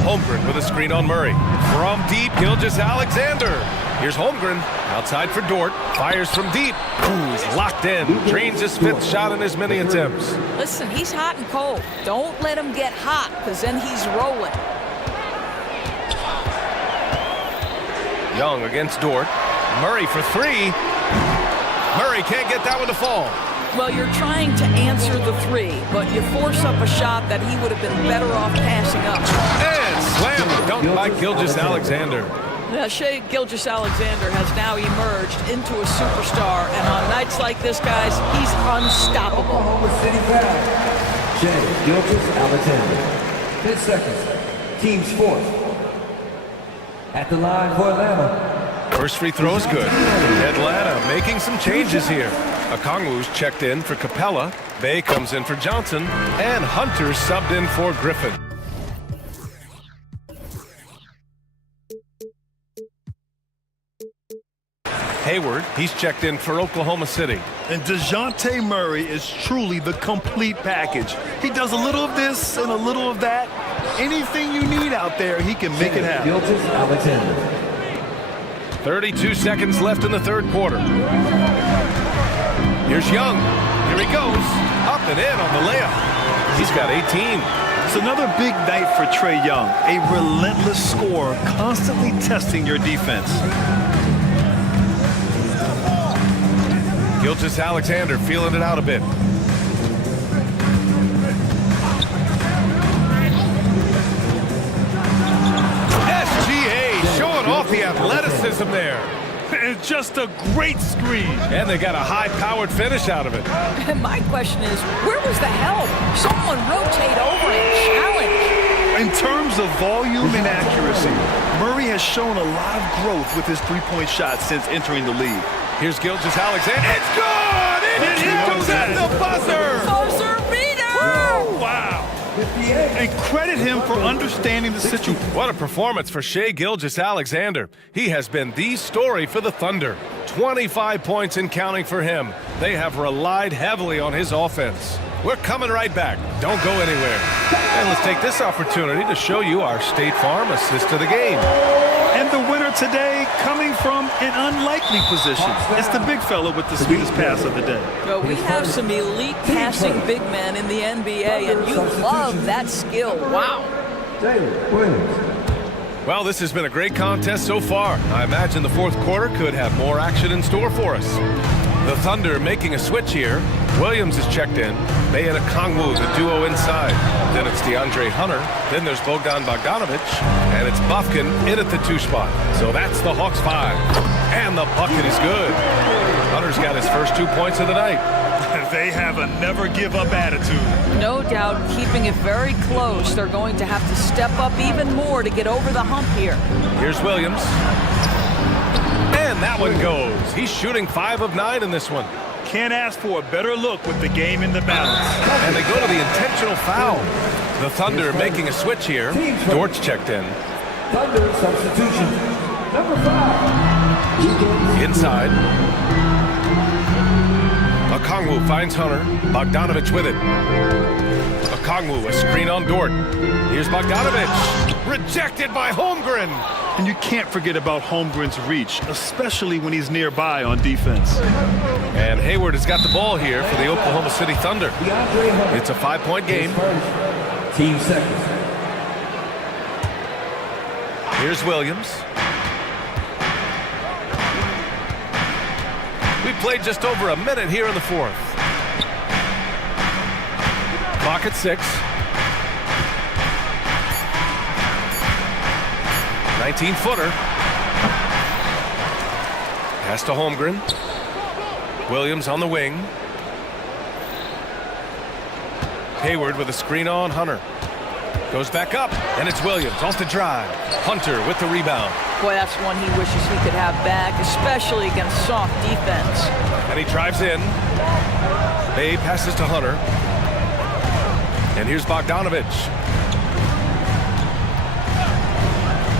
Holmgren with a screen on Murray. From deep, Gilgeous-Alexander. Here's Holmgren, outside for Dort. Fires from deep. Ooh, he's locked in. Drains his 5th shot in his many attempts. Listen, he's hot and cold. Don't let him get hot, because then he's rolling. Young against Dort. Murray for 3. Murray can't get that one to fall. Well, you're trying to answer the 3, but you force up a shot that he would have been better off passing up. And slam dunk by Gilgeous-Alexander. Shea Gilgeous-Alexander has now emerged into a superstar, and on nights like this, guys, he's unstoppable. Oklahoma City foul. Shea Gilgeous-Alexander. 10 seconds. Team's 4th. At the line for Atlanta. First free throw is good. Atlanta making some changes here. Okongwu's checked in for Capella. Bay comes in for Johnson. And Hunter subbed in for Griffin. Hayward, he's checked in for Oklahoma City. And DeJounte Murray is truly the complete package. He does a little of this and a little of that. Anything you need out there, he can make it happen. Gilgeous-Alexander. 32 seconds left in the third quarter. Here's Young. Here he goes. Up and in on the layup. He's got 18. It's another big night for Trae Young. A relentless scorer, constantly testing your defense. Gilgeous-Alexander feeling it out a bit. SGA showing off the athleticism there. And just a great screen. And they got a high-powered finish out of it. And my question is, where was the help? Someone rotate over and challenge. In terms of volume and accuracy, Murray has shown a lot of growth with his three-point shot since entering the league. Here's Gilgeous-Alexander. It's good! It goes at the buzzer! Buzzer beater! Oh, wow. And credit him for understanding the situation. What a performance for Shai Gilgeous-Alexander. He has been the story for the Thunder. 25 points and counting for him. They have relied heavily on his offense. We're coming right back. Don't go anywhere. And let's take this opportunity to show you our State Farm assist of the game. And the winner today coming from an unlikely position. It's the big fella with the sweetest pass of the day. Well, we have some elite passing big men in the NBA, and you love that skill. Wow. Well, this has been a great contest so far. I imagine the fourth quarter could have more action in store for us. The Thunder making a switch here. Williams is checked in. May and Okongwu, the duo inside. Then it's DeAndre Hunter. Then there's Bogdan Bogdanovic. And it's Bufkin in at the 2 spot. So that's the Hawks 5. And the bucket is good. Hunter's got his first 2 points of the night. They have a never-give-up attitude. No doubt keeping it very close. They're going to have to step up even more to get over the hump here. Here's Williams. And that one goes. He's shooting 5 of 9 in this one. Can't ask for a better look with the game in the balance. And they go to the intentional foul. The Thunder making a switch here. Dort's checked in. Thunder substitution. Number 5. Inside. Okongwu finds Hunter. Bogdanovic with it. Okongwu, a screen on Dort. Here's Bogdanovic. Rejected by Holmgren. And you can't forget about Holmgren's reach, especially when he's nearby on defense. And Hayward has got the ball here for the Oklahoma City Thunder. It's a 5-point game. Team seconds. Here's Williams. We played just over a minute here in the fourth. Clock at 6. 19-footer. Pass to Holmgren. Williams on the wing. Hayward with a screen on Hunter. Goes back up, and it's Williams off the drive. Hunter with the rebound. Boy, that's one he wishes he could have back, especially against soft defense. And he drives in. Bay passes to Hunter. And here's Bogdanovic.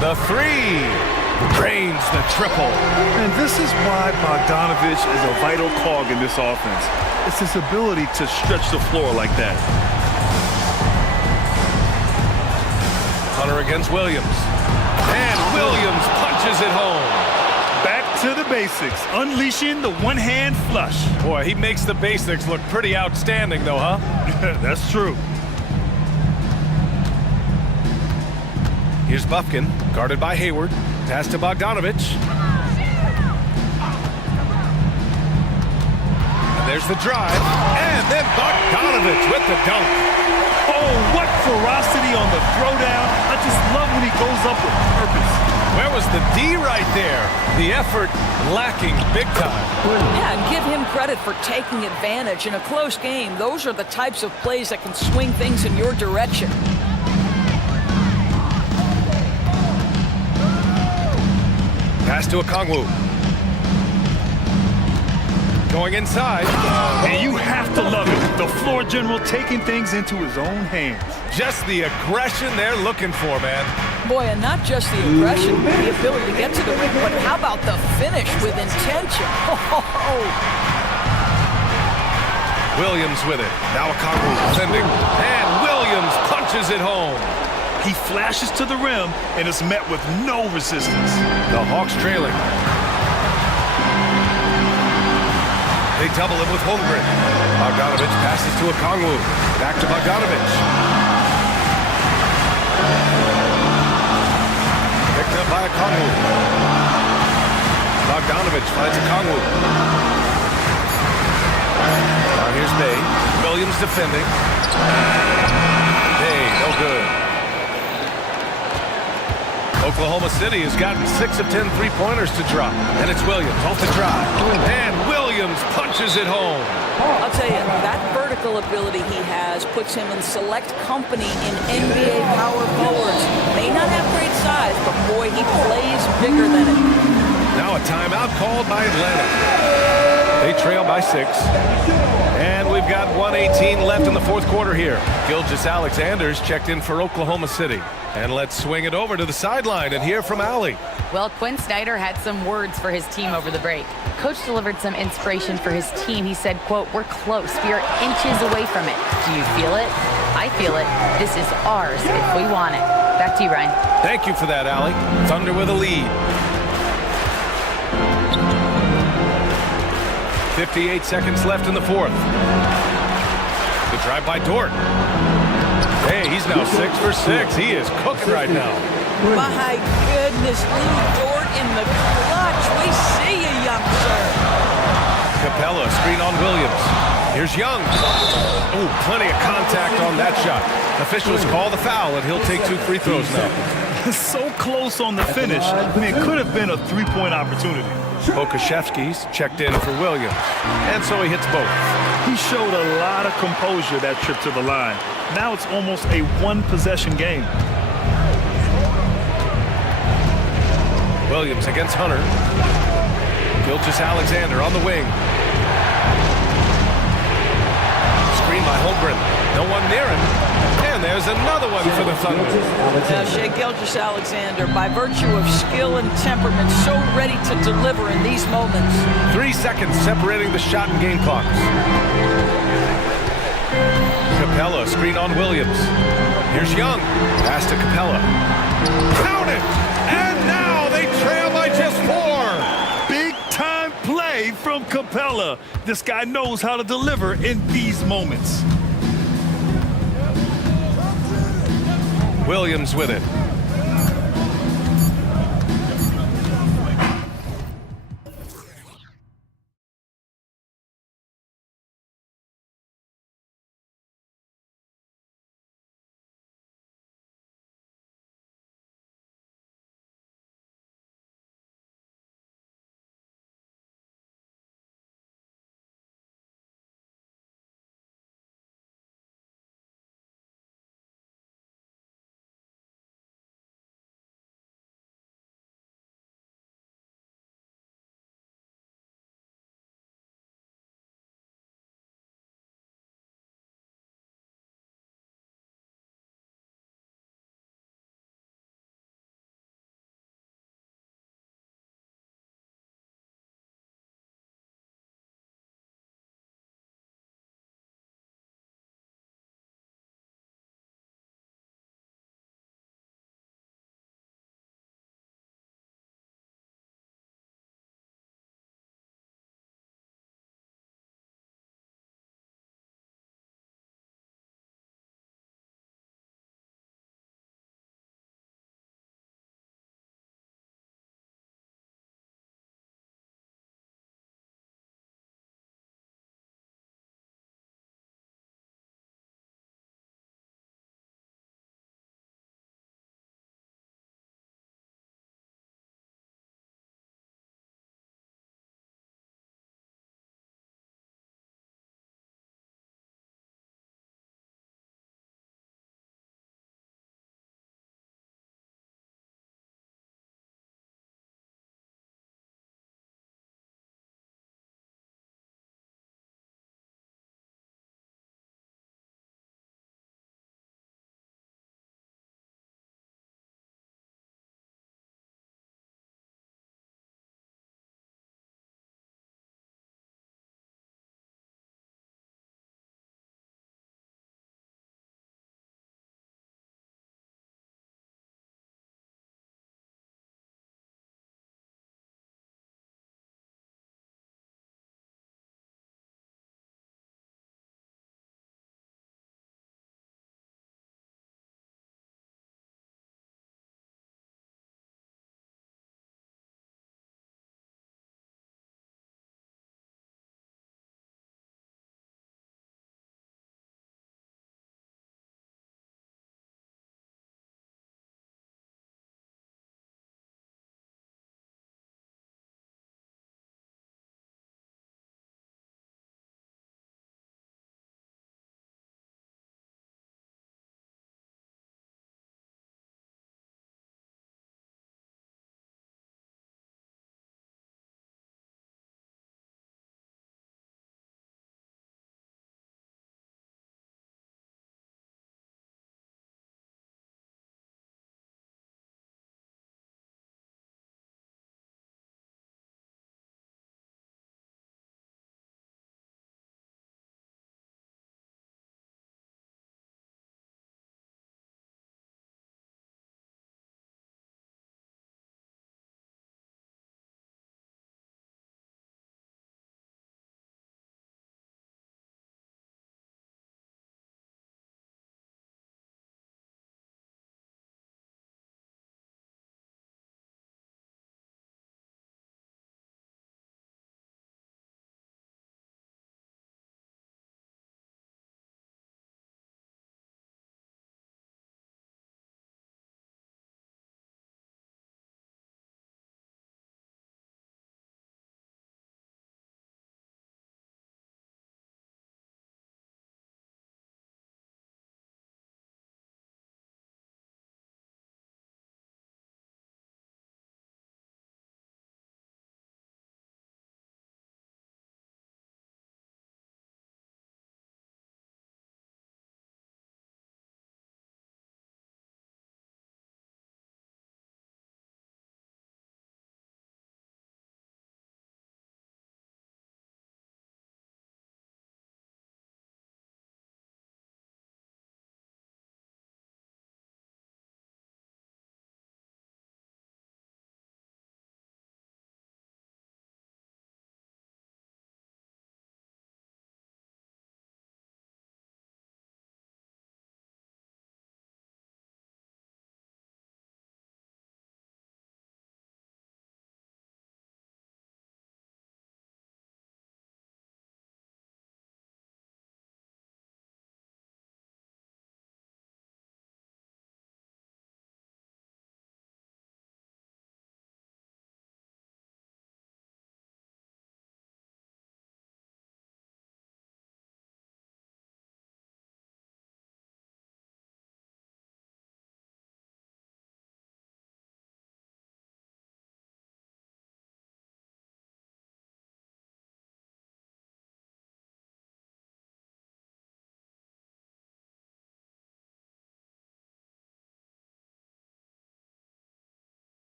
The 3. Drains the triple. And this is why Bogdanovic is a vital cog in this offense. It's his ability to stretch the floor like that. Hunter against Williams. And Williams punches it home. Back to the basics, unleashing the one-hand flush. Boy, he makes the basics look pretty outstanding, though, huh? That's true. Here's Bufkin, guarded by Hayward. Pass to Bogdanovic. And there's the drive. And then Bogdanovic with the dunk. Oh, what ferocity on the throwdown. I just love when he goes up with purpose. Where was the D right there? The effort lacking big time. Yeah, and give him credit for taking advantage in a close game. Those are the types of plays that can swing things in your direction. Pass to Okongwu. Going inside. And you have to love it. The floor general taking things into his own hands. Just the aggression they're looking for, man. Boy, and not just the aggression, the ability to get to the ring, but how about the finish with intention? Williams with it. Now Okongwu defending. And Williams punches it home. He flashes to the rim and is met with no resistance. The Hawks trailing. They double him with Holmgren. Bogdanovic passes to Okongwu. Back to Bogdanovic. Picked up by Okongwu. Bogdanovic finds Okongwu. Now here's Bay. Williams defending. Bay, no good. Oklahoma City has gotten 6 of 10 three-pointers to drop. And it's Williams off the drive. And Williams punches it home. I'll tell you, that vertical physical ability he has puts him in select company in NBA power forwards. May not have great size, but boy, he plays bigger than it. Now a timeout called by Atlanta. They trail by 6. And we've got 1:18 left in the fourth quarter here. Gilgeous-Alexander's checked in for Oklahoma City. And let's swing it over to the sideline and hear from Allie. Well, Quinn Snyder had some words for his team over the break. Coach delivered some inspiration for his team. He said, quote, "We're close. We are inches away from it. Do you feel it? I feel it. This is ours if we want it." Back to you, Ryan. Thank you for that, Allie. Thunder with a lead. 58 seconds left in the fourth. The drive by Dort. Hey, he's now 6 for 6. He is cooking right now. My goodness, Lou Dort in the clutch. We see you, young sir. Capella, screen on Williams. Here's Young. Ooh, plenty of contact on that shot. Officials call the foul, and he'll take 2 free throws now. So close on the finish. I mean, it could have been a three-point opportunity. Pokashevsky's checked in for Williams, and so he hits both. He showed a lot of composure that trip to the line. Now it's almost a one-possession game. Williams against Hunter. Gilgeous-Alexander on the wing. Screen by Holmgren. No one near him. And there's another one for the Thunder. Shai Gilgeous-Alexander, by virtue of skill and temperament, so ready to deliver in these moments. 3 seconds separating the shot and game clocks. Capella, screen on Williams. Here's Young. Pass to Capella. Count it! And now they trail by just 4. Big-time play from Capella. This guy knows how to deliver in these moments. Williams with it.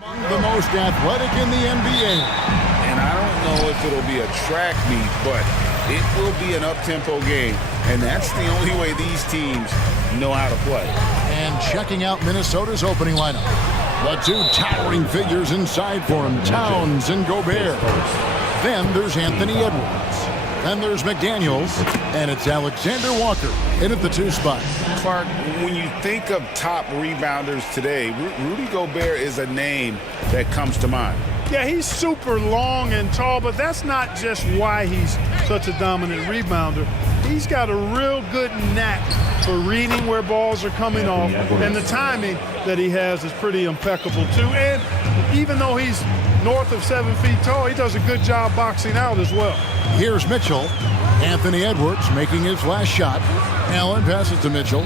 The most athletic in the NBA. And I don't know if it'll be a track meet, but it will be an up-tempo game. And that's the only way these teams know how to play. And checking out Minnesota's opening lineup. The two towering figures inside for him, Towns and Gobert. Then there's Anthony Edwards. Then there's McDaniels, and it's Alexander Walker in at the 2 spot. Clark, when you think of top rebounders today, Rudy Gobert is a name that comes to mind. Yeah, he's super long and tall, but that's not just why he's such a dominant rebounder. He's got a real good knack for reading where balls are coming off, and the timing that he has is pretty impeccable too. And even though he's north of 7 feet tall, he does a good job boxing out as well. Here's Mitchell. Anthony Edwards making his last shot. Allen passes to Mitchell.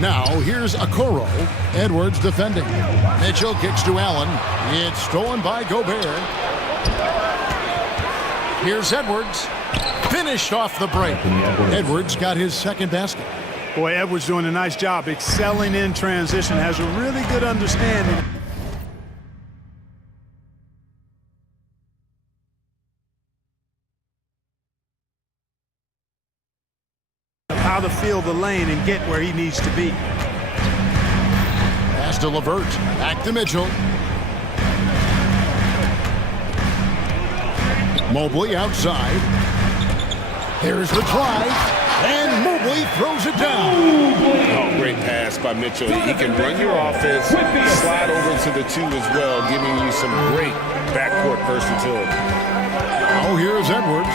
Now here's Okoro. Edwards defending. Mitchell kicks to Allen. It's stolen by Gobert. Here's Edwards. Finished off the break. Edwards got his second basket. Boy, Edwards doing a nice job excelling in transition, has a really good understanding of how to feel the lane and get where he needs to be. Pass to LeVert. Back to Mitchell. Mobley outside. Here's the try. And Mobley throws it down. Oh, great pass by Mitchell. He can run your offense, slide over to the 2 as well, giving you some great backcourt versatility. Oh, here's Edwards.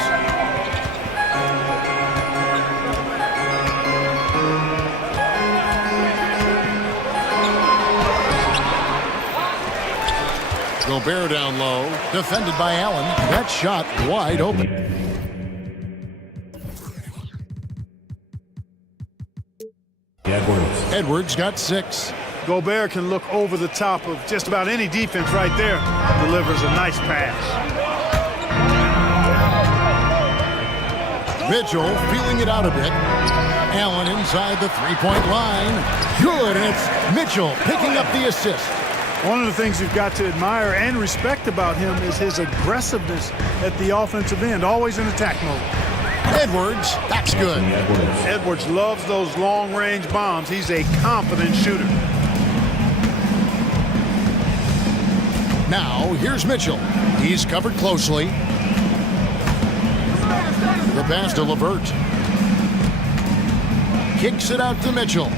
Gobert down low, defended by Allen. That shot wide open. Edwards got 6. Gobert can look over the top of just about any defense right there. Delivers a nice pass. Mitchell feeling it out a bit. Allen inside the 3-point line. Good, and it's Mitchell picking up the assist. One of the things you've got to admire and respect about him is his aggressiveness at the offensive end, always in attack mode. Edwards, that's good. Edwards loves those long-range bombs. He's a confident shooter. Now, here's Mitchell. He's covered closely. The pass to LeVert. Kicks it out to Mitchell.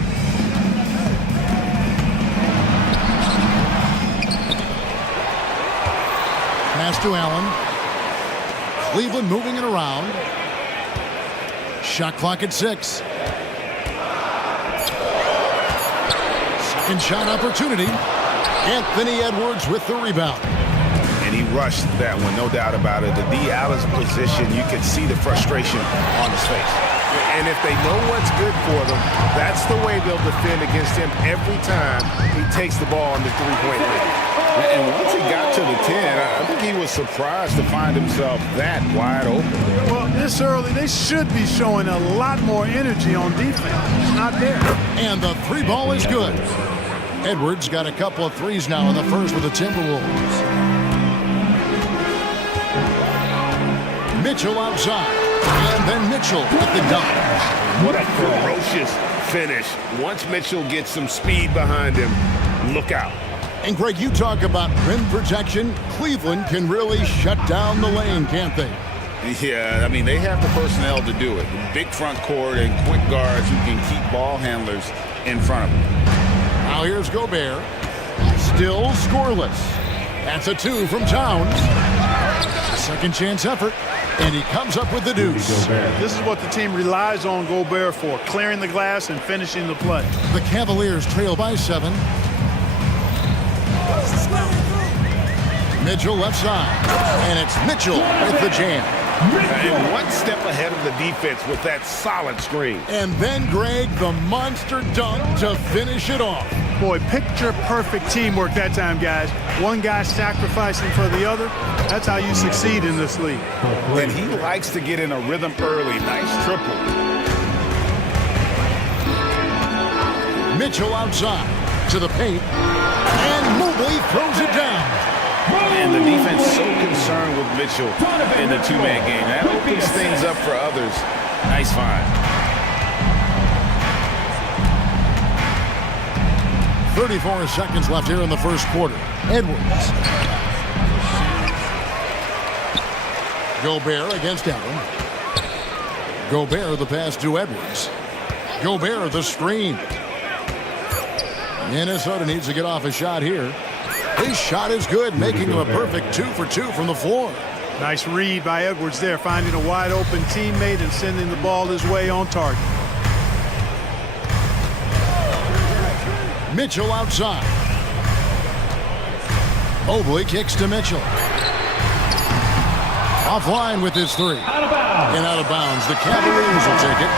Pass to Allen. Cleveland moving it around. Shot clock at 6. Second shot opportunity. Anthony Edwards with the rebound. And he rushed that one, no doubt about it. The D. Allen's position, you can see the frustration on his face. And if they know what's good for them, that's the way they'll defend against him every time he takes the ball on the 3-point line. And once he got to the 10, I think he was surprised to find himself that wide open. Well, this early, they should be showing a lot more energy on defense. It's not there. And the 3 ball is good. Edwards got a couple of threes now in the first with the Timberwolves. Mitchell outside. And then Mitchell with the dunk. What a ferocious finish. Once Mitchell gets some speed behind him, look out. And Greg, you talk about rim protection. Cleveland can really shut down the lane, can't they? Yeah, I mean, they have the personnel to do it. Big front court and quick guards who can keep ball handlers in front of them. Now here's Gobert. Still scoreless. That's a 2 from Towns. Second chance effort. And he comes up with the deuce. This is what the team relies on Gobert for, clearing the glass and finishing the play. The Cavaliers trail by 7. Mitchell left side. And it's Mitchell with the jam. And one step ahead of the defense with that solid screen. And then, Greg, the monster dunk to finish it off. Boy, picture-perfect teamwork that time, guys. One guy sacrificing for the other. That's how you succeed in this league. And he likes to get in a rhythm early. Nice triple. Mitchell outside. to the paint. And Mobley throws it down. And the defense so concerned with Mitchell in the two-man game. That opens things up for others. Nice find. 34 seconds left here in the first quarter. Edwards. Gobert against Allen. Gobert the pass to Edwards. Gobert the screen. Minnesota needs to get off a shot here. His shot is good, making him a perfect 2 for 2 from the floor. Nice read by Edwards there, finding a wide open teammate and sending the ball his way on target. Mitchell outside. Mobley kicks to Mitchell. Offline with his three. And out of bounds. The Cavaliers will take it.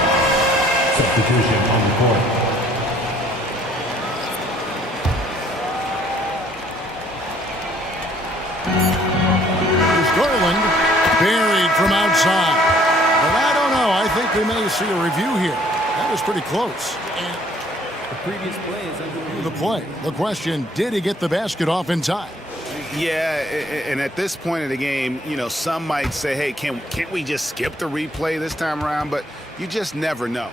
Substitution on the court. Here's Garland. Buried from outside. But I don't know. I think we may see a review here. That was pretty close. And the previous play is under the play. The question, did he get the basket off in time? Yeah, and at this point of the game, you know, some might say, hey, can't we just skip the replay this time around? But you just never know.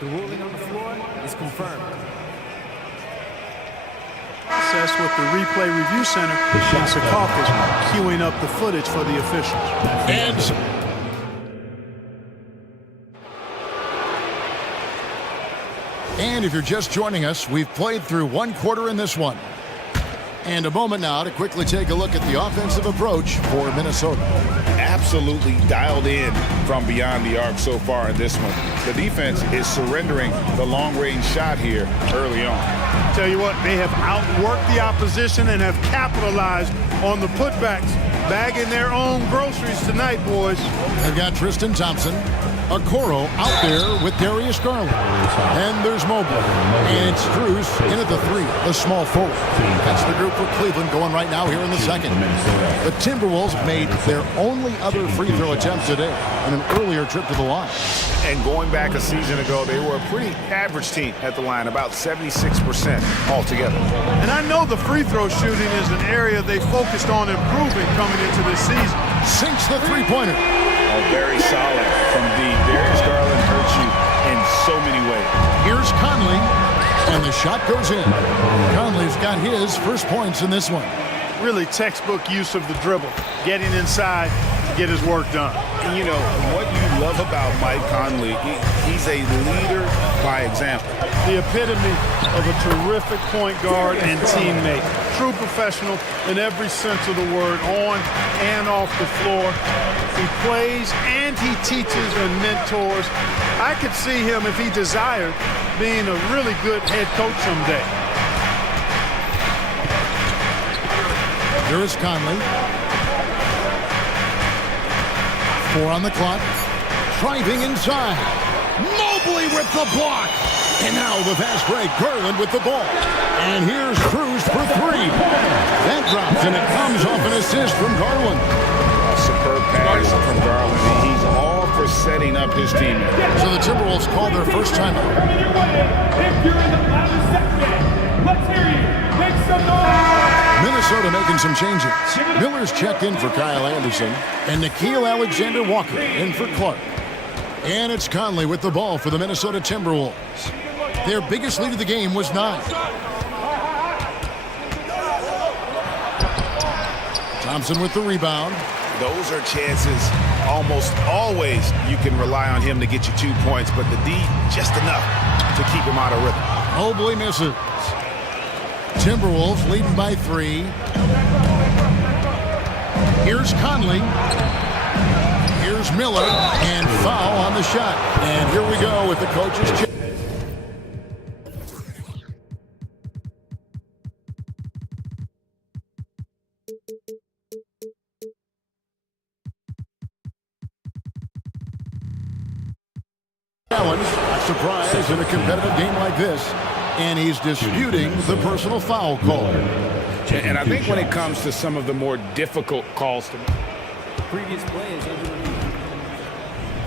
The ruling on the floor is confirmed. Process with the replay review center. And Secaucus queuing up the footage for the officials. And if you're just joining us, we've played through one quarter in this one. And a moment now to quickly take a look at the offensive approach for Minnesota. Absolutely dialed in from beyond the arc so far in this one. The defense is surrendering the long-range shot here early on. Tell you what, they have outworked the opposition and have capitalized on the putbacks, bagging their own groceries tonight, boys. They've got Tristan Thompson, Okoro out there with Darius Garland. And there's Mobley. And it's Cruz in at the three, the small forward. That's the group for Cleveland going right now here in the second. The Timberwolves made their only other free throw attempt today on an earlier trip to the line. And going back a season ago, they were a pretty average team at the line, about 76% altogether. And I know the free throw shooting is an area they focused on improving coming into this season. Sinks the three-pointer. Oh, very solid from deep. Darius Garland hurts you in so many ways. Here's Conley, and the shot goes in. Conley's got his first points in this one. Really textbook use of the dribble, getting inside to get his work done. And you know, what you love about Mike Conley, he's a leader by example. The epitome of a terrific point guard and teammate. True professional in every sense of the word, on and off the floor. He plays and he teaches and mentors. I could see him, if he desired, being a really good head coach someday. Here is Conley. 4 on the clock. Driving inside. Mobley with the block. And now the fast break. Garland with the ball. And here's Cruz for 3. That drops, and it comes off an assist from Garland. A superb pass from Garland. He's all for setting up his team. So the Timberwolves call their first timeout. If you're in the final second, let's hear you. Make some noise. Minnesota making some changes. Miller's checked in for Kyle Anderson, and Nickeil Alexander-Walker in for Clark. And it's Conley with the ball for the Minnesota Timberwolves. Their biggest lead of the game was 9. Thompson with the rebound. Those are chances almost always you can rely on him to get you 2 points, but the D just enough to keep him out of rhythm. Mobley misses. Timberwolves leading by 3. Here's Conley. Here's Miller, and foul on the shot. And here we go with the coach's check. Challenge, a surprise in a competitive game like this. And he's disputing the personal foul call. And I think when it comes to some of the more difficult calls to make, previous play is under review.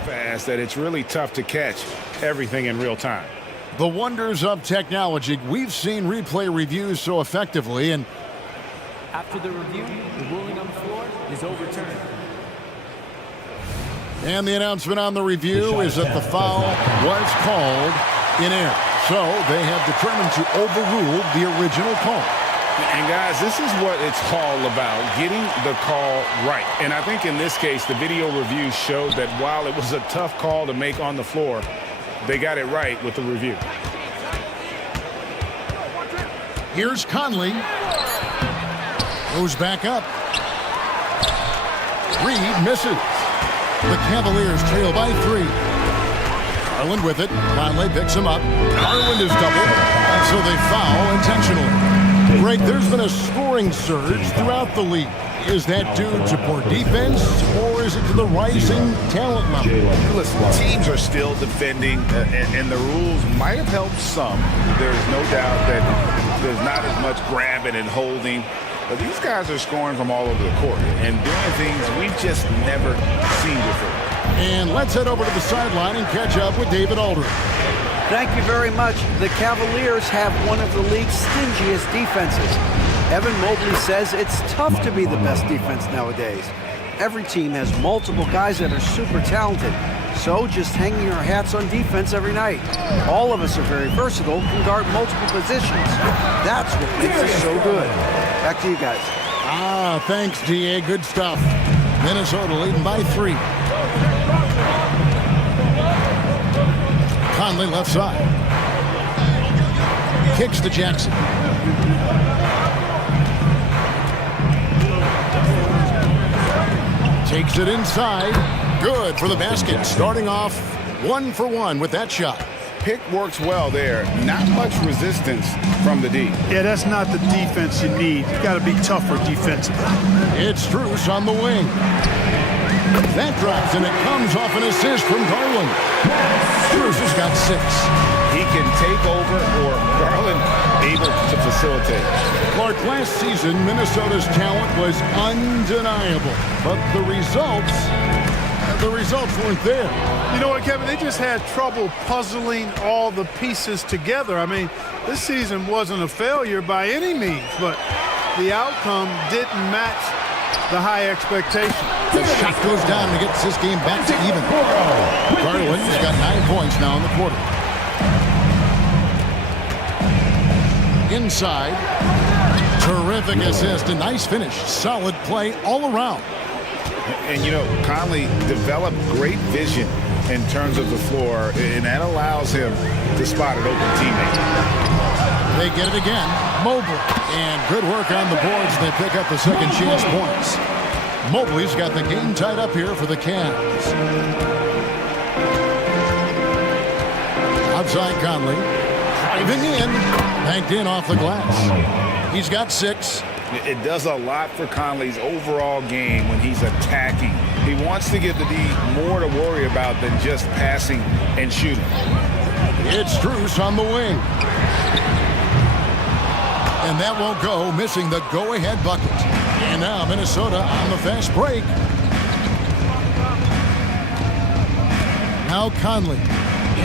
Fast that it's really tough to catch everything in real time. The wonders of technology. We've seen replay reviews so effectively, and After the review, the ruling on the floor is overturned. the announcement on the review is that the foul was called in air. So they have determined to overrule the original call. And guys, this is what it's all about, getting the call right. And I think in this case, the video review showed that while it was a tough call to make on the floor, they got it right with the review. Here's Conley. Goes back up. Reed misses. The Cavaliers trail by 3. Garland with it. Conley picks him up. Garland is doubled, and so they foul intentionally. Greg, there's been a scoring surge throughout the league. Is that due to poor defense, or is it to the rising talent level? Listen, teams are still defending, and the rules might have helped some. There's no doubt that there's not as much grabbing and holding. But these guys are scoring from all over the court and doing things we've just never seen before. And let's head over to the sideline and catch up with David Aldridge. Thank you very much. The Cavaliers have one of the league's stingiest defenses. Evan Mobley says it's tough to be the best defense nowadays. Every team has multiple guys that are super talented. So just hanging our hats on defense every night. All of us are very versatile, can guard multiple positions. That's what makes us so good. Back to you guys. Thanks, DA. Good stuff. Minnesota leading by 3. Conley left side. Kicks to Jackson. Takes it inside. Good for the basket. Starting off 1 for 1 with that shot. Pick works well there. Not much resistance from the D. Yeah, that's not the defense you need. You got to be tougher defensively. It's Strus on the wing. That drops, and it comes off an assist from Garland. Strus has got 6. He can take over, or Garland able to facilitate. Clark, last season, Minnesota's talent was undeniable, but the results weren't there. You know what, Kevin? They just had trouble puzzling all the pieces together. I mean, this season wasn't a failure by any means, but the outcome didn't match the high expectation. The shot goes down and gets this game back to even. Garland's got 9 points now in the quarter. Inside. Terrific assist. A nice finish. Solid play all around. And, you know, Conley developed great vision in terms of the floor, and that allows him to spot an open teammate. They get it again. Mobley. And good work on the boards. They pick up the second chance points. Mobley's got the game tied up here for the Cavs. Outside Conley. Driving in. Banked in off the glass. He's got 6. It does a lot for Conley's overall game when he's attacking. He wants to give the D more to worry about than just passing and shooting. It's Strus on the wing. And that won't go, missing the go-ahead bucket. And now Minnesota on the fast break. Now Conley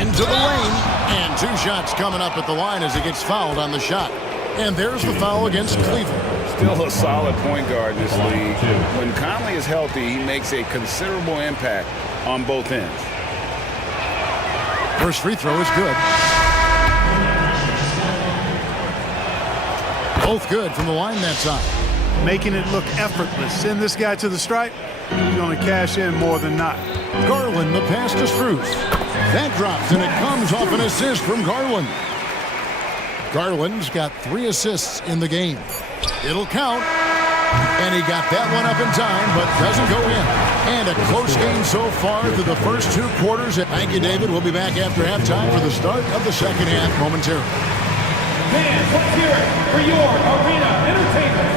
into the lane. And 2 shots coming up at the line as he gets fouled on the shot. And there's the foul against Cleveland. Still a solid point guard this league. When Conley is healthy, he makes a considerable impact on both ends. First free throw is good. Both good from the line that time. Making it look effortless. Send this guy to the stripe. He's going to cash in more than not. Garland, the pass to Strus. That drops, and it comes off an assist from Garland. Garland's got 3 assists in the game. It'll count. And he got that one up in time, but doesn't go in. And a close game so far through the first 2 quarters. Thank you, David. We'll be back after halftime for the start of the second half momentarily. Fans, let's hear it for your arena entertainment.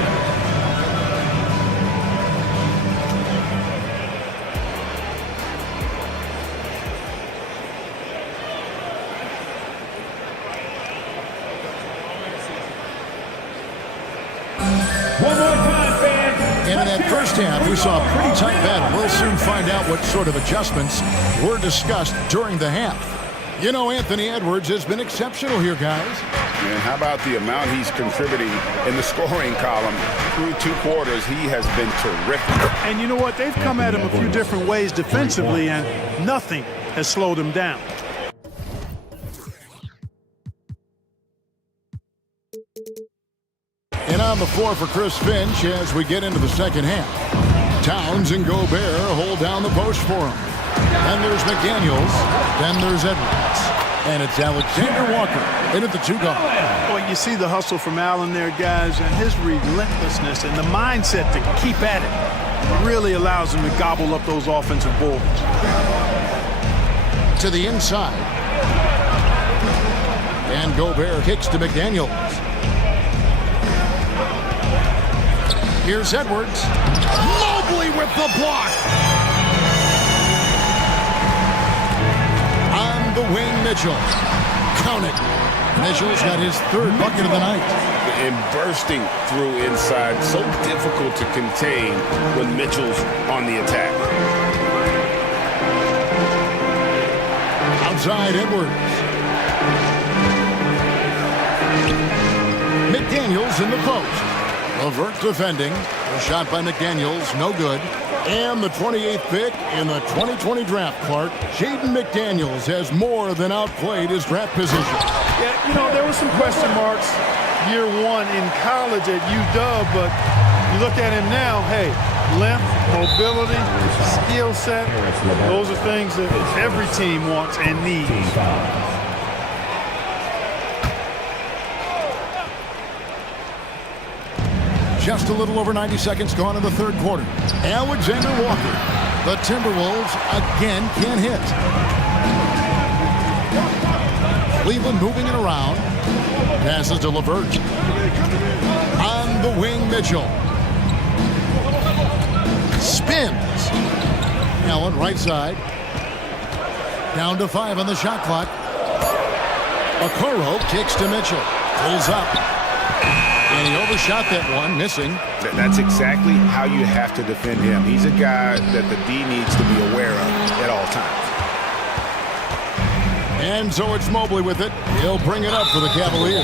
One more time, fans. And in that first half, we saw a pretty tight battle. We'll soon find out what sort of adjustments were discussed during the half. You know, Anthony Edwards has been exceptional here, guys. And how about the amount he's contributing in the scoring column through 2 quarters? He has been terrific. And you know what? They've come at him a few different ways defensively, and nothing has slowed him down. And on the floor for Chris Finch as we get into the second half. Towns and Gobert hold down the post for him. Then there's McDaniels. Then there's Edwards. And it's Alexander Walker in at the 2 guard. Well, you see the hustle from Allen there, guys, and his relentlessness and the mindset to keep at it really allows him to gobble up those offensive boards. To the inside. And Gobert kicks to McDaniels. Here's Edwards. Mobley with the block. On the wing, Mitchell. Count it. Mitchell's got his 3rd bucket of the night. And bursting through inside. So difficult to contain when Mitchell's on the attack. Outside, Edwards. McDaniels in the post. LeVert defending. A shot by McDaniels, no good. And the 28th pick in the 2020 draft, Clark. Jaden McDaniels has more than outplayed his draft position. Yeah, you know, there was some question marks year 1 in college at UW, but you look at him now, hey, length, mobility, skill set, those are things that every team wants and needs. Just a little over 90 seconds gone in the 3rd quarter. Alexander Walker. The Timberwolves again can't hit. Cleveland moving it around. Passes to LeVert. On the wing, Mitchell. Spins. Allen right side. Down to 5 on the shot clock. Okoro kicks to Mitchell. Pulls up. And he overshot that one, missing. That's exactly how you have to defend him. He's a guy that the D needs to be aware of at all times. And so it's Mobley with it. He'll bring it up for the Cavaliers.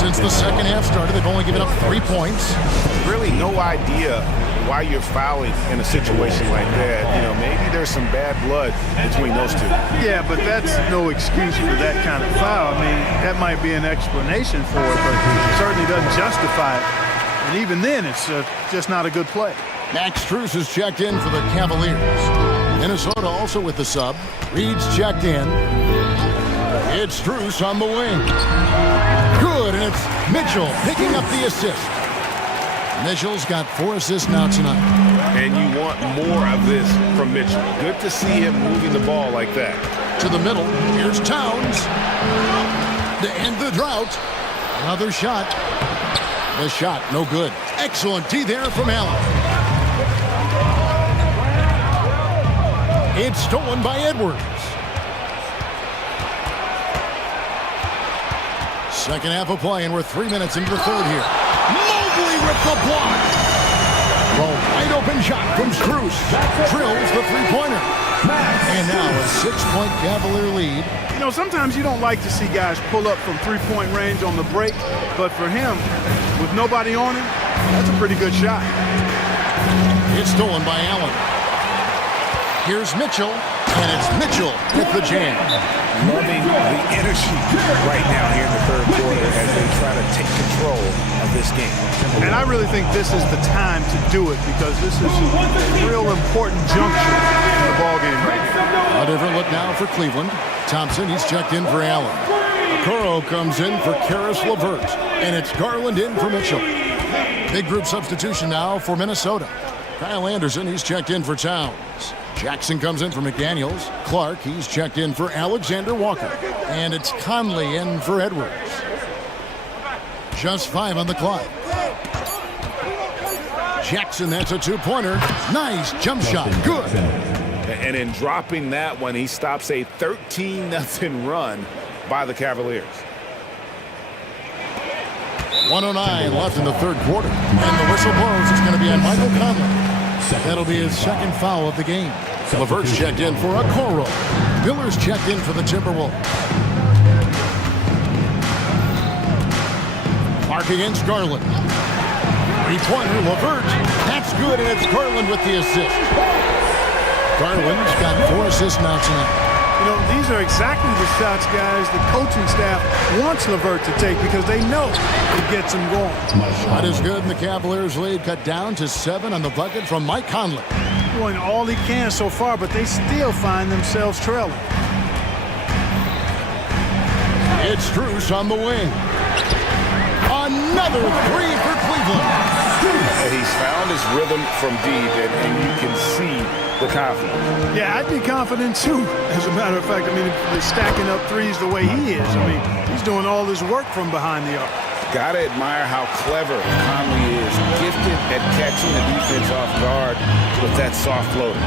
Since the second half started, they've only given up 3 points. Really no idea why you're fouling in a situation like that. You know, maybe there's some bad blood between those two. Yeah, but that's no excuse for that kind of foul. I mean, that might be an explanation for it, but it certainly doesn't justify it. And even then, it's just not a good play. Max Strus is checked in for the Cavaliers. Minnesota also with the sub. Reed's checked in. It's Strus on the wing. Good, and it's Mitchell picking up the assist. Mitchell's got 4 assists now tonight. And you want more of this from Mitchell. Good to see him moving the ball like that. To the middle. Here's Towns. To end the drought. Another shot. The shot, no good. Excellent D there from Allen. It's stolen by Edwards. Second half of play, and we're 3 minutes into the 3rd here. Mobley with the block. A wide open shot from Strus. Drills the 3-pointer. And now a 6-point Cavalier lead. You know, sometimes you don't like to see guys pull up from 3-point range on the break, but for him, with nobody on him, that's a pretty good shot. It's stolen by Allen. Here's Mitchell, and it's Mitchell with the jam. Loving the energy right now here in the 3rd quarter as they try to take control of this game. And I really think this is the time to do it because this is a real important juncture in the ballgame right now. A different look now for Cleveland. Thompson, he's checked in for Allen. Okoro comes in for Karis LeVert, and it's Garland in for Mitchell. Big group substitution now for Minnesota. Kyle Anderson, he's checked in for Towns. Jackson comes in for McDaniels. Clark, he's checked in for Alexander Walker. And it's Conley in for Edwards. Just 5 on the clock. Jackson, that's a 2-pointer. Nice jump shot. Good. And in dropping that one, he stops a 13-0 run by the Cavaliers. 1:09 left in the 3rd quarter. And the whistle blows. It's going to be on Michael Conley. That'll be his 2nd foul of the game. Levert's checked in for Okoro. Miller's checked in for the Timberwolves. Mark against Garland. Three-pointer, Levert. That's good, and it's Garland with the assist. Garland's got 4 assists now tonight. You know, these are exactly the shots, guys, the coaching staff wants Levert to take because they know it gets him going. Shot is good, and the Cavaliers' lead cut down to 7 on the bucket from Mike Conley. Doing all he can so far, but they still find themselves trailing. It's Strus on the wing. Another three for Cleveland. He's found his rhythm from deep, and you can see the confidence. Yeah, I'd be confident too. As a matter of fact, I mean, they're stacking up threes the way he is. I mean, he's doing all his work from behind the arc. Gotta admire how clever Conley is. Gifted at catching the defense off guard with that soft floater.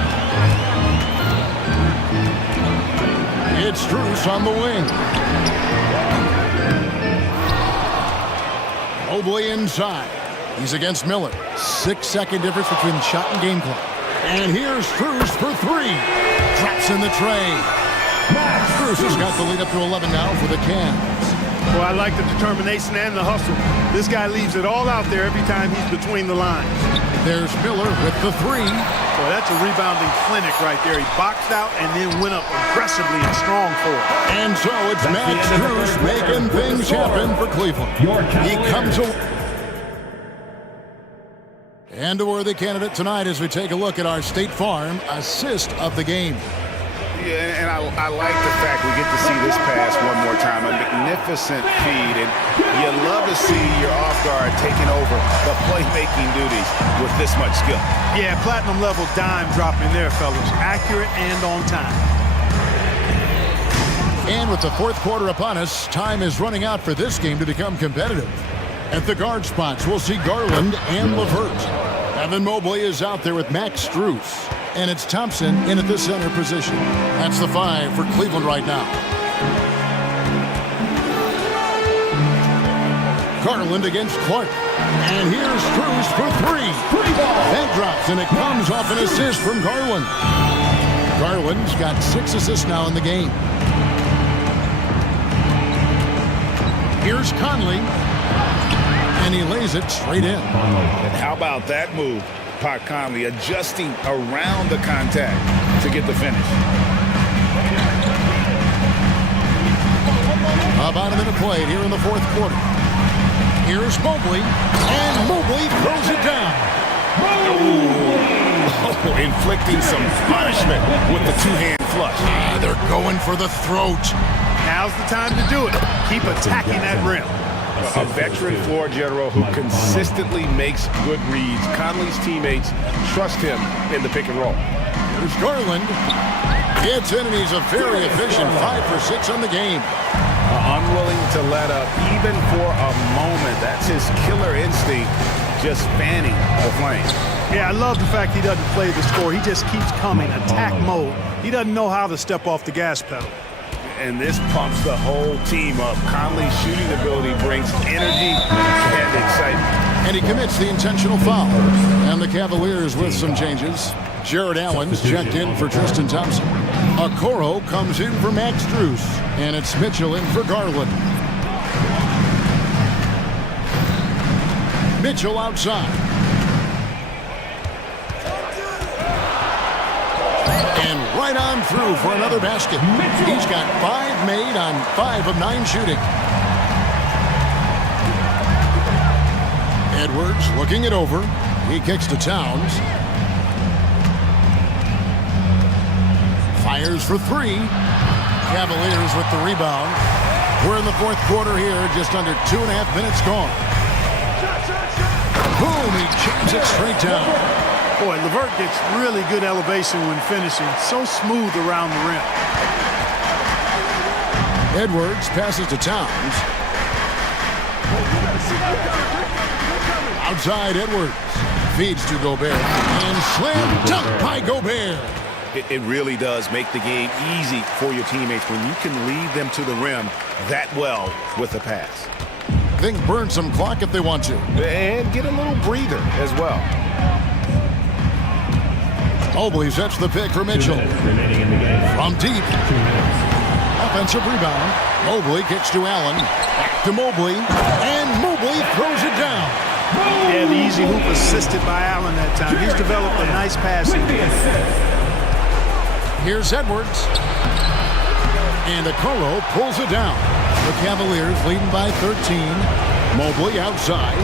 It's Strus on the wing. Mobley inside. He's against Miller. 6-second difference between shot and game clock. And here's Strus for 3. Drops in the tray. Strus has got the lead up to 11 now for the Cavs. Well, I like the determination and the hustle. This guy leaves it all out there every time he's between the lines. There's Miller with the 3. Well, that's a rebounding clinic right there. He boxed out and then went up aggressively and strong for it. And so it's Max Strus making things happen for Cleveland. He comes away. And a worthy candidate tonight as we take a look at our State Farm assist of the game. Yeah, and I like the fact we get to see this pass one more time. A magnificent feed, and you love to see your off guard taking over the playmaking duties with this much skill. Yeah, platinum level dime dropping there, fellas. Accurate and on time. And with the fourth quarter upon us, time is running out for this game to become competitive. At the guard spots, we'll see Garland and Levert. Evan Mobley is out there with Max Strus. And it's Thompson in at the center position. That's the 5 for Cleveland right now. Garland against Clark. And here's Strus for 3. That drops, and it comes off an assist from Garland. Garland's got 6 assists now in the game. Here's Conley. And he lays it straight in. And how about that move? Pat Conley adjusting around the contact to get the finish. About a minute played here in the fourth quarter. Here's Mobley, and Mobley throws it down. Oh, inflicting some punishment with the two-hand flush. They're going for the throat. Now's the time to do it. Keep attacking that rim. A veteran floor general who consistently makes good reads. Conley's teammates trust him in the pick and roll. Here's Garland. Gets in, and he's a very efficient 5 for 6 on the game. Unwilling to let up even for a moment. That's his killer instinct, just fanning the flame. Yeah, I love the fact he doesn't play the score. He just keeps coming, attack mode. He doesn't know how to step off the gas pedal. And this pumps the whole team up. Conley's shooting ability brings energy and excitement. And he commits the intentional foul. And the Cavaliers with some changes. Jared Allen's checked in for Tristan Thompson. Okoro comes in for Max Strus. And it's Mitchell in for Garland. Mitchell outside. And right on through for another basket. He's got 5 made on 5 of 9 shooting. Edwards looking it over. He kicks to Towns. Fires for 3. Cavaliers with the rebound. We're in the fourth quarter here, just under 2.5 minutes gone. Boom, he jams it straight down. Boy, Levert gets really good elevation when finishing. So smooth around the rim. Edwards passes to Towns. Outside Edwards. Feeds to Gobert. And slam dunk by Gobert. It really does make the game easy for your teammates when you can lead them to the rim that well with the pass. They can burn some clock if they want to. And get a little breather as well. Mobley sets the pick for Mitchell. From deep. Offensive rebound. Mobley kicks to Allen. Back to Mobley. And Mobley throws it down. Yeah, the easy hoop assisted by Allen that time. He's developed a nice passing game. Here's Edwards. And Okoro pulls it down. The Cavaliers leading by 13. Mobley outside.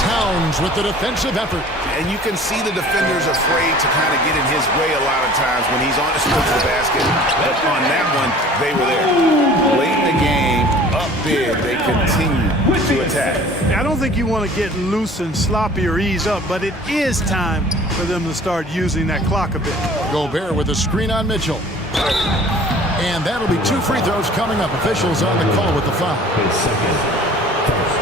Towns with the defensive effort. And you can see the defenders afraid to kind of get in his way a lot of times when he's on the switch to the basket. But on that one, they were there. Late in the game, up big, they continue to attack. I don't think you want to get loose and sloppy or ease up, but it is time for them to start using that clock a bit. Gobert with a screen on Mitchell. And that'll be 2 free throws coming up. Officials on the call with the foul.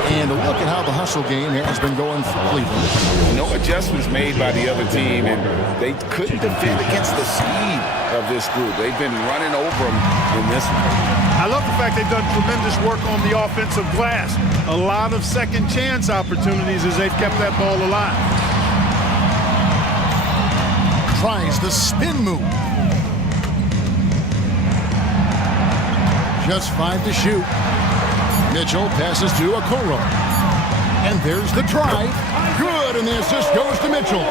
And look at how the hustle game has been going for Cleveland. No adjustments made by the other team, and they couldn't defend against the speed of this group. They've been running over them in this one. I love the fact they've done tremendous work on the offensive glass. A lot of second chance opportunities as they've kept that ball alive. Tries the spin move. Just 5 to shoot. Mitchell passes to Okoro. And there's the drive. Good, and the assist goes to Mitchell.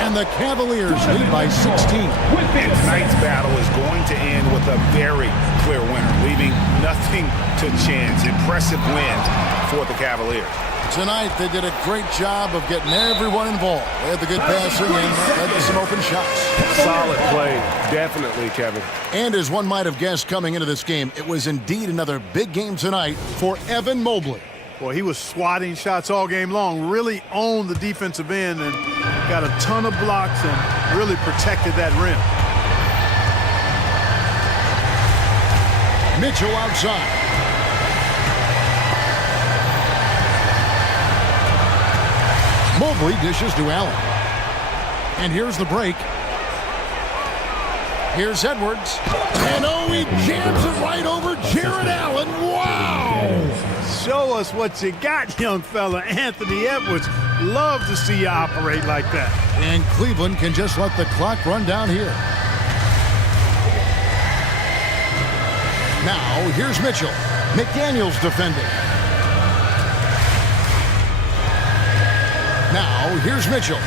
And the Cavaliers lead by 16. And tonight's battle is going to end with a very clear winner, leaving nothing to chance. Impressive win for the Cavaliers. Tonight, they did a great job of getting everyone involved. They had the good passing and led to some open shots. Solid play, definitely, Kevin. And as one might have guessed coming into this game, it was indeed another big game tonight for Evan Mobley. Boy, he was swatting shots all game long, really owned the defensive end and got a ton of blocks and really protected that rim. Mitchell outside. Mobley dishes to Allen. And here's the break. Here's Edwards. And oh, he jams it right over Jared Allen. Wow! Show us what you got, young fella. Anthony Edwards. Love to see you operate like that. And Cleveland can just let the clock run down here. Now, here's Mitchell. McDaniels defending. Now, here's Mitchell.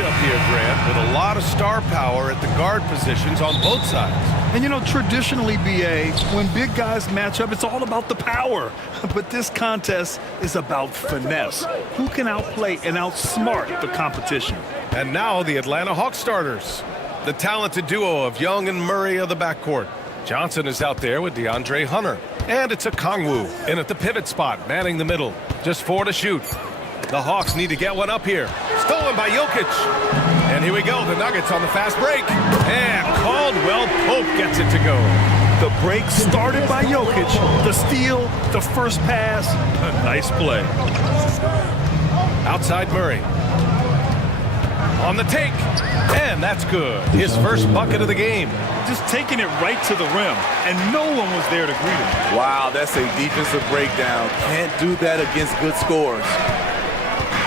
matchup here, Grant, with a lot of star power at the guard positions on both sides. And you know, traditionally, BA, when big guys match up, it's all about the power. But this contest is about finesse. Who can outplay and outsmart the competition? And now the Atlanta Hawks starters. The talented duo of Young and Murray of the backcourt. Johnson is out there with DeAndre Hunter. And it's a Kongwu in at the pivot spot, manning the middle. Just 4 to shoot. The Hawks need to get one up here. Stolen by Jokic. And here we go, the Nuggets on the fast break. And Caldwell Pope gets it to go. The break started by Jokic. The steal, the first pass, a nice play. Outside Murray. On the take. And that's good. His first bucket of the game. Just taking it right to the rim, and no one was there to greet him. Wow, that's a defensive breakdown. Can't do that against good scores.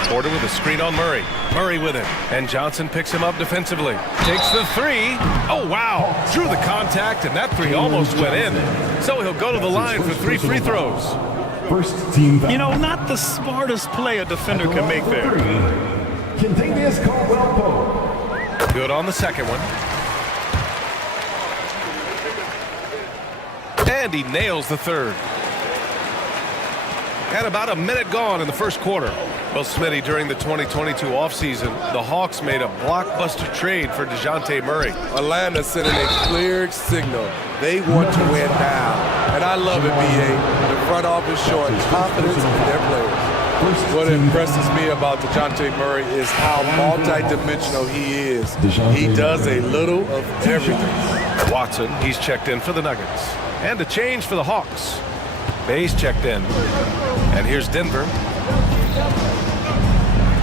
Porter with a screen on Murray. Murray with it. And Johnson picks him up defensively. Takes the three. Oh, wow. Drew the contact, and that three almost went in. So he'll go to the line for 3 free throws. First team foul. You know, not the smartest play a defender can make there. Contagious Caldwell Pope. Good on the second one. And he nails the third. And about a minute gone in the first quarter. Well, Smitty, during the 2022 offseason, the Hawks made a blockbuster trade for DeJounte Murray. Atlanta sending a clear signal. They want to win now. And I love it, B.A. The front office showing confidence in their players. What impresses me about DeJounte Murray is how multi-dimensional he is. He does a little of everything. Watson, he's checked in for the Nuggets. And a change for the Hawks. Bay's checked in. And here's Denver.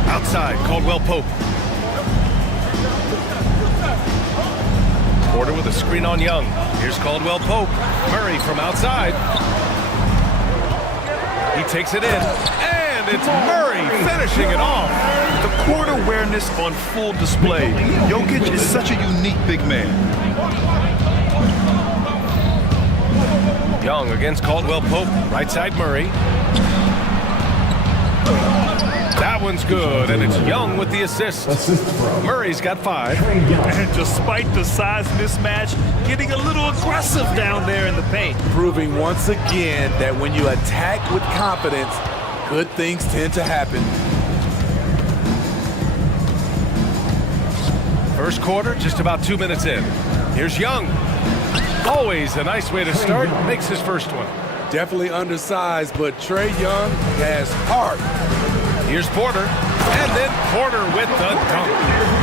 Outside, Caldwell Pope. Porter with a screen on Young. Here's Caldwell Pope. Murray from outside. He takes it in. And it's Murray finishing it off. The court awareness on full display. Jokic is such a unique big man. Young against Caldwell Pope. Right side Murray. That one's good, and it's Young with the assist. Murray's got 5. And despite the size mismatch, getting a little aggressive down there in the paint. Proving once again that when you attack with confidence, good things tend to happen. First quarter, just about 2 minutes in. Here's Young. Always a nice way to start. Makes his first one. Definitely undersized, but Trae Young has heart. Here's Porter. And then Porter with the dunk.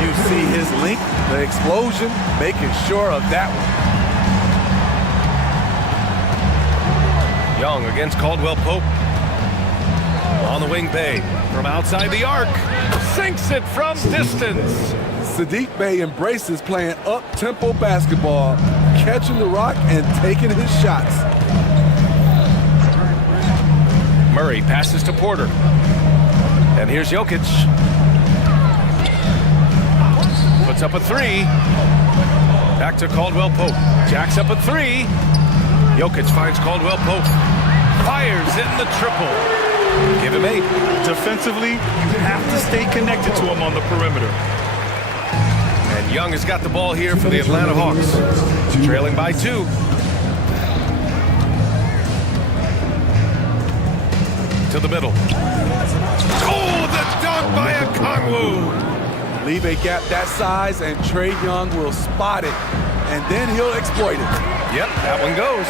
You see his length, the explosion, making sure of that one. Young against Caldwell Pope. On the wing, Bay. From outside the arc. Sinks it from distance. Sadiq Bey embraces playing up-tempo basketball, catching the rock and taking his shots. Murray passes to Porter. And here's Jokic. Puts up a 3. Back to Caldwell Pope. Jacks up a 3. Jokic finds Caldwell Pope. Fires in the triple. Give him 8. Defensively, you have to stay connected to him on the perimeter. And Young has got the ball here for the Atlanta Hawks. Trailing by 2. To the middle. Oh, the dunk by a Kongwu. Leave a gap that size and Trae Young will spot it, and then he'll exploit it. Yep, that one goes.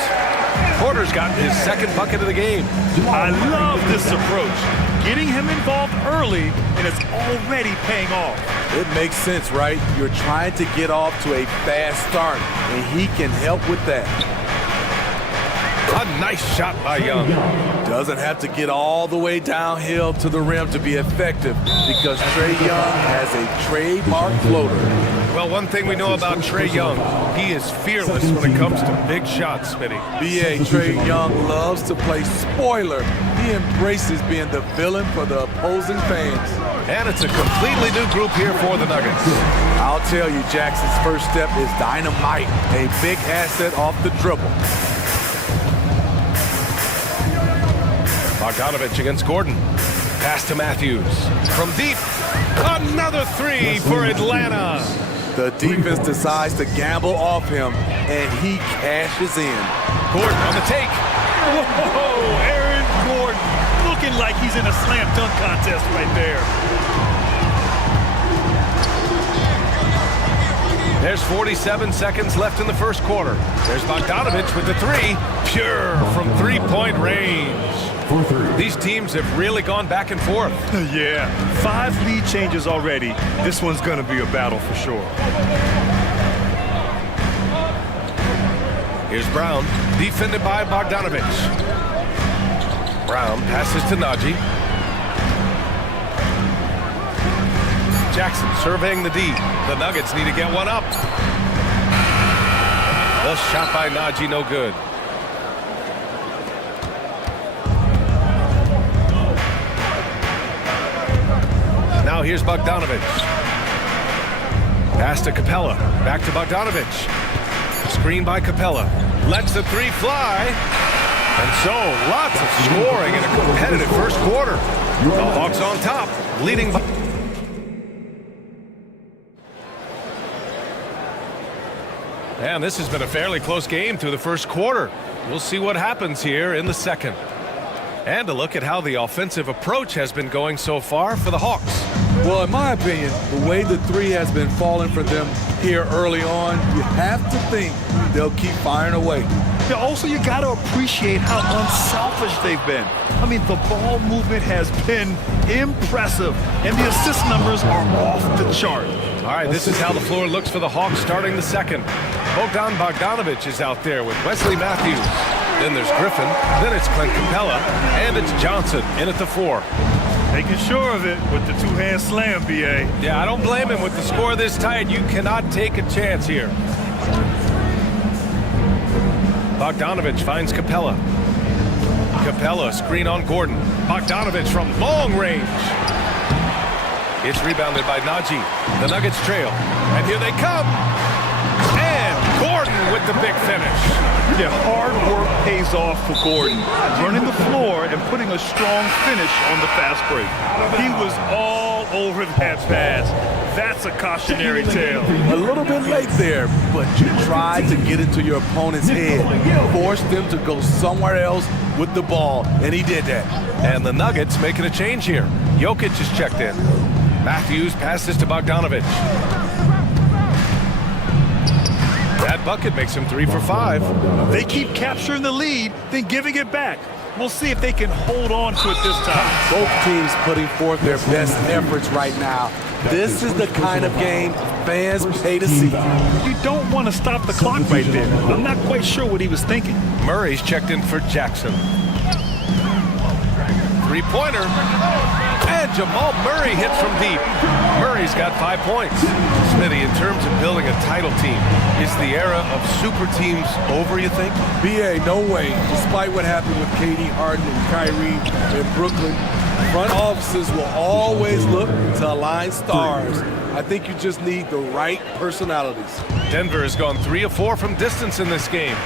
Porter's got his second bucket of the game. I love this approach. Getting him involved early, and it's already paying off. It makes sense, right? You're trying to get off to a fast start, and he can help with that. A nice shot by Young. Doesn't have to get all the way downhill to the rim to be effective because Trae Young has a trademark floater. Well, one thing we know about Trae Young, he is fearless when it comes to big shots, Smitty. B.A. Trae Young loves to play spoiler. He embraces being the villain for the opposing fans. And it's a completely new group here for the Nuggets. I'll tell you, Jackson's first step is dynamite. A big asset off the dribble. Bogdanovich against Gordon. Pass to Matthews. From deep. Another three for Atlanta. The defense decides to gamble off him, and he cashes in. Gordon on the take. Whoa, Aaron Gordon looking like he's in a slam dunk contest right there. There's 47 seconds left in the first quarter. There's Bogdanovich with the three. Pure from three-point range. These teams have really gone back and forth. Yeah, 5 lead changes already. This one's going to be a battle for sure. Here's Brown, defended by Bogdanovich. Brown passes to Najee. Jackson surveying the D. The Nuggets need to get one up. The shot by Najee, no good. Now here's Bogdanovich. Pass to Capella. Back to Bogdanovich. Screen by Capella. Lets the three fly. And so, lots of scoring in a competitive first quarter. The Hawks on top, leading by... And this has been a fairly close game through the first quarter. We'll see what happens here in the second. And a look at how the offensive approach has been going so far for the Hawks. Well, in my opinion, the way the three has been falling for them here early on, you have to think they'll keep firing away. Yeah, also, you got to appreciate how unselfish they've been. I mean, the ball movement has been impressive, and the assist numbers are off the chart. All right, this is how the floor looks for the Hawks starting the second. Bogdanovich is out there with Wesley Matthews. Then there's Griffin, then it's Clint Capella, and it's Johnson in at the 4. Making sure of it with the two-hand slam, B.A. Yeah, I don't blame him with the score this tight. You cannot take a chance here. Bogdanovich finds Capella. Capella screen on Gordon. Bogdanovich from long range. It's rebounded by Najee. The Nuggets trail. And here they come. And Gordon with the big finish. Yeah, hard work pays off for Gordon. Running the floor and putting a strong finish on the fast break. He was all over that pass. That's a cautionary tale. A little bit late there, but you tried to get into your opponent's head. Forced them to go somewhere else with the ball, and he did that. And the Nuggets making a change here. Jokic is checked in. Matthews passes to Bogdanovich. That bucket makes him 3 for 5. They keep capturing the lead, then giving it back. We'll see if they can hold on to it this time. Both teams putting forth their best efforts right now. This is the kind of game fans pay to see. You don't want to stop the clock right there. I'm not quite sure what he was thinking. Murray's checked in for Jackson. Three-pointer. And Jamal Murray hits from deep. Murray's got 5 points. Smitty, in terms of building a title team, is the era of super teams over, you think? B.A., no way. Despite what happened with KD, Harden, and Kyrie in Brooklyn, front offices will always look to align stars. I think you just need the right personalities. Denver has gone 3 of 4 from distance in this game.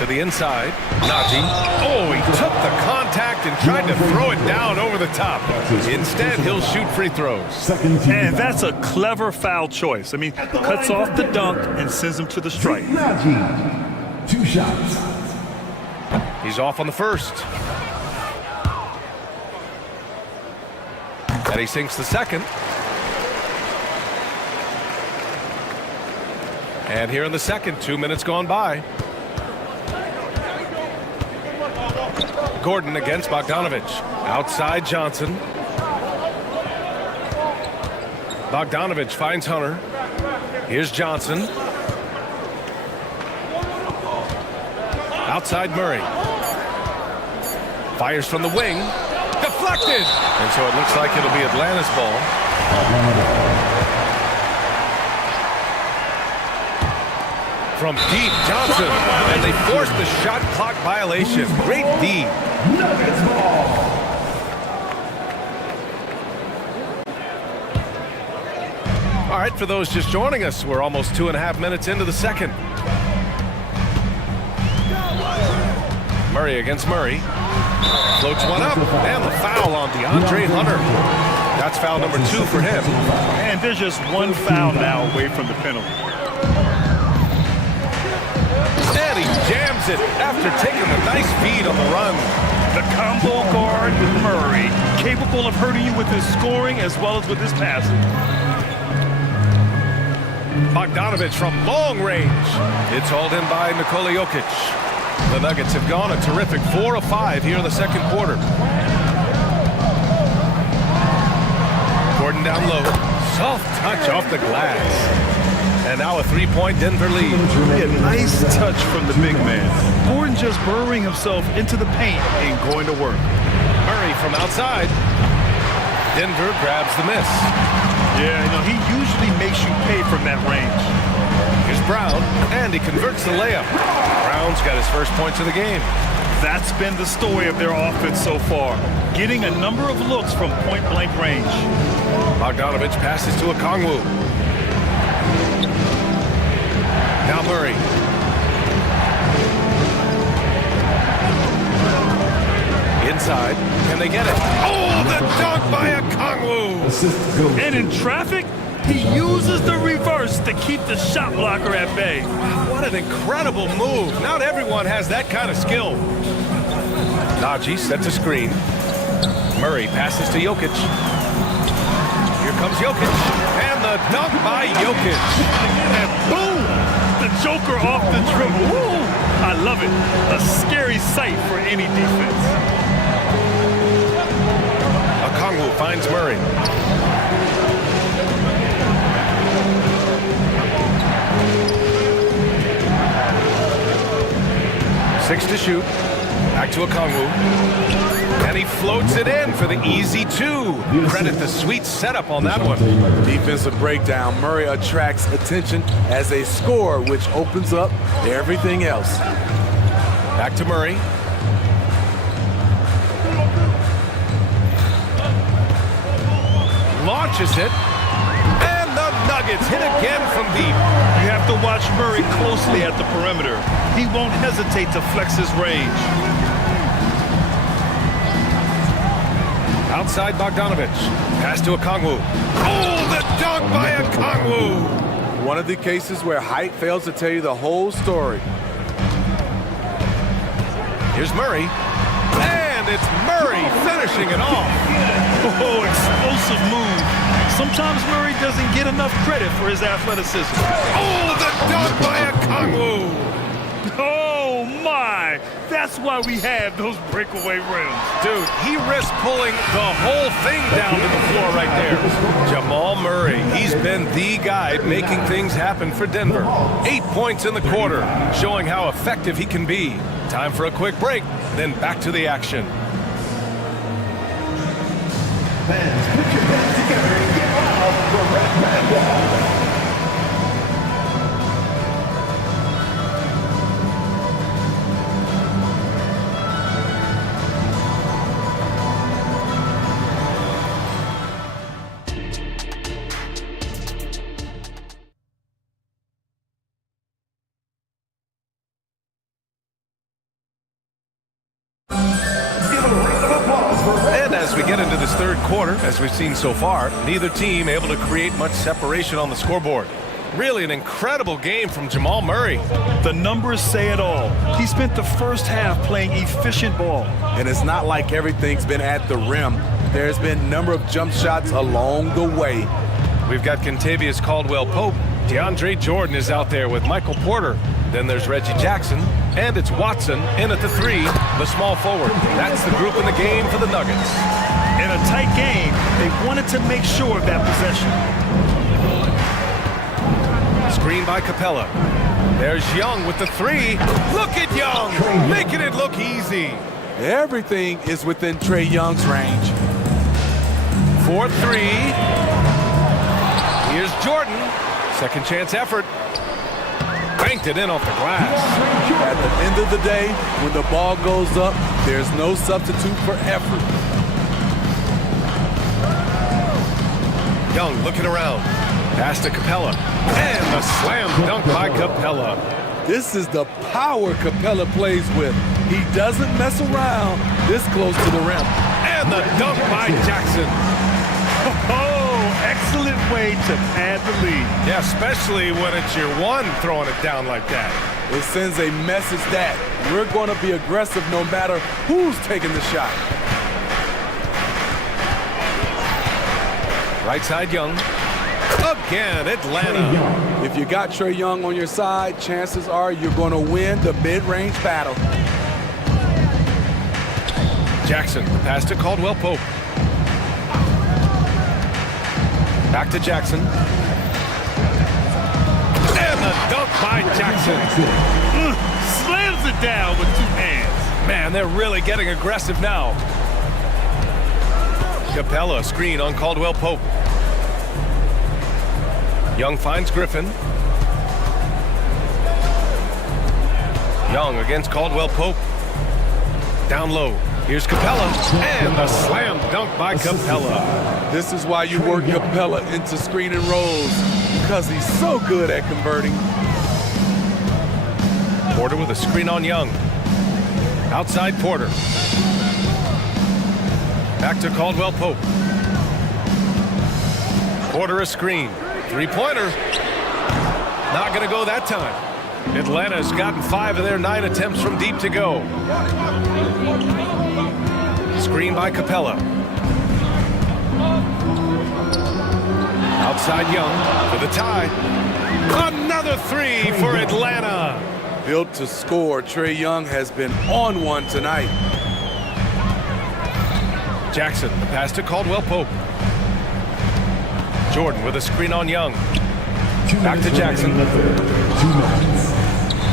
To the inside, Najee. Oh, he took the contact and tried to throw it down over the top. Instead, he'll shoot free throws. And that's a clever foul choice. I mean, cuts off the dunk and sends him to the strike. Najee, 2 shots. He's off on the first. And he sinks the second. And here in the second, 2 minutes gone by. Gordon against Bogdanovich. Outside Johnson. Bogdanovich finds Hunter. Here's Johnson. Outside Murray. Fires from the wing. Deflected! And so it looks like it'll be Atlanta's ball. From deep, Johnson. And they force the shot clock violation. Great D. All right, for those just joining us, we're almost 2.5 minutes into the second. Murray against Murray. Floats one up, and the foul on DeAndre Hunter. That's foul number 2 for him. And there's just one foul now away from the penalty. And he jams it after taking a nice feed on the run. The combo guard with Murray, capable of hurting you with his scoring as well as with his passing. Bogdanovich from long range. It's hauled in by Nikola Jokic. The Nuggets have gone a terrific 4 of 5 here in the second quarter. Gordon down low. Soft touch off the glass. And now a 3-point Denver lead. A nice touch from the big man. Gordon just burrowing himself into the paint and going to work. Murray from outside. Denver grabs the miss. Yeah, you know, he usually makes you pay from that range. Here's Brown, and he converts the layup. Brown's got his first points of the game. That's been the story of their offense so far, getting a number of looks from point-blank range. Bogdanovich passes to Okongwu. Now Murray. Inside. Can they get it? Oh, the dunk by Okongwu! And in traffic, he uses the reverse to keep the shot blocker at bay. What an incredible move. Not everyone has that kind of skill. Najee sets a screen. Murray passes to Jokic. Here comes Jokic. And the dunk by Jokic. And boom! The Joker off the dribble. Woo! I love it. A scary sight for any defense. Okongwu finds Murray. Six to shoot. Back to Okongwu. And he floats it in for the easy 2. Credit the sweet setup on that one. Defensive breakdown. Murray attracts attention as a scorer, which opens up everything else. Back to Murray. Launches it. And the Nuggets hit again from deep. You have to watch Murray closely at the perimeter. He won't hesitate to flex his range. Outside Bogdanovich. Pass to Okongwu. Oh, the dunk by Okongwu! One of the cases where height fails to tell you the whole story. Here's Murray. And it's Murray finishing it off. Oh, explosive move. Sometimes Murray doesn't get enough credit for his athleticism. Oh, the dunk by Okongwu! Oh, my! That's why we have those breakaway rims. Dude, he risked pulling the whole thing down to the floor right there. Jamal Murray, he's been the guy making things happen for Denver. 8 points in the quarter, showing how effective he can be. Time for a quick break, then back to the action. Fans, put your hands together and get loud for Red Man. As we get into this third quarter, as we've seen so far, neither team able to create much separation on the scoreboard. Really an incredible game from Jamal Murray. The numbers say it all. He spent the first half playing efficient ball. And it's not like everything's been at the rim. There's been a number of jump shots along the way. We've got Kentavious Caldwell-Pope. DeAndre Jordan is out there with Michael Porter. Then there's Reggie Jackson. And it's Watson in at the 3, the small forward. That's the group in the game for the Nuggets. In a tight game, they wanted to make sure of that possession. Screen by Capella. There's Young with the 3. Look at Young, making it look easy. Everything is within Trae Young's range. 4-3. Here's Jordan. Second chance effort. Banked it in off the glass. At the end of the day, when the ball goes up, there's no substitute for effort. Young looking around. Pass to Capella. And a slam dunk by Capella. This is the power Capella plays with. He doesn't mess around this close to the rim. And the dunk by Jackson. Oh, excellent way to pad the lead. Yeah, especially when it's your one throwing it down like that. It sends a message that we're going to be aggressive no matter who's taking the shot. Right side Young. Again, Atlanta. If you got Trae Young on your side, chances are you're going to win the mid-range battle. Jackson, pass to Caldwell Pope. Back to Jackson. And the dunk by Jackson. Slams it down with two hands. Man, they're really getting aggressive now. Capella screen on Caldwell Pope. Young finds Griffin. Young against Caldwell Pope. Down low. Here's Capella. And the slam dunk by Capella. This is why you work Capella into screen and rolls, because he's so good at converting. Porter with a screen on Young. Outside Porter. Back to Caldwell Pope. Porter a screen. Three-pointer. Not going to go that time. Atlanta's gotten 5 of their 9 attempts from deep to go. Screen by Capella. Outside Young for the tie. Another three for Atlanta. Built to score, Trae Young has been on one tonight. Jackson, the pass to Caldwell Pope. Jordan with a screen on Young. Back to Jackson.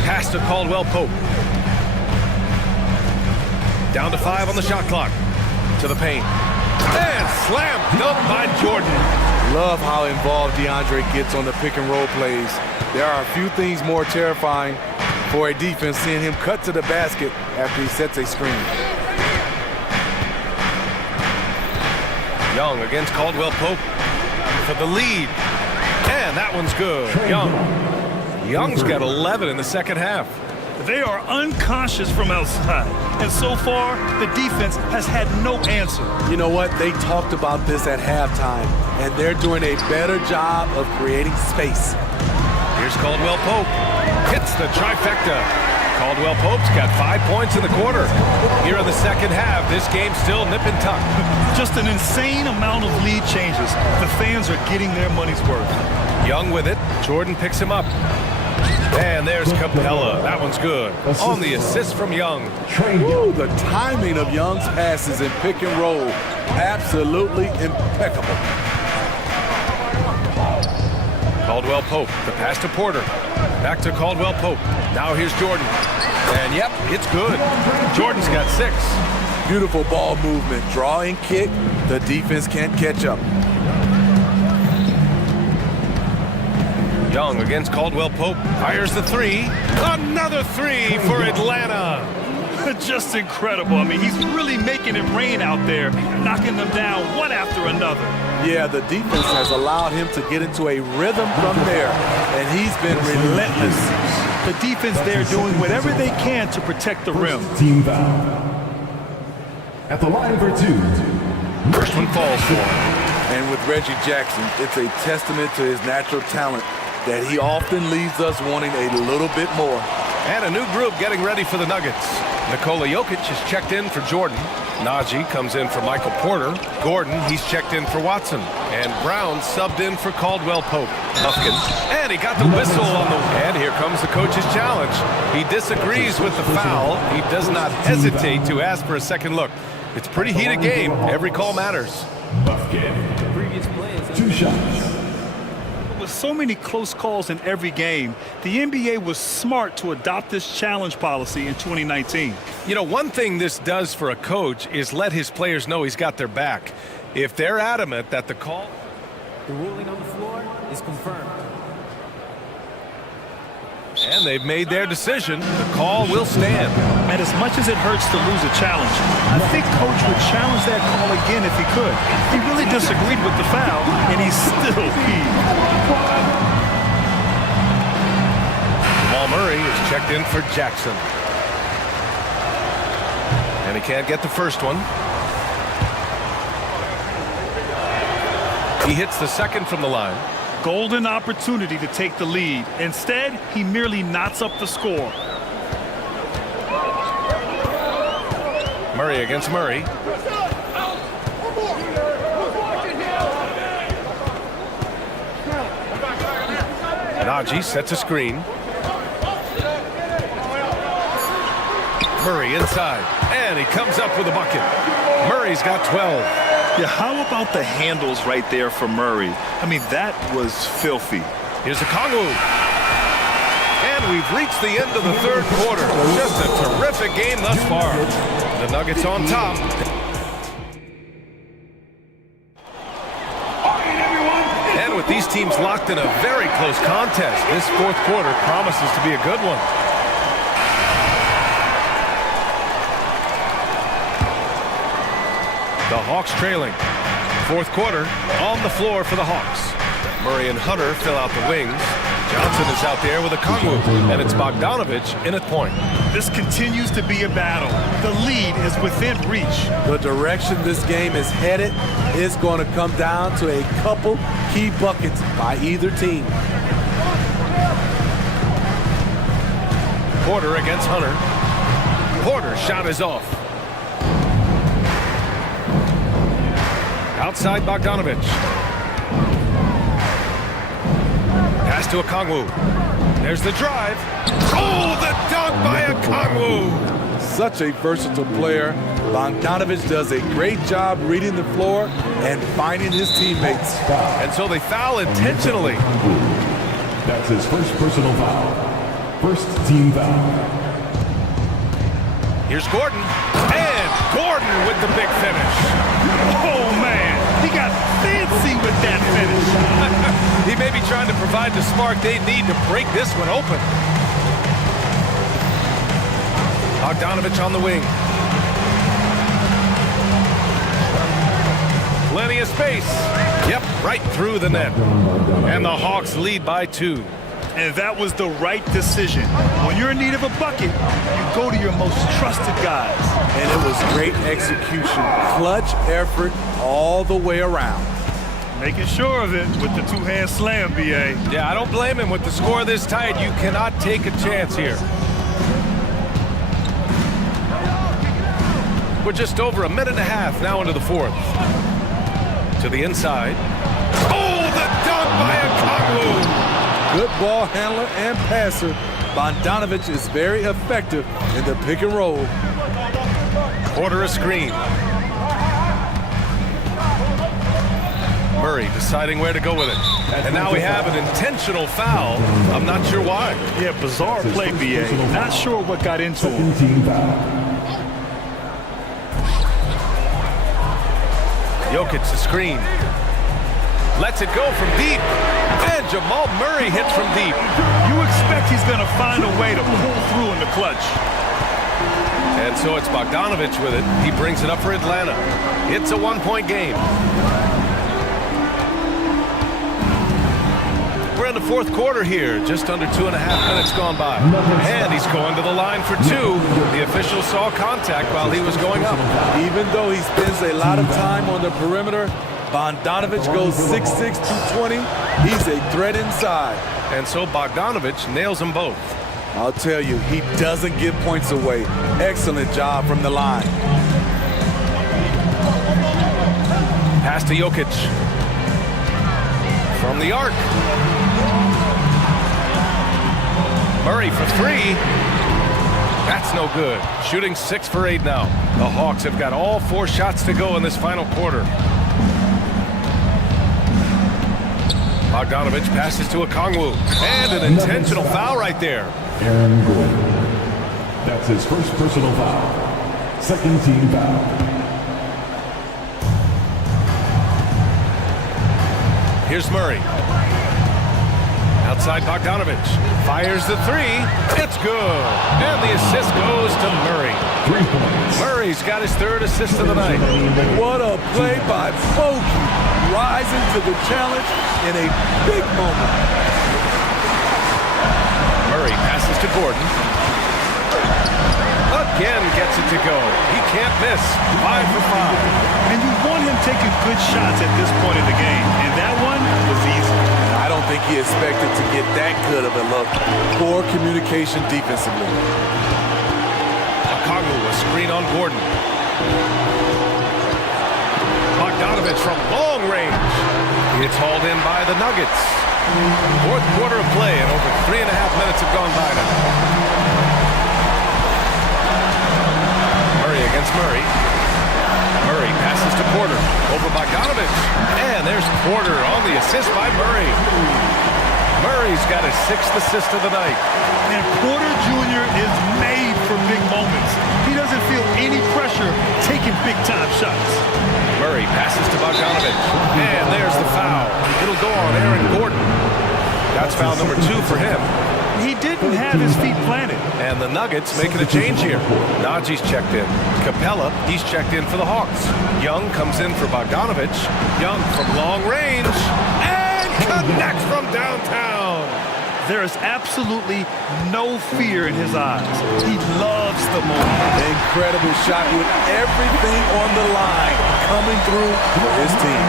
Pass to Caldwell Pope. Down to 5 on the shot clock. To the paint. And slam dunk by Jordan. Love how involved DeAndre gets on the pick and roll plays. There are a few things more terrifying for a defense seeing him cut to the basket after he sets a screen. Young against Caldwell Pope for the lead. And that one's good. Young's got 11 in the second half. They are unconscious from outside. And so far, the defense has had no answer. You know what? They talked about this at halftime, and they're doing a better job of creating space. Here's Caldwell Pope. Hits the trifecta. Caldwell Pope's got 5 points in the quarter. Here in the second half, this game's still nip and tuck. Just an insane amount of lead changes. The fans are getting their money's worth. Young with it. Jordan picks him up. And there's Capella. That one's good. On the assist from Young. Ooh, the timing of Young's passes in pick and roll, absolutely impeccable. Caldwell Pope, the pass to Porter. Back to Caldwell Pope. Now here's Jordan. And yep, it's good. Jordan's got 6. Beautiful ball movement. Draw and kick. The defense can't catch up. Young against Caldwell Pope. Fires the 3. Another 3 for Atlanta. Just incredible. I mean, he's really making it rain out there, knocking them down one after another. Yeah, the defense has allowed him to get into a rhythm from there, and he's been relentless. The defense there doing whatever they can to protect the rim. Team foul. At the line for 2. First one falls for him. And with Reggie Jackson, it's a testament to his natural talent that he often leaves us wanting a little bit more. And a new group getting ready for the Nuggets. Nikola Jokic is checked in for Jordan. Najee comes in for Michael Porter. Gordon, he's checked in for Watson. And Brown subbed in for Caldwell Pope. Lufkin, and he got the whistle on the... And here comes the coach's challenge. He disagrees with the foul. He does not hesitate to ask for a second look. It's a pretty heated game. Every call matters. Previous plays. 2 shots. With so many close calls in every game, the NBA was smart to adopt this challenge policy in 2019. You know, one thing this does for a coach is let his players know he's got their back. If they're adamant that the call... The ruling on the floor is confirmed. And they've made their decision. The call will stand. And as much as it hurts to lose a challenge, I think Coach would challenge that call again if he could. He really disagreed with the foul, and he's still heaved. Jamal Murray is checked in for Jackson. And he can't get the first one. He hits the second from the line. Golden opportunity to take the lead. Instead, he merely knots up the score. Murray against Murray. Najee sets a screen. Murray inside, and he comes up with a bucket. Murray's got 12. Yeah, how about the handles right there for Murray? I mean, that was filthy. Here's a Kongwu. And we've reached the end of the third quarter. Just a terrific game thus far. The Nuggets on top. And with these teams locked in a very close contest, this fourth quarter promises to be a good one. The Hawks trailing. Fourth quarter on the floor for the Hawks. Murray and Hunter fill out the wings. Johnson is out there with a Kongwu, and it's Bogdanovich in at point. This continues to be a battle. The lead is within reach. The direction this game is headed is going to come down to a couple key buckets by either team. Porter against Hunter. Porter's shot is off. Outside Bogdanovich. Pass to a Kongwu. There's the drive. Oh, the dunk by a Kongwu. Such a versatile player. Bogdanovich does a great job reading the floor and finding his teammates. And so they foul intentionally. That's his first personal foul. First team foul. Here's Gordon. And Gordon with the big finish. Oh, man. He got fancy with that finish. He may be trying to provide the spark they need to break this one open. Bogdanovich on the wing. Plenty of space. Yep, right through the net. And the Hawks lead by 2. And that was the right decision. When you're in need of a bucket, you go to your most trusted guys. And it was great execution. Clutch effort all the way around. Making sure of it with the two-hand slam, B.A. Yeah, I don't blame him. With the score this tight, you cannot take a chance here. We're just over a minute and a half now into the fourth. To the inside. Oh, the dunk by a Kongwu! Good ball handler and passer. Bogdanovich is very effective in the pick and roll. Porter a screen. Murray deciding where to go with it. And now we have an intentional foul. I'm not sure why. Yeah, bizarre play, B.A. Not sure what got into him. Jokic the screen. Lets it go from deep. And Jamal Murray hits from deep. You expect he's going to find a way to pull through in the clutch. And so it's Bogdanovich with it. He brings it up for Atlanta. It's a one-point game. We're in the fourth quarter here. Just under 2.5 minutes gone by. And he's going to the line for 2. The official saw contact while he was going up. Even though he spends a lot of time on the perimeter, Bogdanovich goes 6'6", 220. He's a threat inside. And so Bogdanovich nails them both. I'll tell you, he doesn't give points away. Excellent job from the line. Pass to Jokic. From the arc. Murray for 3. That's no good. Shooting 6 for 8 now. The Hawks have got all 4 shots to go in this final quarter. Bogdanovich passes to a Kongwu. And an intentional foul right there. Aaron Gordon. That's his first personal foul. Second team foul. Here's Murray. Outside Bogdanovich. Fires the 3. It's good. And the assist goes to Murray. 3 points. Murray's got his 3rd assist of the night. What a play by Bogey. Rising to the challenge in a big moment. Murray passes to Gordon. Again gets it to go. He can't miss. 5 for 5. And you want him taking good shots at this point in the game. And that one was easy. I don't think he expected to get that good of a look. Poor communication defensively. Okongwu, a screen on Gordon. Bogdanovich from long range. It's hauled in by the Nuggets. Fourth quarter of play, and over 3.5 minutes have gone by now. Murray against Murray. Murray passes to Porter. Over Bogdanovich. And there's Porter on the assist by Murray. Murray's got his 6th assist of the night. And Porter Jr. is made for big moments. He doesn't feel any pressure taking big-time shots. Murray passes to Bogdanovich. And there's the foul. It'll go on Aaron Gordon. That's foul number 2 for him. He didn't have his feet planted. And the Nuggets making a change here. Najee's checked in. Capella, he's checked in for the Hawks. Young comes in for Bogdanovich. Young from long range. And connects from downtown. There is absolutely no fear in his eyes. He loves the moment. Incredible shot with everything on the line coming through for his team.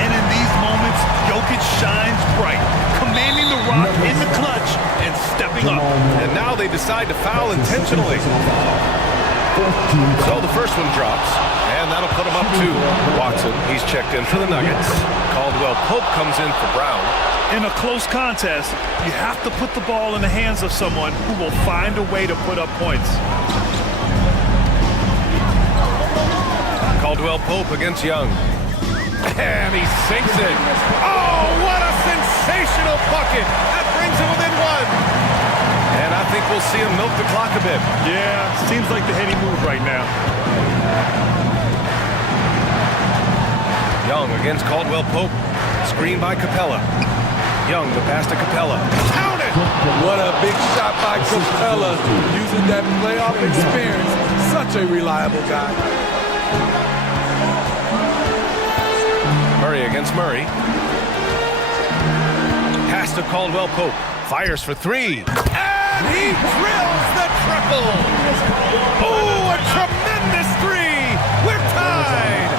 And in these moments, Jokic shines bright, commanding the rock in the clutch and stepping up. And now they decide to foul intentionally. So the first one drops, and that'll put him up 2. Watson, he's checked in for the Nuggets. Caldwell Pope comes in for Brown. In a close contest, you have to put the ball in the hands of someone who will find a way to put up points. Caldwell Pope against Young. And he sinks it. Oh, what a sensational bucket. That brings him within 1. And I think we'll see him milk the clock a bit. Yeah, seems like the heady move right now. Young against Caldwell Pope. Screen by Capella. Young, the pass to Capella. Count it! What a big shot by Capella, using that playoff experience. Such a reliable guy. Murray against Murray. Pass to Caldwell Pope. Fires for 3. And he drills the triple! Oh, a tremendous 3! We're tied!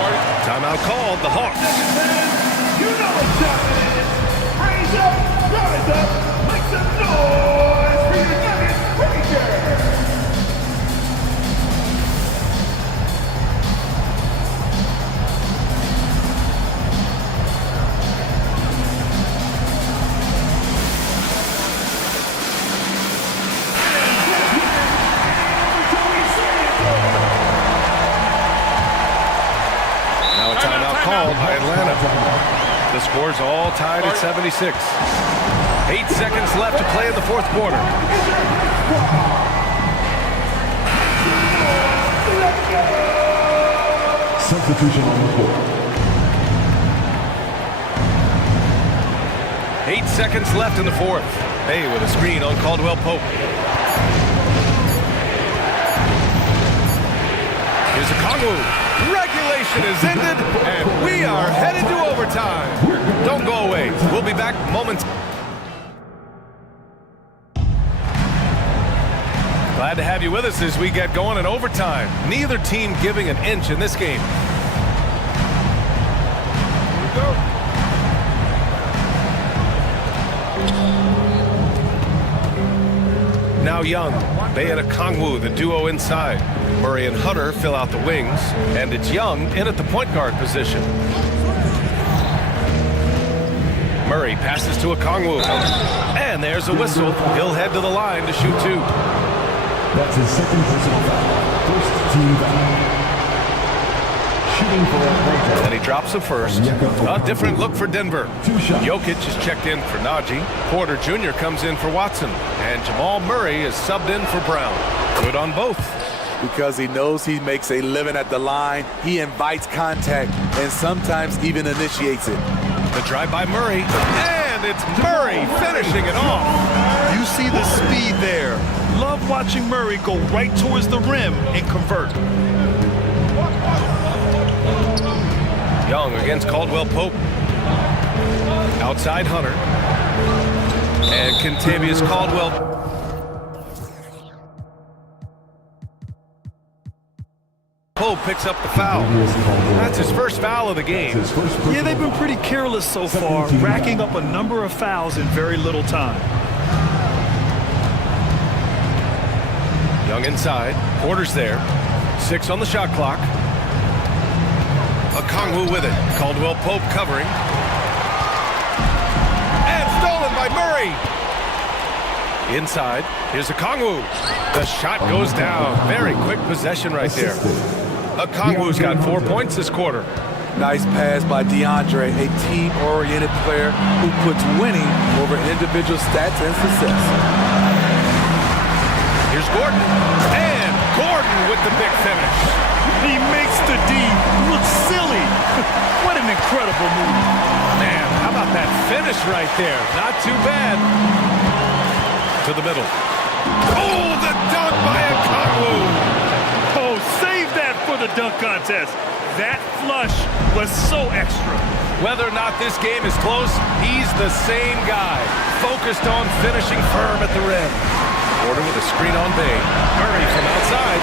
Timeout called, the Hawks. You know what time it is. Raise up, rise up, make some noise for your Nuggets Rangers. Now a timeout called by Atlanta. The score's all tied at 76. 8 seconds left to play in the fourth quarter. Substitution on the court. 8 seconds left in the fourth. Bay with a screen on Caldwell Pope. Here's Okongwu. Regulation is ended, and we are headed to overtime. Don't go away. We'll be back moments. Glad to have you with us as we get going in overtime. Neither team giving an inch in this game. Here we go. Now Young, Bay and Okongwu, the duo inside. Murray and Hunter fill out the wings, and it's Young in at the point guard position. Murray passes to Okongwu, and there's a whistle. He'll head to the line to shoot 2. That's his second personal foul. First team foul. Shooting for Atlanta. And he drops the first. A different look for Denver. Jokic is checked in for Najee. Porter Jr. comes in for Watson. And Jamal Murray is subbed in for Brown. Good on both. Because he knows he makes a living at the line, he invites contact and sometimes even initiates it. The drive by Murray. And it's Murray finishing it off. You see the speed there. Love watching Murray go right towards the rim and convert. Young against Caldwell Pope. Outside Hunter. And Kentavious Caldwell. Pope picks up the foul. That's his first foul of the game. Yeah, they've been pretty careless so far, racking up a number of fouls in very little time. Young inside. Porter's there. 6 on the shot clock. Okongwu with it. Caldwell Pope covering. And stolen by Murray. Inside. Here's Okongwu. The shot goes down. Very quick possession right there. Okongwu's got 4 points this quarter. Nice pass by DeAndre, a team-oriented player who puts winning over individual stats and success. Here's Gordon. And Gordon with the big finish. He makes the D look silly. What an incredible move. Man, how about that finish right there? Not too bad. To the middle. Oh, the dunk by Okongwu. Oh, save that for the dunk contest. That flush was so extra. Whether or not this game is close, he's the same guy. Focused on finishing firm at the rim. Porter with a screen on Bay. Murray from outside.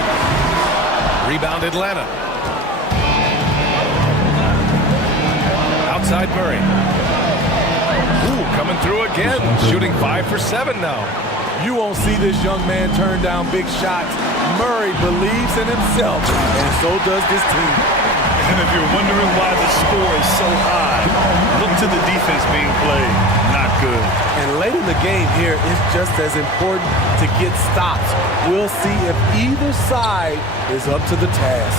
Rebound Atlanta. Outside Murray. Ooh, coming through again. Shooting 5 for 7 now. You won't see this young man turn down big shots. Murray believes in himself, and so does this team. And if you're wondering why the score is so high, look to the defense being played. Not good. And late in the game here, it's just as important to get stops. We'll see if either side is up to the task.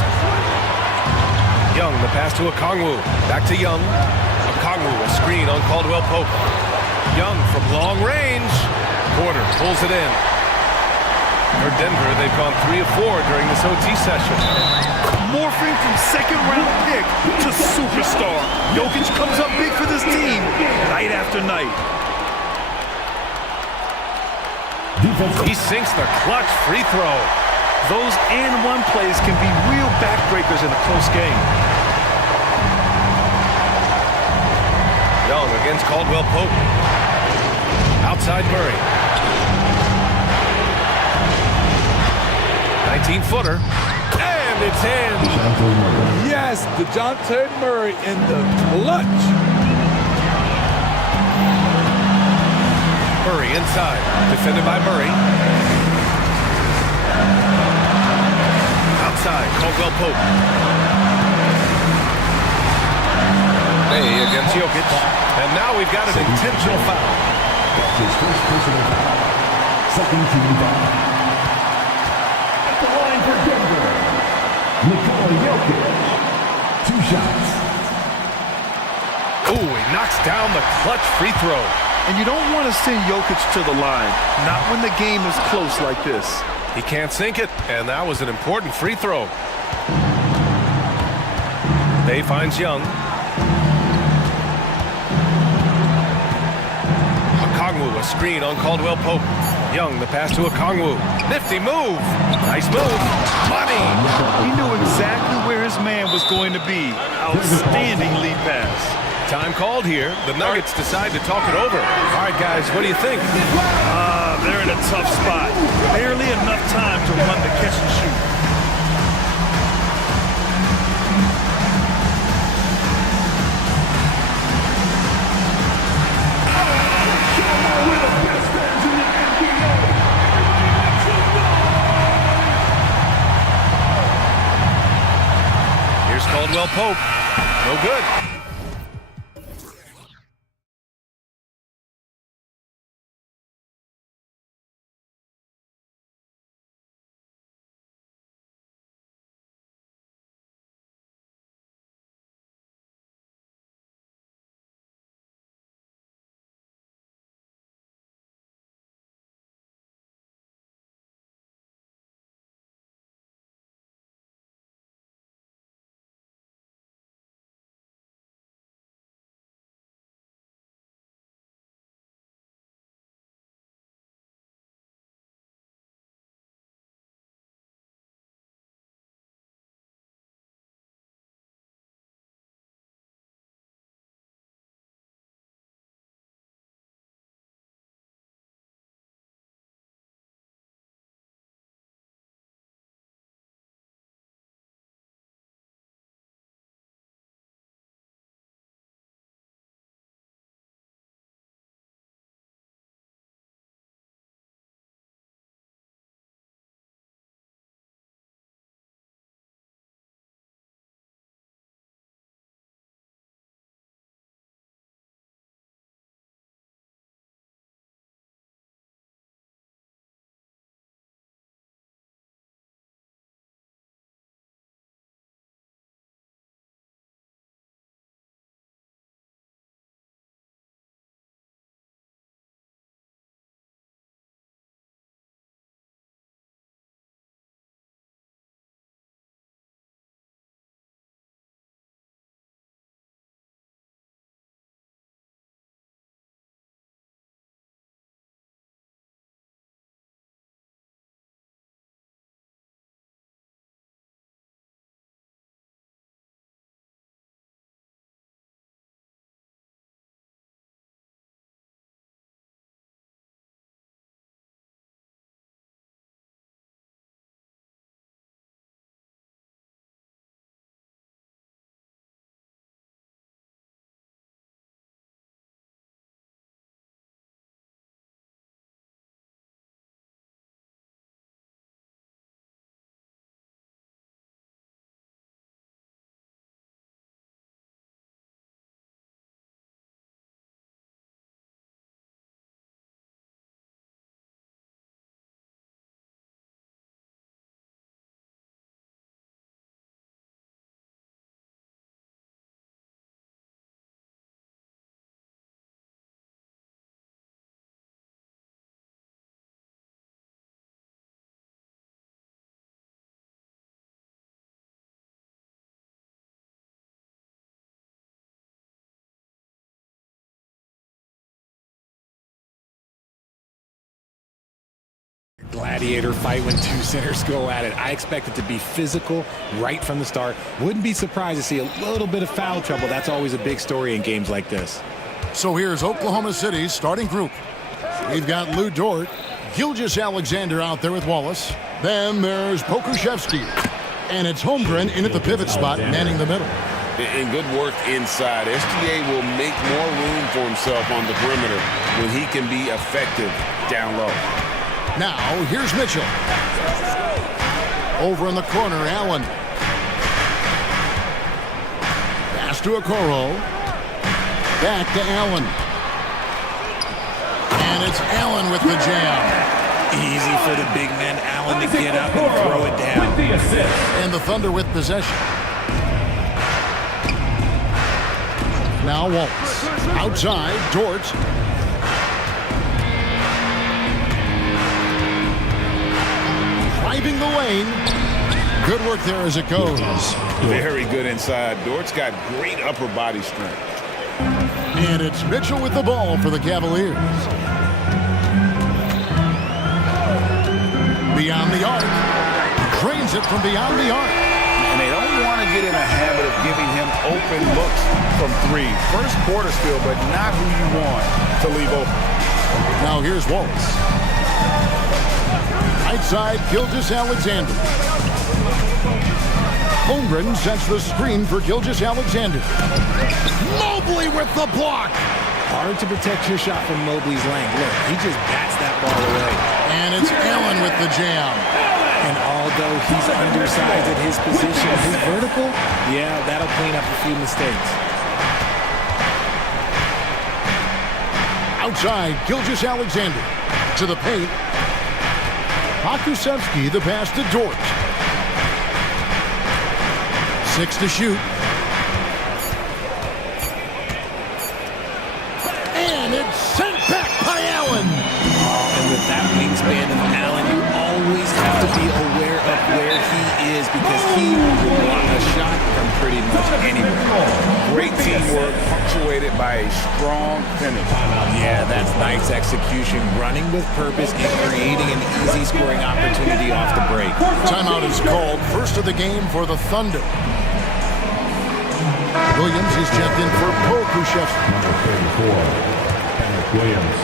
Young, the pass to Okongwu. Back to Young. Okongwu, a screen on Caldwell Pope. Young from long range. Porter pulls it in. For Denver, they've gone 3 of 4 during this OT session. Morphing from second-round pick to superstar. Jokic comes up big for this team night after night. He sinks the clutch free throw. Those and-one plays can be real backbreakers in a close game. Young against Caldwell Pope. Outside Murray. 19-footer. And it's in. Yes, DeJounte Murray in the clutch. Murray inside. Defended by Murray. Outside, Caldwell Pope. Bay against Jokic. And now we've got an intentional foul. His first personal foul. Second team foul. At the line for Denver, Nikola Jokic. 2 shots. Ooh, he knocks down the clutch free throw. And you don't want to send Jokic to the line, not when the game is close like this. He can't sink it, and that was an important free throw. Bay finds Young. Okongwu, a screen on Caldwell Pope. Young, the pass to Okongwu. Nifty move. Nice move. Money. He knew exactly where his man was going to be. Outstanding lead pass. Time called here. The Nuggets decide to talk it over. All right, guys, what do you think? They're in a tough spot. Barely enough time to run the catch and shoot. Here's Caldwell Pope. No good. gladiator fight when two centers go at it. I expect it to be physical right from the start. Wouldn't be surprised to see a little bit of foul trouble. That's always a big story in games like this. So here's Oklahoma City's starting group. We've got Lou Dort, Gilgeous-Alexander out there with Wallace. Then there's Pokuševski. And it's Holmgren in at the pivot spot, manning the middle. And good work inside. SGA will make more room for himself on the perimeter when he can be effective down low. Now, here's Mitchell. Over in the corner, Allen. Pass to Okoro. Back to Allen. And it's Allen with the jam. Easy for the big man Allen to get up and throw it down. And the Thunder with possession. Now Wallace. Outside, Dort. Driving the lane. Good work there as it goes. Very good inside. Dort's got great upper body strength. And it's Mitchell with the ball for the Cavaliers. Beyond the arc. Drains it from beyond the arc. And they don't want to get in a habit of giving him open looks from three. First quarter still, but not who you want to leave open. Now here's Wallace. Outside, Gilgeous-Alexander. Holmgren sets the screen for Gilgeous-Alexander. Mobley with the block. Hard to protect your shot from Mobley's length. Look, he just bats that ball away. And it's Allen with the jam. And although he's undersized at his position, his vertical, yeah, that'll clean up a few mistakes. Outside, Gilgeous-Alexander to the paint. Pokuševski, the pass to Dort. 6 to shoot. And it's sent back by Allen. And with that wingspan of Allen, you always have to be aware of where he is because he will block a shot from pretty much anywhere. Great teamwork punctuated by a strong finish. Yeah, that's nice execution, running with purpose and creating an easy scoring opportunity off the break. Timeout is called. First of the game for the Thunder. Williams is checked in for Pokuševski. Number 34, Kenneth Williams.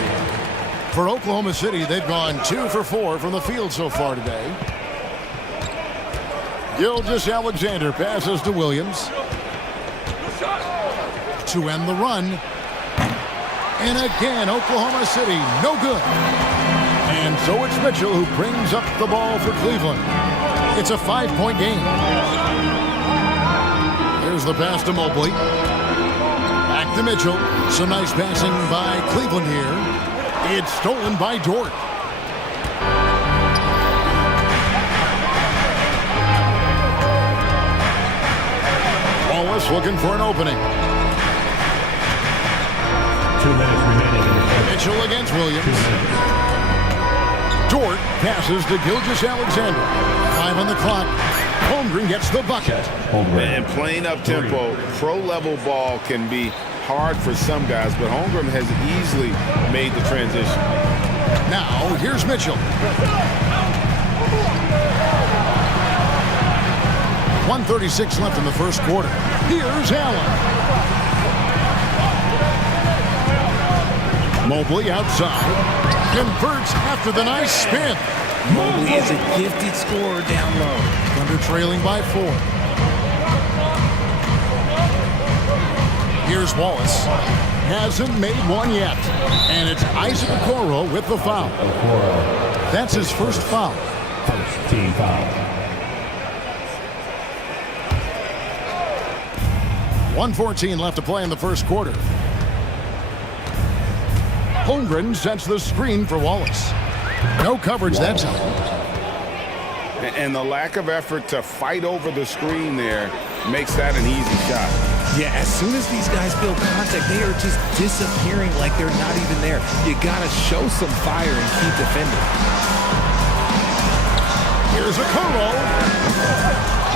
For Oklahoma City, they've gone 2 for 4 from the field so far today. Gilgeous-Alexander passes to Williams. To end the run. And again, Oklahoma City, no good. And so it's Mitchell who brings up the ball for Cleveland. It's a 5-point game. Here's the pass to Mobley. Back to Mitchell. Some nice passing by Cleveland here. It's stolen by Dort. Wallace looking for an opening. 2 minutes remaining in the first. Mitchell against Williams. Dort passes to Gilgeous-Alexander. 5 on the clock. Holmgren gets the bucket. And playing up tempo, pro-level ball can be hard for some guys, but Holmgren has easily made the transition. Now, here's Mitchell. 1:36 left in the first quarter. Here's Allen. Mobley outside. Converts after the nice spin. Mobley is a gifted scorer down low. Thunder trailing by 4. Here's Wallace. Hasn't made one yet. And it's Isaac Okoro with the foul. That's his first foul. First team foul. 1:14 left to play in the first quarter. Holmgren sets the screen for Wallace. No coverage that time. And the lack of effort to fight over the screen there makes that an easy shot. Yeah, as soon as these guys feel contact, they are just disappearing like they're not even there. You gotta show some fire and keep defending. Here's Okoro.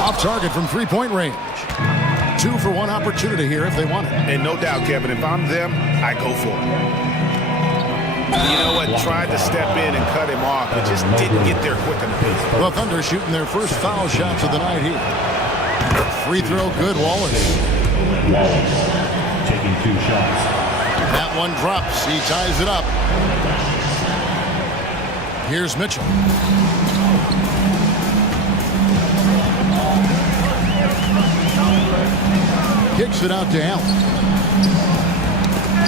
Off target from three-point range. 2 for 1 opportunity here if they want it. And no doubt, Kevin, if I'm them, I go for it. You know what? Tried to step in and cut him off, but just didn't get there quick enough. The Thunder shooting their first foul shots of the night here. Free throw good, Wallace. Wallace taking 2 shots. That one drops. He ties it up. Here's Mitchell. Kicks it out to Allen.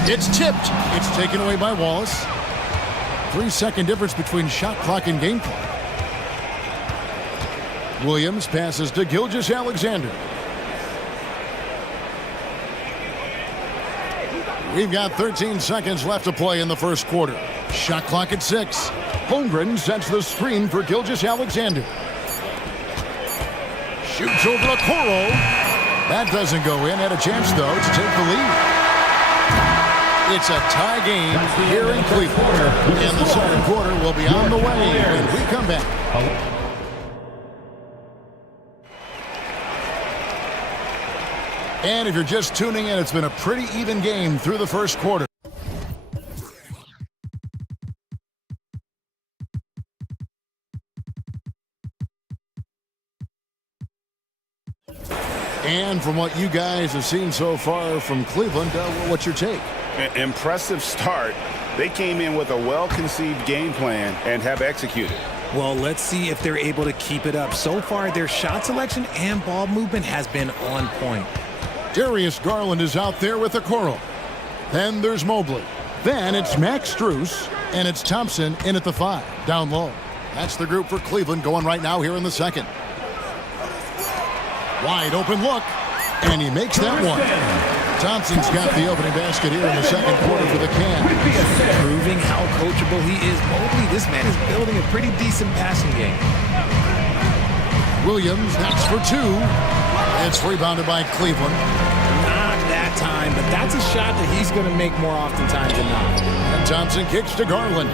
It's tipped. It's taken away by Wallace. 3-second difference between shot clock and game clock. Williams passes to Gilgeous-Alexander. We've got 13 seconds left to play in the first quarter. Shot clock at 6. Holmgren sets the screen for Gilgeous-Alexander. Shoots over to Okoro. That doesn't go in. Had a chance, though, to take the lead. It's a tie game here in Cleveland. And the second quarter will be on the way when we come back. And if you're just tuning in, it's been a pretty even game through the first quarter. And from what you guys have seen so far from Cleveland, what's your take? Impressive start. They came in with a well-conceived game plan and have executed. Well, let's see if they're able to keep it up. So far, their shot selection and ball movement has been on point. Darius Garland is out there with Okoro. Then there's Mobley. Then it's Max Strus, and it's Thompson in at the 5, down low. That's the group for Cleveland going right now here in the second. Wide open look, and he makes that one. Thompson's got the opening basket here in the second quarter for the Cavs. Proving how coachable he is. Mobley, this man is building a pretty decent passing game. Williams, that's for 2. It's rebounded by Cleveland. Not that time, but that's a shot that he's going to make more oftentimes than not. And Thompson kicks to Garland.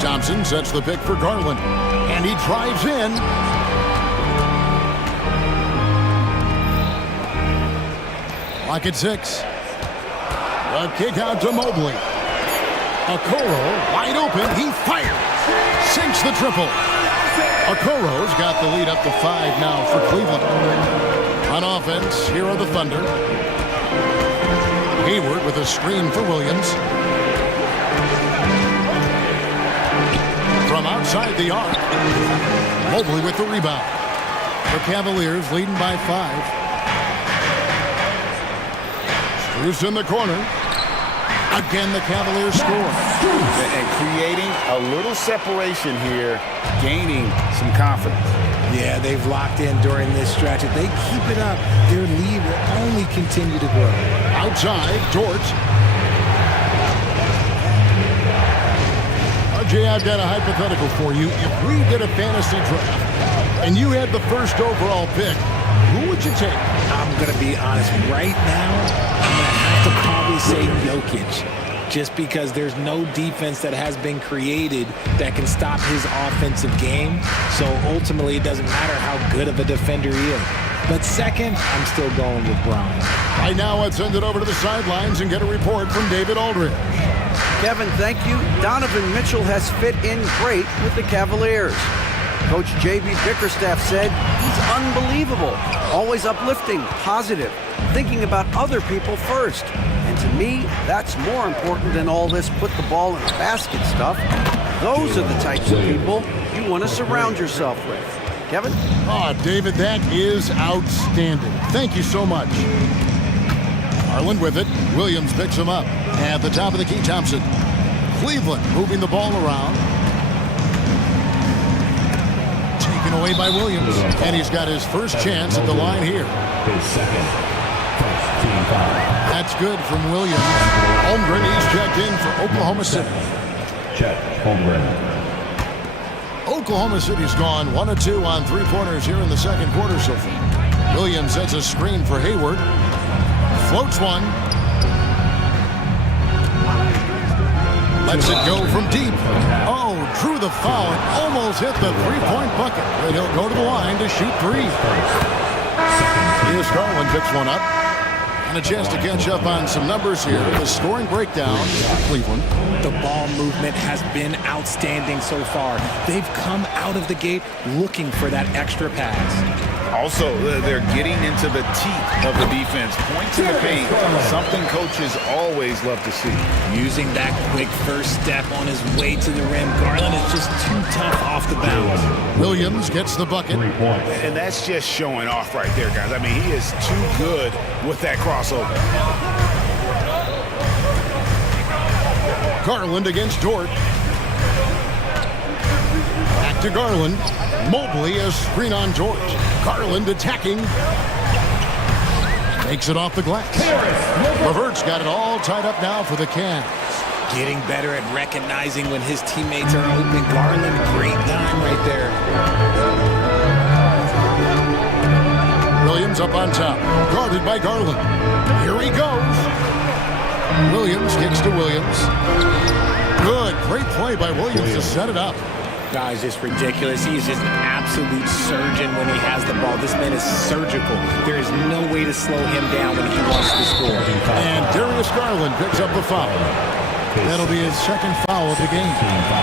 Thompson sets the pick for Garland. And he drives in. Clock at 6. A kick out to Mobley. Okoro wide open. He fires. Sinks the triple. Okoro's got the lead up to 5 now for Cleveland. On offense, here are the Thunder. Hayward with a screen for Williams. From outside the arc, Mobley with the rebound. The Cavaliers leading by 5. Strus in the corner. Again, the Cavaliers score. And creating a little separation here, gaining some confidence. Yeah, they've locked in during this stretch. If they keep it up, their lead will only continue to grow. Outside, Dort. Jay, I've got a hypothetical for you. If we did a fantasy draft and you had the first overall pick, who would you take? I'm going to be honest. Right now, I'm going to have to probably say Jokic. Just because there's no defense that has been created that can stop his offensive game. So ultimately, it doesn't matter how good of a defender he is. But second, I'm still going with Brown. Right now, let's send it over to the sidelines and get a report from David Aldridge. Kevin, thank you. Donovan Mitchell has fit in great with the Cavaliers. Coach J.B. Bickerstaff said he's unbelievable, always uplifting, positive, thinking about other people first. And to me, that's more important than all this put the ball in the basket stuff. Those are the types of people you want to surround yourself with. Kevin? Oh, David, that is outstanding. Thank you so much. Garland with it. Williams picks him up. At the top of the key, Thompson. Cleveland moving the ball around. Taken away by Williams. And he's got his first chance at the line here. His second. First team foul. That's good from Williams. Holmgren, he's checked in for Oklahoma City. Check Holmgren. Oklahoma City's gone 1 of 2 on 3-pointers here in the second quarter so far. Williams sets a screen for Hayward. Floats one. Lets it go from deep. Oh, drew the foul and almost hit the 3-point bucket. But he'll go to the line to shoot 3. Here's Garland picks one up. And a chance to catch up on some numbers here. The scoring breakdown for Cleveland. The ball movement has been outstanding so far. They've come out of the gate looking for that extra pass. Also, they're getting into the teeth of the defense. Points in the paint, something coaches always love to see. Using that quick first step on his way to the rim. Garland is just too tough off the bounce. Williams gets the bucket. And that's just showing off right there, guys. I mean, he is too good with that crossover. Garland against Dort. Back to Garland. Mobley, a screen on George. Garland attacking. Makes it off the glass. Levert's got it all tied up now for the Cavs. Getting better at recognizing when his teammates are open. Garland, great dime right there. Williams up on top. Guarded by Garland. Here he goes. Williams kicks to Williams. Good. Great play by Williams to set it up. Guy's just ridiculous. He's just an absolute surgeon when he has the ball. This man is surgical. There is no way to slow him down when he wants to score. And Darius Garland picks up the foul. That'll be his second foul of the game.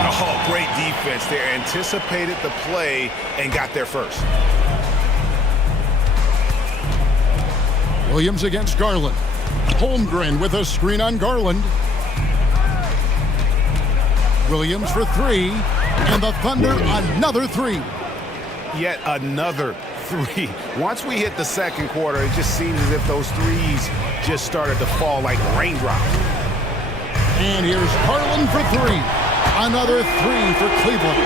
Oh, great defense there. Anticipated the play and got there first. Williams against Garland. Holmgren with a screen on Garland. Williams for three. And the Thunder, another three. Yet another three. Once we hit the second quarter, it just seems as if those threes just started to fall like raindrops. And here's Garland for three. Another three for Cleveland.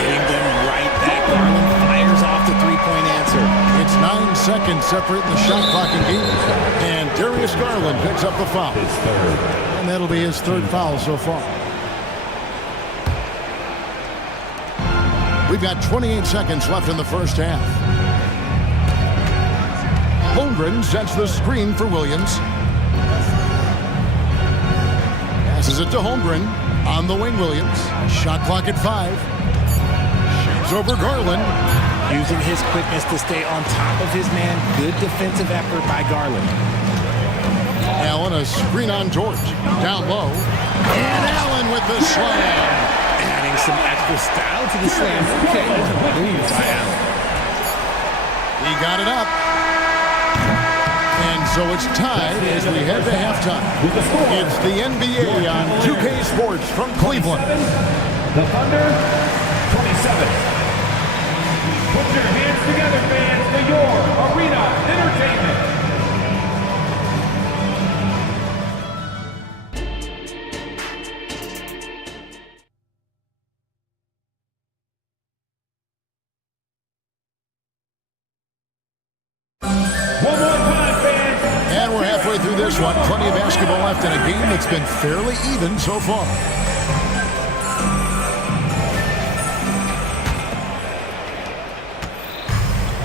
Hitting them right back. Garland fires off the three-point answer. It's 9 seconds separating the shot clock and game. And Darius Garland picks up the foul. And that'll be his third foul so far. We've got 28 seconds left in the first half. Holmgren sets the screen for Williams. Passes it to Holmgren. On the wing, Williams. Shot clock at 5. Shoots over Garland. Using his quickness to stay on top of his man. Good defensive effort by Garland. Allen, a screen on George. Down low. And Allen with the slam. Adding some extra style to the slam. Okay, move by Allen. He got it up. And so it's tied as we head to halftime. It's the NBA on 2K Sports from Cleveland. The Thunder, 27. Put your hands together, fans, for your arena entertainment. Through this one, plenty of basketball left in a game that's been fairly even so far.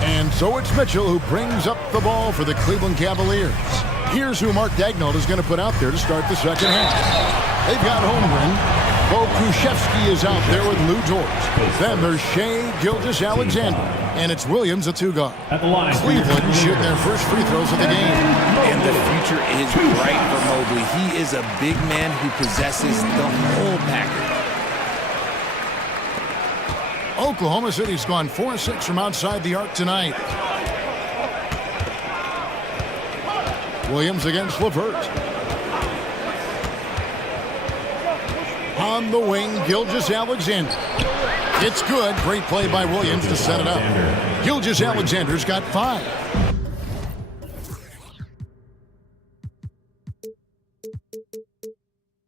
And so it's Mitchell who brings up the ball for the Cleveland Cavaliers. Here's who Mark Daigneault is going to put out there to start the second half. They've got Holmgren. Bo Krzyzewski is out there with Lou George. Then there's Shai Gilgeous-Alexander. And it's Williams, a two-guard. Cleveland shooting their first free throws of the game. And the future is bright for Mobley. He is a big man who possesses the whole package. Oklahoma City's gone 4-6 from outside the arc tonight. Williams against Levert. On the wing, Gilgeous-Alexander. It's good. Great play by Williams to set it up. Gilgeous-Alexander's got 5.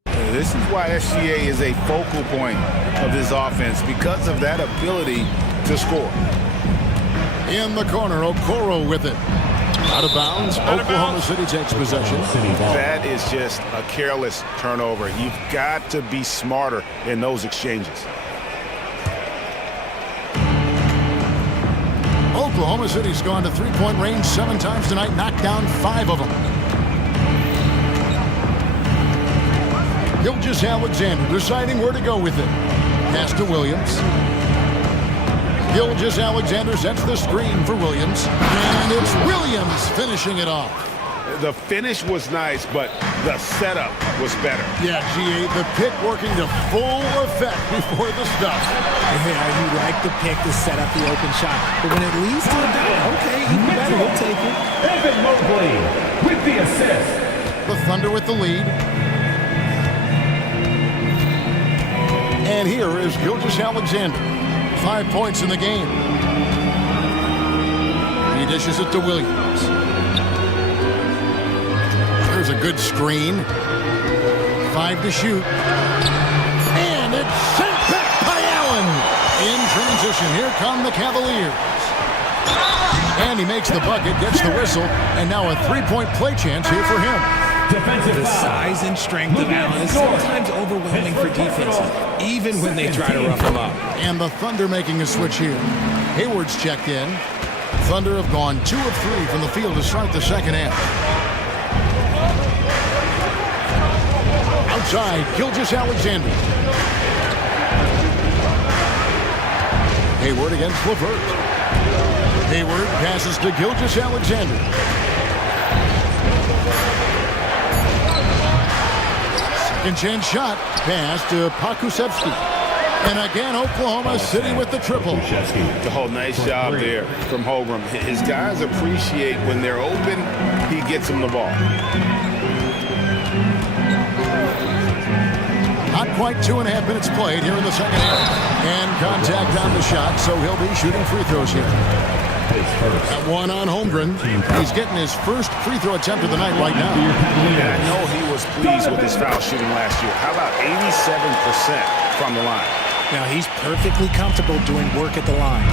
This is why SGA is a focal point of this offense, because of that ability to score. In the corner, Okoro with it. Out of bounds. Oklahoma City takes possession. That is just a careless turnover. You've got to be smarter in those exchanges. Oklahoma City's gone to three-point range 7 times tonight, knocked down 5 of them. Gilgeous-Alexander deciding where to go with it. Pass to Williams. Gilgeous-Alexander sets the screen for Williams. And it's Williams finishing it off. The finish was nice, but the setup was better. Yeah, GA, the pick working to full effect before the stuff. Yeah, you like the pick to set up the open shot. But when it leads to a dunk, okay, even better, we'll take it. Evan Mobley with the assist. The Thunder with the lead. And here is Gilgeous-Alexander. 5 points in the game. He dishes it to Williams. There's a good screen. 5 to shoot. And it's sent back by Allen. In transition, here come the Cavaliers. And he makes the bucket, gets the whistle, and now a three-point play chance here for him. The size and strength of Allen is sometimes overwhelming for defenses, even when they try to rough him up. And the Thunder making a switch here. Hayward's checked in. Thunder have gone 2 of 3 from the field to start the second half. Outside, Gilgeous-Alexander. Hayward against LeVert. Hayward passes to Gilgeous-Alexander. Second chance shot. Pass to Pakusevsky. And again, Oklahoma City with the triple. Oh, nice job there from Holmgren. His guys appreciate when they're open, he gets them the ball. Not quite 2.5 minutes played here in the second half. And contact on the shot, so he'll be shooting free throws here. That one on Holmgren. He's getting his first free throw attempt of the night right now. Yeah, I know he was pleased with his foul shooting last year. How about 87% from the line? Now he's perfectly comfortable doing work at the line.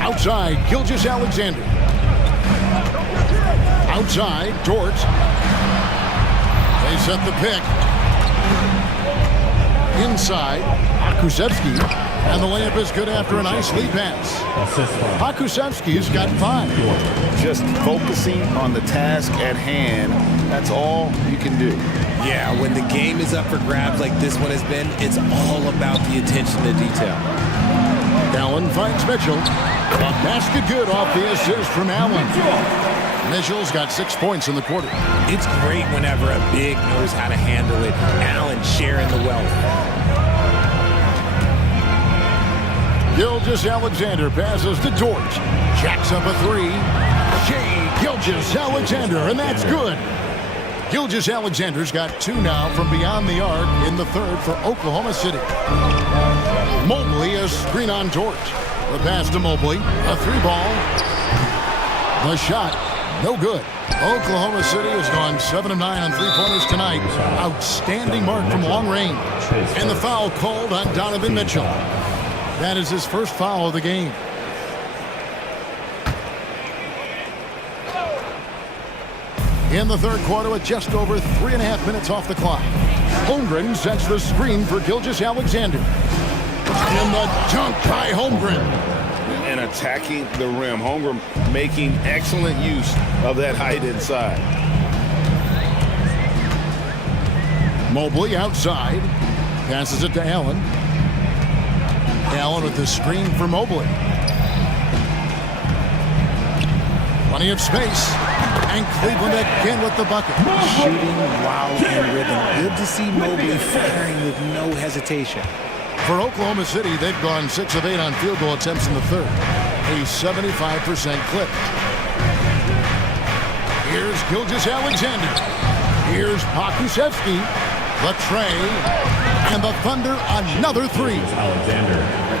Outside, Gilgeous-Alexander. Outside, Dort. They set the pick. Inside, Pakusevsky. And the layup is good after a nice lead pass. Pakusevsky's got 5. Just focusing on the task at hand, that's all you can do. Yeah, when the game is up for grabs like this one has been, it's all about the attention to detail. Allen finds Mitchell. A basket good off the assist from Allen. Mitchell's got 6 points in the quarter. It's great whenever a big knows how to handle it. Allen sharing the wealth. Gilgeous-Alexander passes to Dort. Jacks up a 3. Shea Gilgeous-Alexander, and that's good. Gilgeous-Alexander's got 2 now from beyond the arc in the third for Oklahoma City. Mobley, a screen on Dort. The pass to Mobley, a 3-ball. The shot, no good. Oklahoma City has gone 7 of 9 on 3-pointers tonight. Outstanding mark from long range. And the foul called on Donovan Mitchell. That is his first foul of the game. In the third quarter with just over 3.5 minutes off the clock. Holmgren sets the screen for Gilgeous-Alexander. And the dunk by Holmgren. And attacking the rim. Holmgren making excellent use of that height inside. Mobley outside. Passes it to Allen. Allen with the screen for Mobley. Plenty of space. And Cleveland again with the bucket. Shooting while in rhythm. Good to see Mobley firing with no hesitation. For Oklahoma City, they've gone 6 of 8 on field goal attempts in the third. A 75% clip. Here's Gilgeous-Alexander. Here's Pakusevsky. The tray. And the Thunder another 3.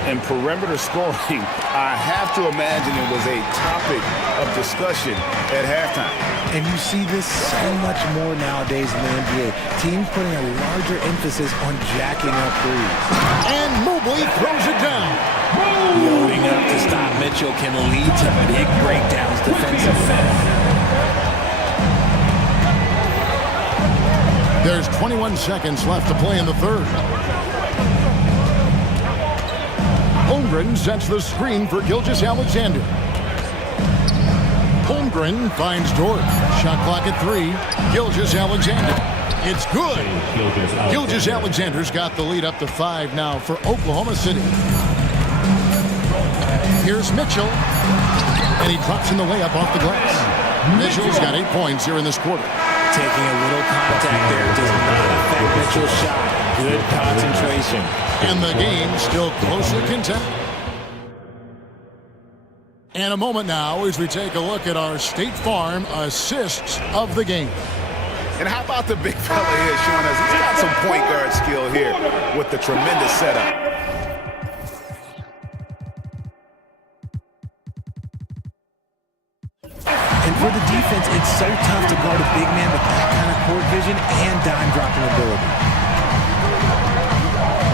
And perimeter scoring, I have to imagine it was a topic of discussion at halftime. And you see this so much more nowadays in the NBA. Teams putting a larger emphasis on jacking up threes. And Mobley throws it down. Loading up to stop Mitchell can lead to big breakdowns defensively. There's 21 seconds left to play in the third. Holmgren sets the screen for Gilgeous-Alexander. Holmgren finds Dort. Shot clock at 3. Gilgeous-Alexander. It's good. Gilgeous-Alexander's got the lead up to 5 now for Oklahoma City. Here's Mitchell. And he drops in the layup off the glass. Mitchell's got 8 points here in this quarter. Taking a little contact there does not affect Mitchell's shot. Good concentration. And the game still closely contested. And a moment now as we take a look at our State Farm assists of the game. And how about the big fella here showing us he's got some point guard skill here with the tremendous setup. And for the defense, it's so tough to guard a big man with that kind of court vision and dime dropping ability.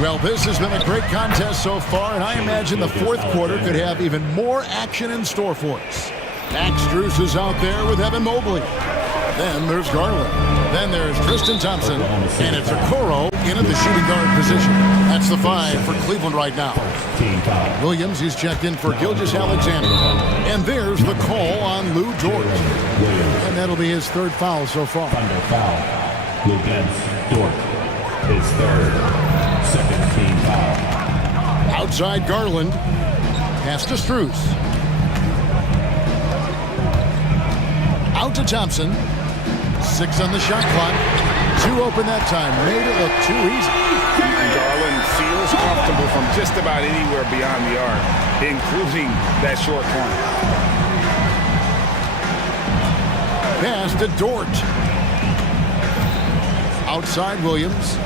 Well, this has been a great contest so far, and I imagine the fourth quarter could have even more action in store for us. Max Strus is out there with Evan Mobley. Then there's Garland. Then there's Tristan Thompson. And it's Okoro in at the shooting guard position. That's the 5 for Cleveland right now. Williams, he's checked in for Gilgeous-Alexander. And there's the call on Lou Dort. And that'll be his third foul so far. Under foul against Dort. His third. Second team foul. Outside Garland. Pass to Strus. Out to Thompson. 6 on the shot clock. 2 open that time. Made it look too easy. Garland feels comfortable from just about anywhere beyond the arc, including that short corner. Pass to Dort. Outside Williams.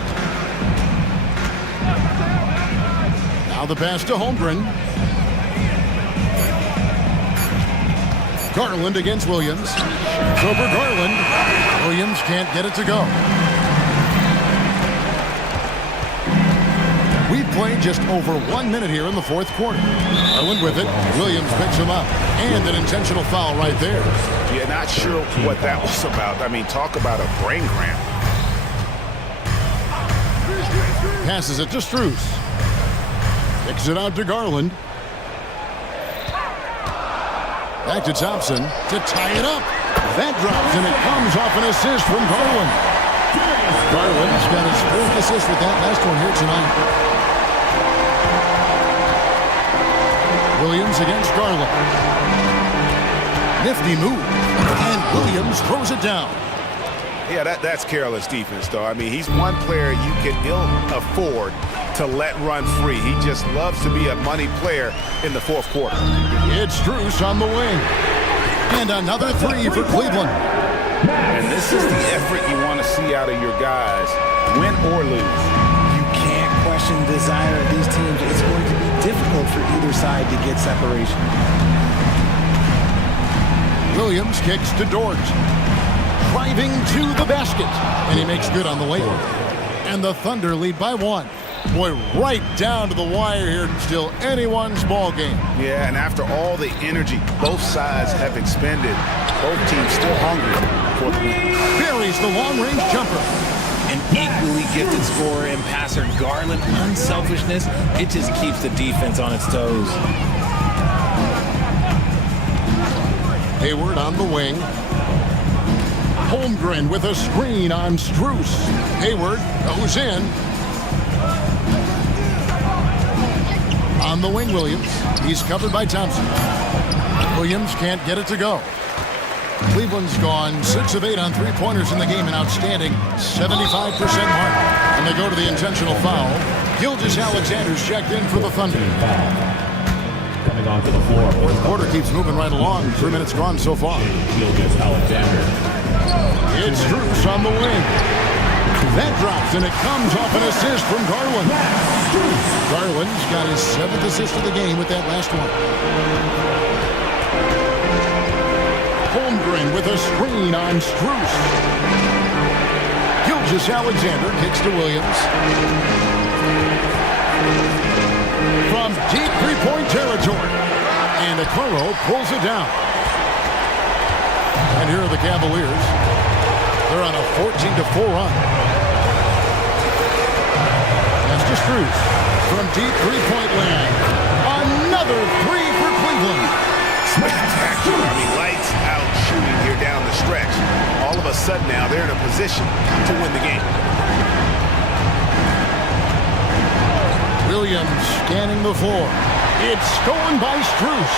Now the pass to Holmgren. Garland against Williams. It's over Garland. Williams can't get it to go. We've played just over 1 minute here in the fourth quarter. Garland with it. Williams picks him up. And an intentional foul right there. Yeah, not sure what that was about. I mean, talk about a brain cramp. Passes it to Strus. Kicks it out to Garland. Back to Thompson to tie it up. That drops, and it comes off an assist from Garland. Garland's got his 4th assist with that last one here tonight. Williams against Garland. Nifty move. And Williams throws it down. Yeah, that's careless defense, though. I mean, he's one player you can ill afford to let run free. He just loves to be a money player in the fourth quarter. It's Strus on the wing. And another 3 for Cleveland. And this is the effort you want to see out of your guys, win or lose. You can't question the desire of these teams. It's going to be difficult for either side to get separation. Williams kicks to Dort. Driving to the basket. And he makes good on the layup. And the Thunder lead by 1. Boy, right down to the wire here. Still anyone's ball game. Yeah, and after all the energy both sides have expended, both teams still hungry for the win. Buries the long-range jumper. An equally gifted scorer and passer, Garland. Unselfishness, it just keeps the defense on its toes. Hayward on the wing. Holmgren with a screen on Strus. Hayward goes in. On the wing, Williams. He's covered by Thompson. Williams can't get it to go. Cleveland's gone 6 of 8 on 3-pointers in the game, an outstanding 75% mark. And they go to the intentional foul. Gilgeous-Alexander's checked in for the Thunder. Coming onto the floor. Fourth quarter keeps moving right along. 3 minutes gone so far. Gilgeous-Alexander. It's Strus on the wing. That drops, and it comes off an assist from Garland. Garland's got his 7th assist of the game with that last one. Holmgren with a screen on Strus. Gilgeous-Alexander kicks to Williams. From deep three-point territory. And Okoro pulls it down. And here are the Cavaliers. They're on a 14-4 run. That's to Strus. From deep three-point land. Another 3 for Cleveland. Spectacular. I mean, lights out shooting here down the stretch. All of a sudden now they're in a position to win the game. Williams scanning the floor. It's stolen by Strus.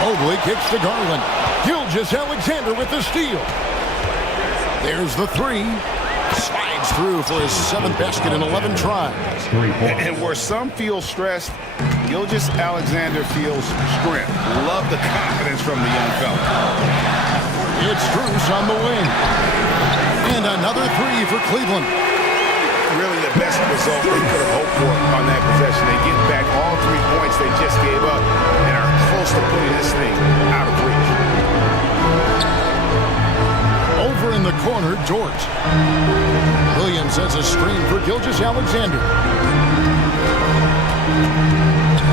Mobley kicks to Garland. Gilgeous-Alexander with the steal. There's the three. Slides through for his 7th basket in 11 tries. And where some feel stressed, Gilgeous-Alexander feels strength. Love the confidence from the young fella. It's Strus on the wing. And another three for Cleveland. Really the best result they could have hoped for on that possession. They get back all 3 points they just gave up and are close to putting this thing out of reach. Over in the corner, Dort. Williams has a screen for Gilgeous-Alexander.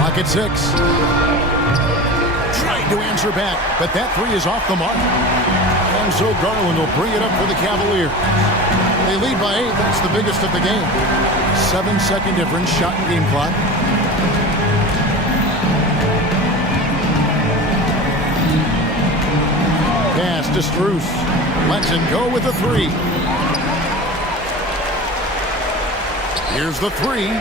Clock at 6. Trying to answer back, but that three is off the mark. And so Garland will bring it up for the Cavaliers. They lead by 8. That's the biggest of the game. 7-second difference, shot and game clock. Pass to Strus. Lets it go with a three. Here's the three.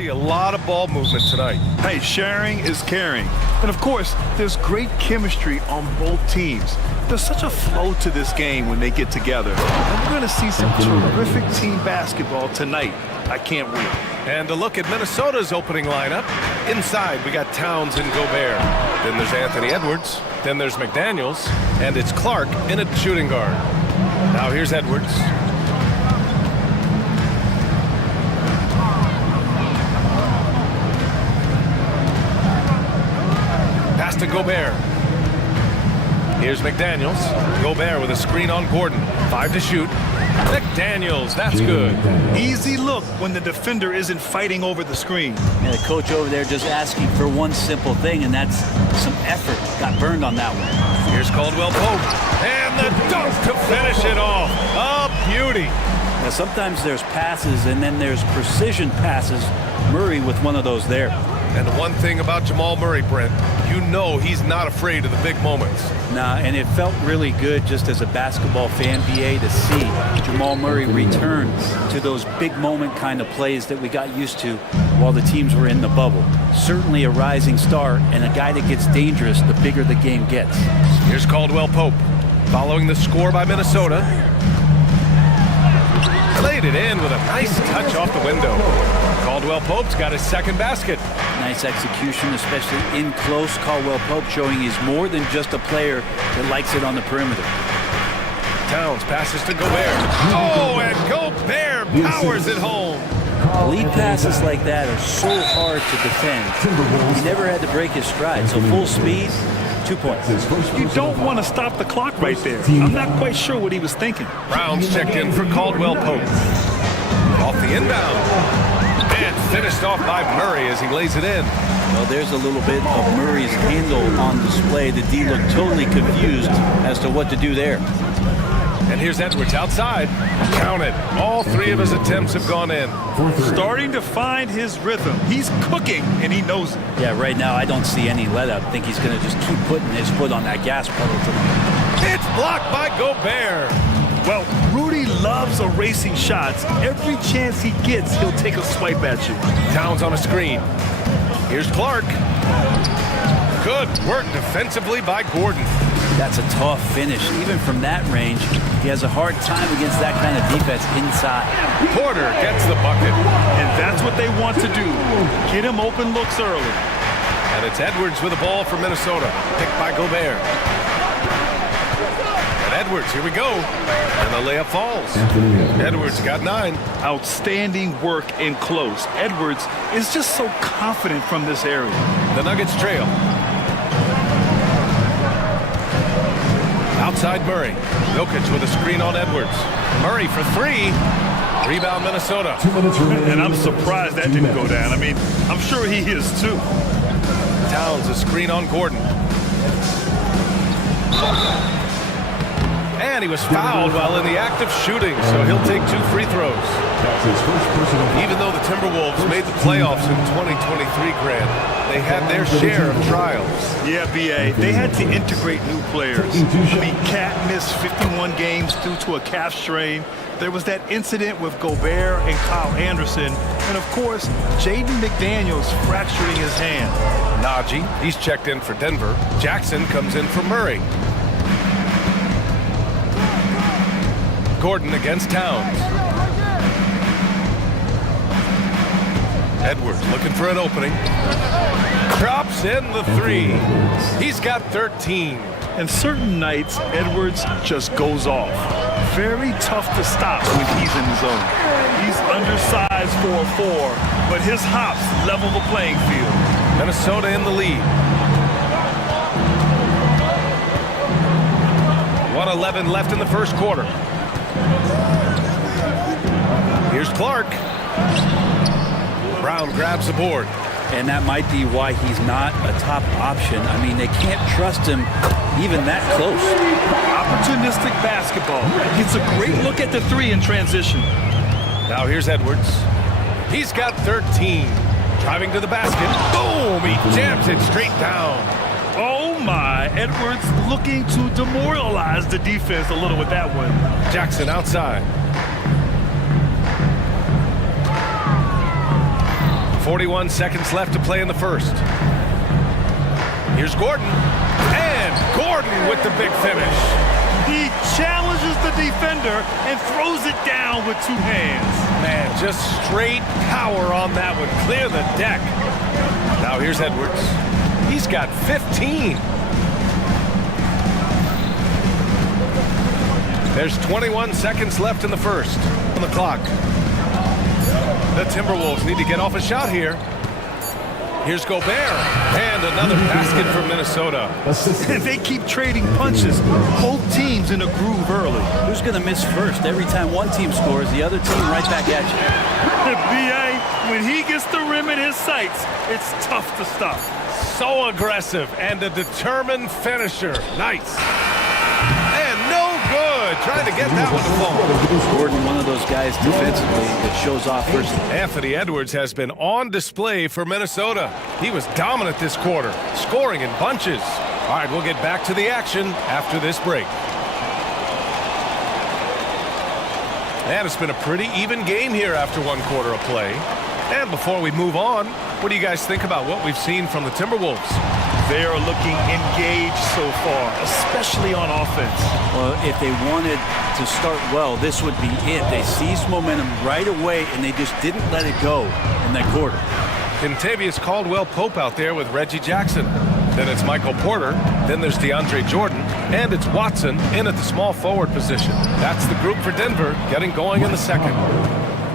see a lot of ball movement tonight. Hey, sharing is caring. And of course, there's great chemistry on both teams. There's such a flow to this game when they get together. And we're going to see some terrific team basketball tonight. I can't wait. And a look at Minnesota's opening lineup. Inside, we got Towns and Gobert. Then there's Anthony Edwards. Then there's McDaniels. And it's Clark in at shooting guard. Now here's Edwards. Pass to Gobert. Here's McDaniels. Gobert with a screen on Gordon. 5 to shoot. McDaniels, that's good. Easy look when the defender isn't fighting over the screen. And the coach over there just asking for one simple thing, and that's some effort. Got burned on that one. Here's Caldwell Pope. And the dunk to finish it off. A beauty. Now, sometimes there's passes, and then there's precision passes. Murray with one of those there. And the one thing about Jamal Murray, Brent, you know he's not afraid of the big moments. Nah, and it felt really good just as a basketball fan, BA, to see Jamal Murray return to those big moment kind of plays that we got used to while the teams were in the bubble. Certainly a rising star and a guy that gets dangerous the bigger the game gets. Here's Caldwell Pope, following the score by Minnesota. Laid it in with a nice touch off the window. Caldwell Pope's got his second basket. Nice execution, especially in close. Caldwell Pope showing he's more than just a player that likes it on the perimeter. Towns passes to Gobert. Oh, and Gobert powers it home. Lead passes like that are so hard to defend. He never had to break his stride, so full speed, 2 points. You don't want to stop the clock right there. I'm not quite sure what he was thinking. Brown's checked in for Caldwell Pope. Off the inbound. And finished off by Murray as he lays it in. Well, there's a little bit of Murray's handle on display. The D looked totally confused as to what to do there. And here's Edwards outside. Count it. All 3 of his attempts have gone in. Starting to find his rhythm. He's cooking, and he knows it. Yeah, right now I don't see any let up. I think he's going to just keep putting his foot on that gas pedal tonight. It's blocked by Gobert. Well, Rudy loves erasing shots. Every chance he gets, he'll take a swipe at you. Towns on a screen. Here's Clark. Good work defensively by Gordon. That's a tough finish. Even from that range, he has a hard time against that kind of defense inside. Porter gets the bucket. And that's what they want to do. Get him open looks early. And it's Edwards with the ball for Minnesota. Picked by Gobert. And Edwards, here we go. And the layup falls. Edwards got 9. Outstanding work in close. Edwards is just so confident from this area. The Nuggets trail. Outside Murray. Jokic with a screen on Edwards. Murray for 3. Rebound Minnesota. And I'm surprised that didn't go down. I mean, I'm sure he is too. Towns a screen on Gordon. And he was fouled while in the act of shooting, so he'll take 2 free throws. Even though the Timberwolves made the playoffs in 2023, Grant, they had their share of trials. Yeah, BA, they had to integrate new players. I mean, Cat missed 51 games due to a calf strain. There was that incident with Gobert and Kyle Anderson. And, of course, Jaden McDaniels fracturing his hand. Najee, he's checked in for Denver. Jackson comes in for Murray. Gordon against Towns. Edwards looking for an opening. Drops in the 3. He's got 13. And certain nights, Edwards just goes off. Very tough to stop when he's in the zone. He's undersized for a 4, but his hops level the playing field. Minnesota in the lead. 1:11 left in the first quarter. Here's Clark. Brown grabs the board. And that might be why he's not a top option. I mean, they can't trust him even that close. Opportunistic basketball. Gets a great look at the 3 in transition. Now here's Edwards. He's got 13. Driving to the basket. Boom! He jams it straight down. Oh my, Edwards looking to demoralize the defense a little with that one. Jackson outside. 41 seconds left to play in the first. Here's Gordon. And Gordon with the big finish. He challenges the defender and throws it down with two hands. Man, just straight power on that one. Clear the deck. Now here's Edwards. He's got 15. There's 21 seconds left in the first on the clock. The Timberwolves need to get off a shot here. Here's Gobert, and another basket for Minnesota. And they keep trading punches. Both teams in a groove early. Who's going to miss first? Every time one team scores, the other team right back at you. B.A., when he gets the rim in his sights, it's tough to stop. So aggressive and a determined finisher. Nice. And no good. Trying to get that one to fall. Gordon, one of those guys defensively that shows off first. Anthony Edwards has been on display for Minnesota. He was dominant this quarter, scoring in bunches. All right, we'll get back to the action after this break. And it's been a pretty even game here after one quarter of play. And before we move on, what do you guys think about what we've seen from the Timberwolves? They are looking engaged so far, especially on offense. Well, if they wanted to start well, this would be it. They seized momentum right away, and they just didn't let it go in that quarter. Kentavious Caldwell-Pope out there with Reggie Jackson. Then it's Michael Porter. Then there's DeAndre Jordan. And it's Watson in at the small forward position. That's the group for Denver getting going in the second.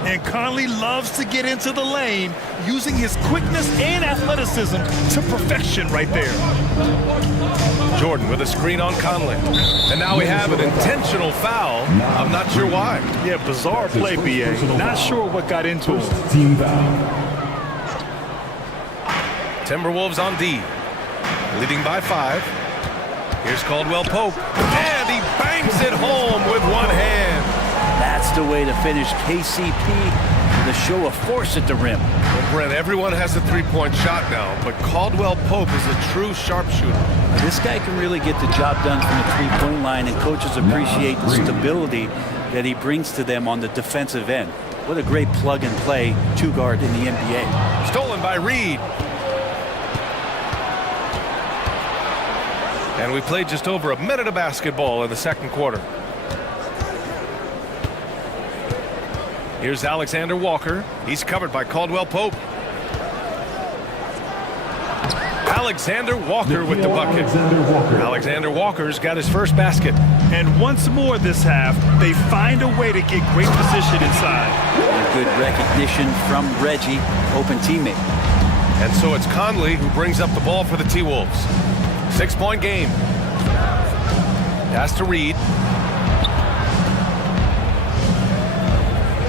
And Conley loves to get into the lane, using his quickness and athleticism to perfection right there. Jordan with a screen on Conley. And now we have an intentional foul. I'm not sure why. Yeah, bizarre play, B.A. Not sure what got into him. Team foul. Timberwolves on D. Leading by 5. Here's Caldwell-Pope. And he bangs it home with one hand. That's the way to finish. KCP, the show of force at the rim. Well, Brent, everyone has a three-point shot now, but Caldwell-Pope is a true sharpshooter. This guy can really get the job done from the three-point line, and coaches appreciate the stability that he brings to them on the defensive end. What a great plug-and-play two-guard in the NBA. Stolen by Reed. And we played just over a minute of basketball in the second quarter. Here's Alexander Walker. He's covered by Caldwell-Pope. Alexander Walker with the bucket. Alexander Walker's got his first basket. And once more this half, they find a way to get great position inside. And good recognition from Reggie, open teammate. And so it's Conley who brings up the ball for the T-Wolves. 6-point game. Pass to Reed.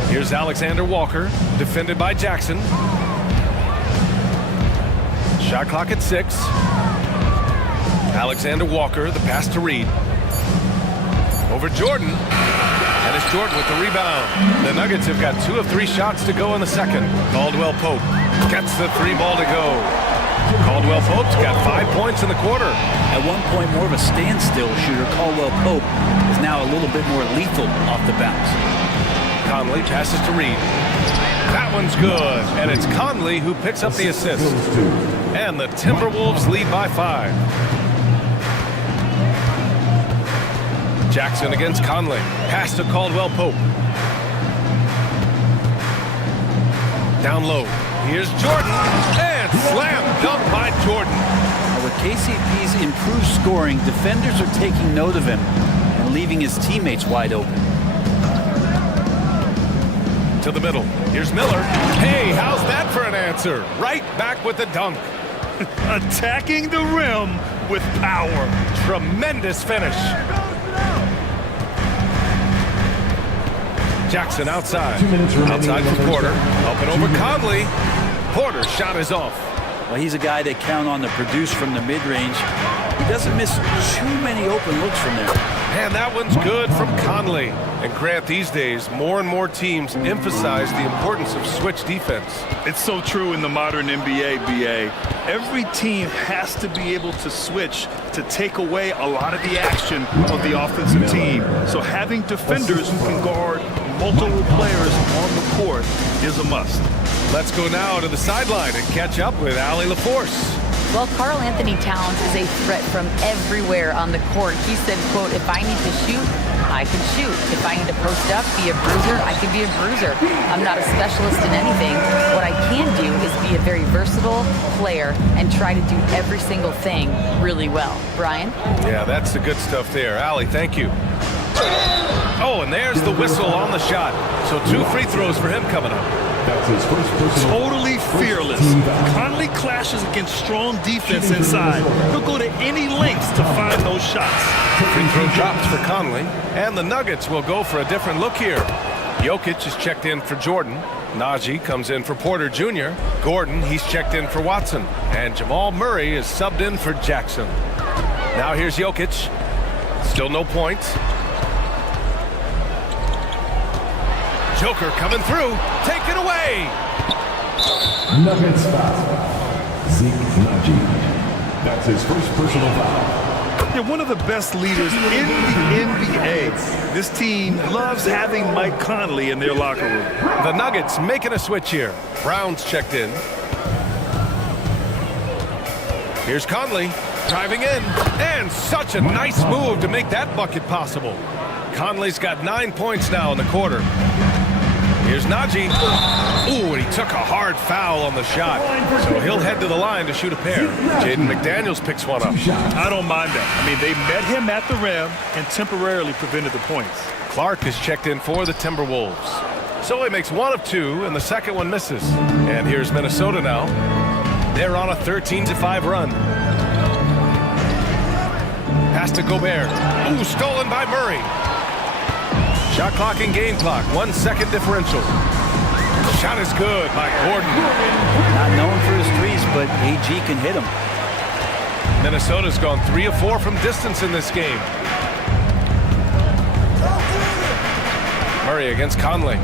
Here's Alexander Walker, defended by Jackson. Shot clock at 6. Alexander Walker, the pass to Reed. Over Jordan. And it's Jordan with the rebound. The Nuggets have got 2 of 3 shots to go in the second. Caldwell-Pope gets the 3 ball to go. Caldwell-Pope's got 5 points in the quarter. At one point, more of a standstill shooter, Caldwell-Pope is now a little bit more lethal off the bounce. Conley passes to Reed. That one's good, and it's Conley who picks up the assist. And the Timberwolves lead by 5. Jackson against Conley. Pass to Caldwell-Pope. Down low. Here's Jordan, and slam dunk by Jordan. Now with KCP's improved scoring, defenders are taking note of him and leaving his teammates wide open. To the middle. Here's Miller. Hey, how's that for an answer? Right back with the dunk. Attacking the rim with power. Tremendous finish. Jackson outside. Outside for Porter. Up and over Conley. Porter's shot is off. Well, he's a guy they count on to produce from the mid-range. He doesn't miss too many open looks from there. And that one's good from Conley. And Grant, these days, more and more teams emphasize the importance of switch defense. It's so true in the modern NBA, BA. Every team has to be able to switch to take away a lot of the action of the offensive team. So having defenders who can guard multiple players on the court is a must. Let's go now to the sideline and catch up with Allie LaForce. Well, Karl Anthony Towns is a threat from everywhere on the court. He said, quote, if I need to shoot, I can shoot. If I need to post up, be a bruiser, I can be a bruiser. I'm not a specialist in anything. What I can do is be a very versatile player and try to do every single thing really well. Brian? Yeah, that's the good stuff there. Allie, thank you. Oh, and there's the whistle on the shot. So 2 free throws for him coming up. That's his first personal. Totally fearless. Conley clashes against strong defense inside. He'll go to any lengths to find those shots. Free throw drops for Conley. And the Nuggets will go for a different look here. Jokic is checked in for Jordan. Najee comes in for Porter Jr. Gordon, he's checked in for Watson. And Jamal Murray is subbed in for Jackson. Now here's Jokic. Still no points. Joker coming through. Take it away. Nuggets foul. Zeke Najee. That's his first personal foul. They're one of the best leaders in the NBA. This team loves having Mike Conley in their locker room. The Nuggets making a switch here. Brown's checked in. Here's Conley driving in. And such a nice move to make that bucket possible. Conley's got 9 points now in the quarter. Here's Najee. Ooh, and he took a hard foul on the shot. So he'll head to the line to shoot a pair. Jaden McDaniels picks one up. I don't mind that. I mean, they met him at the rim and temporarily prevented the points. Clark is checked in for the Timberwolves. So he makes 1 of 2, and the second one misses. And here's Minnesota now. They're on a 13-5 run. Pass to Gobert. Ooh, stolen by Murray. Shot clock and game clock, 1 second differential. Shot is good by Gordon. Not known for his threes, but AG can hit him. Minnesota's gone 3 of 4 from distance in this game. Murray against Conley.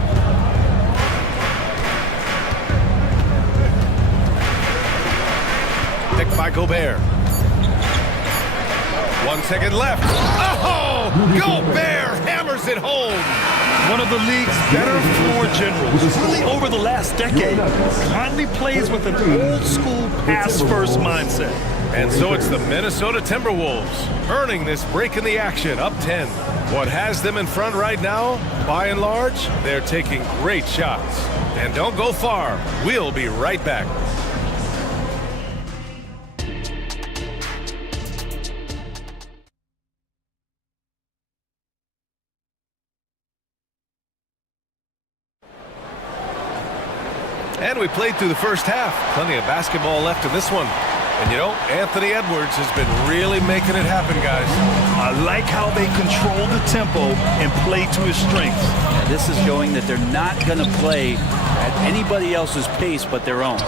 Picked by Gobert. 1 second left. Oh! Gobert hammers it home. One of the league's better floor generals, really over the last decade. Conley plays with an old-school pass-first mindset. And so it's the Minnesota Timberwolves earning this break in the action, up 10. What has them in front right now, by and large, they're taking great shots. And don't go far. We'll be right back. And we played through the first half. Plenty of basketball left in this one. And you know, Anthony Edwards has been really making it happen, guys. I like how they control the tempo and play to his strengths. And this is showing that they're not going to play at anybody else's pace but their own.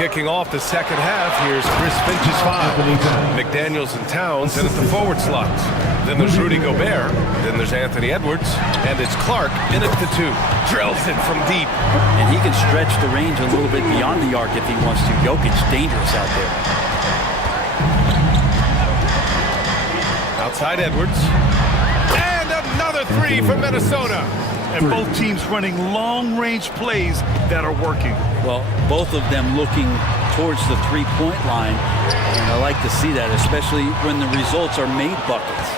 Kicking off the second half, here's Chris Finch's foul. McDaniels and Towns in at the forward slots. Then there's Rudy Gobert. Then there's Anthony Edwards. And it's Clark in at the 2. Drills it from deep. And he can stretch the range a little bit beyond the arc if he wants to. Jokic dangerous out there. Outside Edwards. And another 3 for Minnesota. And both teams running long-range plays that are working. Well, both of them looking towards the three-point line. And I like to see that, especially when the results are made buckets.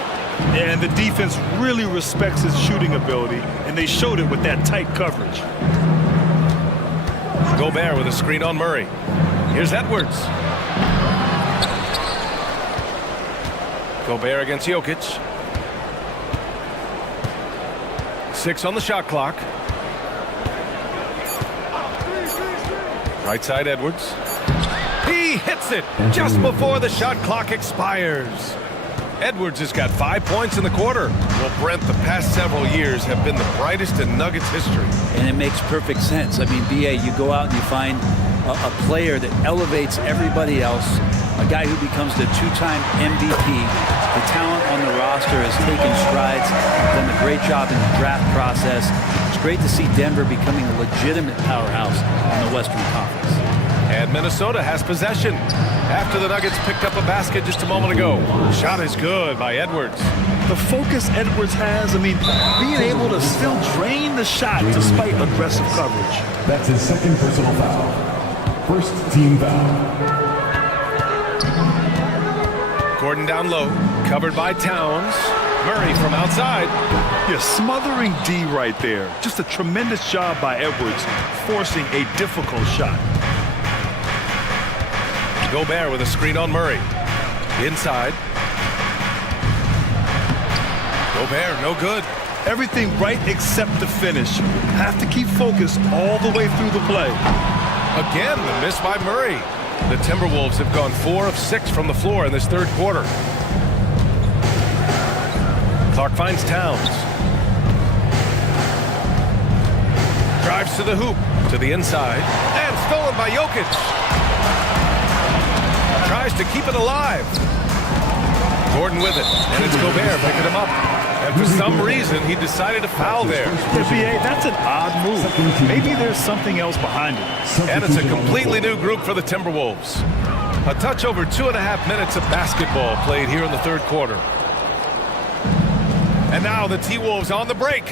And the defense really respects his shooting ability, and they showed it with that tight coverage. Gobert with a screen on Murray. Here's Edwards. Gobert against Jokic. 6 on the shot clock. Right side Edwards. He hits it just before the shot clock expires. Edwards has got 5 points in the quarter. Well, Brent, the past several years have been the brightest in Nuggets history. And it makes perfect sense. I mean, BA, you go out and you find a player that elevates everybody else, a guy who becomes the 2-time MVP. The talent on the roster has taken strides, done a great job in the draft process. It's great to see Denver becoming a legitimate powerhouse in the Western Conference. And Minnesota has possession after the Nuggets picked up a basket just a moment ago. Shot is good by Edwards. The focus Edwards has, I mean, being able to still drain the shot despite aggressive coverage. That's his second personal foul. First team foul. Gordon down low, covered by Towns. Murray from outside. Yeah, smothering D right there. Just a tremendous job by Edwards, forcing a difficult shot. Gobert with a screen on Murray. Inside. Gobert, no good. Everything right except the finish. Have to keep focused all the way through the play. Again, the miss by Murray. The Timberwolves have gone 4 of 6 from the floor in this third quarter. Clark finds Towns. Drives to the hoop, to the inside, and stolen by Jokic. Tries to keep it alive. Gordon with it, and it's Gobert picking him up. And for some reason, he decided to foul there. NBA, that's an odd move. Maybe there's something else behind it. And it's a completely new group for the Timberwolves. A touch over 2.5 minutes of basketball played here in the third quarter. And now the T-Wolves on the break.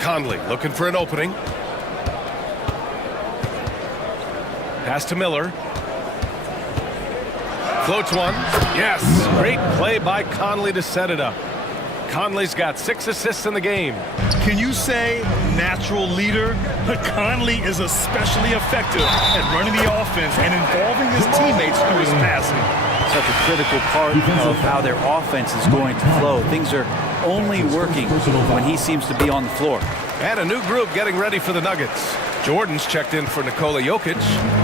Conley looking for an opening. Pass to Miller. Floats one. Yes, great play by Conley to set it up. Conley's got 6 assists in the game. Can you say natural leader? Conley is especially effective at running the offense and involving his teammates through his passing. Such a critical part of how their offense is going to flow. Things are only working when he seems to be on the floor. And a new group getting ready for the Nuggets. Jordan's checked in for Nikola Jokic.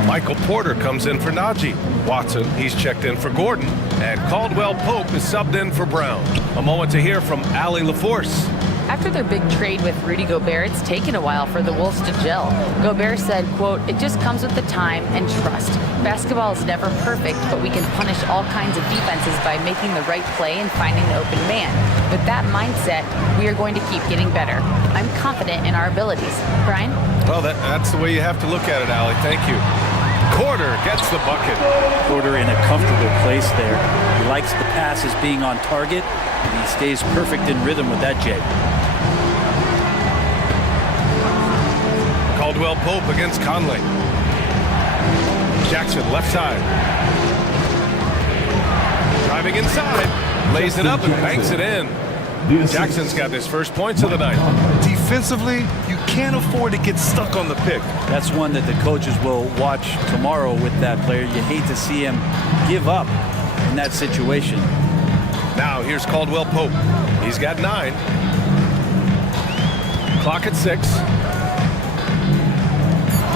Michael Porter comes in for Najee. Watson, he's checked in for Gordon. And Caldwell Pope is subbed in for Brown. A moment to hear from Allie LaForce. After their big trade with Rudy Gobert, it's taken a while for the Wolves to gel. Gobert said, quote, "It just comes with the time and trust. Basketball is never perfect, but we can punish all kinds of defenses by making the right play and finding the open man. With that mindset, we are going to keep getting better. I'm confident in our abilities." Brian? Well, that's the way you have to look at it, Allie. Thank you. Porter gets the bucket. Porter in a comfortable place there. He likes the passes being on target, and he stays perfect in rhythm with that jab. Caldwell Pope against Conley. Jackson left side. Driving inside. Lays it up and banks it in. Jackson's got his first points of the night. Defensively, you can't afford to get stuck on the pick. That's one that the coaches will watch tomorrow with that player. You hate to see him give up in that situation. Now here's Caldwell Pope. He's got 9. Clock at 6.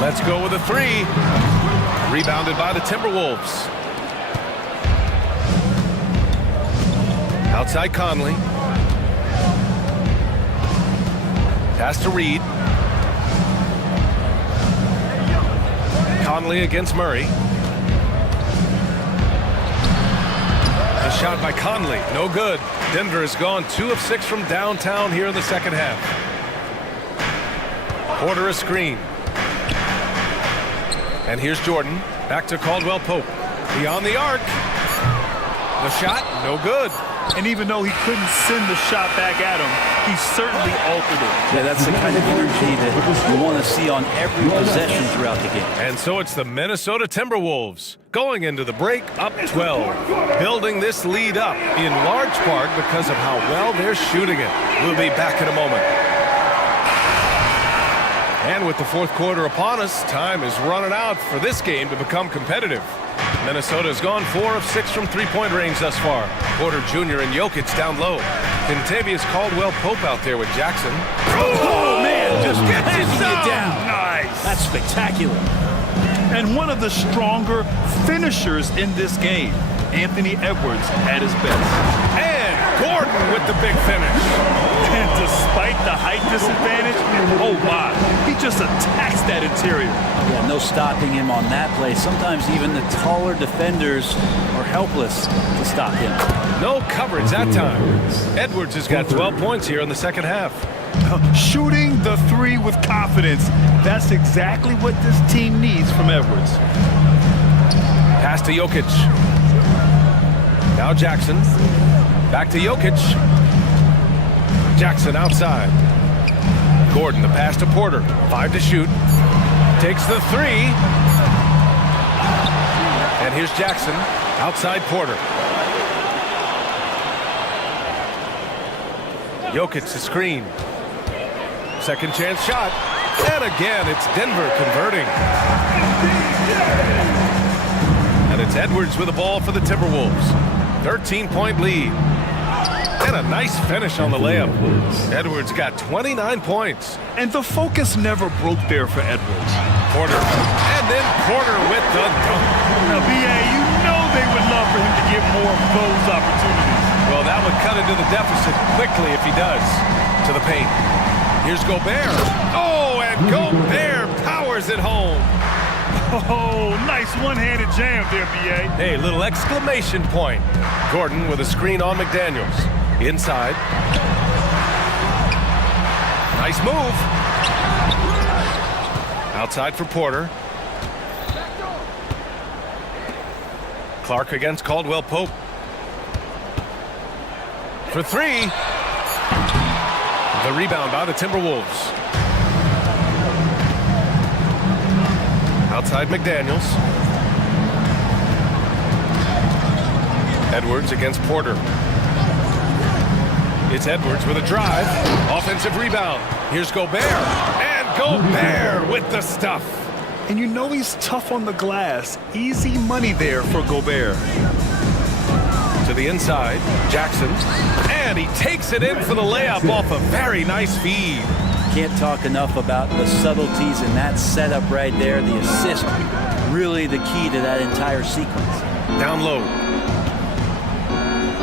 Let's go with a 3. Rebounded by the Timberwolves. Outside Conley. Pass to Reed. Conley against Murray. A shot by Conley, no good. Denver has gone 2 of 6 from downtown here in the second half. Porter a screen. And here's Jordan, back to Caldwell Pope. Beyond the arc. The shot, no good. And even though he couldn't send the shot back at him, he certainly altered it. Yeah, that's the kind of energy that you want to see on every possession throughout the game. And so it's the Minnesota Timberwolves going into the break up 12. Building this lead up in large part because of how well they're shooting it. We'll be back in a moment. And with the fourth quarter upon us, time is running out for this game to become competitive. Minnesota's gone 4 of 6 from three-point range thus far. Porter Jr. and Jokic down low. Contavious Caldwell Pope out there with Jackson. Oh man, just gets it down. Nice. That's spectacular. And one of the stronger finishers in this game, Anthony Edwards at his best. And Gordon with the big finish. And despite the height disadvantage, oh my, he just attacks that interior. Yeah, no stopping him on that play. Sometimes even the taller defenders are helpless to stop him. No coverage that time. Edwards has got 12 points here in the second half. Shooting the three with confidence. That's exactly what this team needs from Edwards. Pass to Jokic. Now Jackson. Back to Jokic. Jackson outside. Gordon, the pass to Porter. 5 to shoot. Takes the 3. And here's Jackson. Outside Porter. Jokic the screen. Second chance shot. And again, it's Denver converting. And it's Edwards with the ball for the Timberwolves. 13-point lead. And a nice finish on the layup. Edwards got 29 points. And the focus never broke there for Edwards. Porter. And then Porter with the dunk. Now, B.A., you know they would love for him to get more of those opportunities. Well, that would cut into the deficit quickly if he does. To the paint. Here's Gobert. Oh, and Gobert powers it home. Oh, nice one-handed jam there, B.A. Hey, little exclamation point. Gordon with a screen on McDaniels. Inside. Nice move. Outside for Porter. Clark against Caldwell Pope. For 3. The rebound by the Timberwolves. Outside McDaniels. Edwards against Porter. It's Edwards with a drive. Offensive rebound. Here's Gobert. And Gobert with the stuff. And you know he's tough on the glass. Easy money there for Gobert. To the inside. Jackson. And he takes it in for the layup off a very nice feed. Can't talk enough about the subtleties in that setup right there. The assist, really the key to that entire sequence. Down low.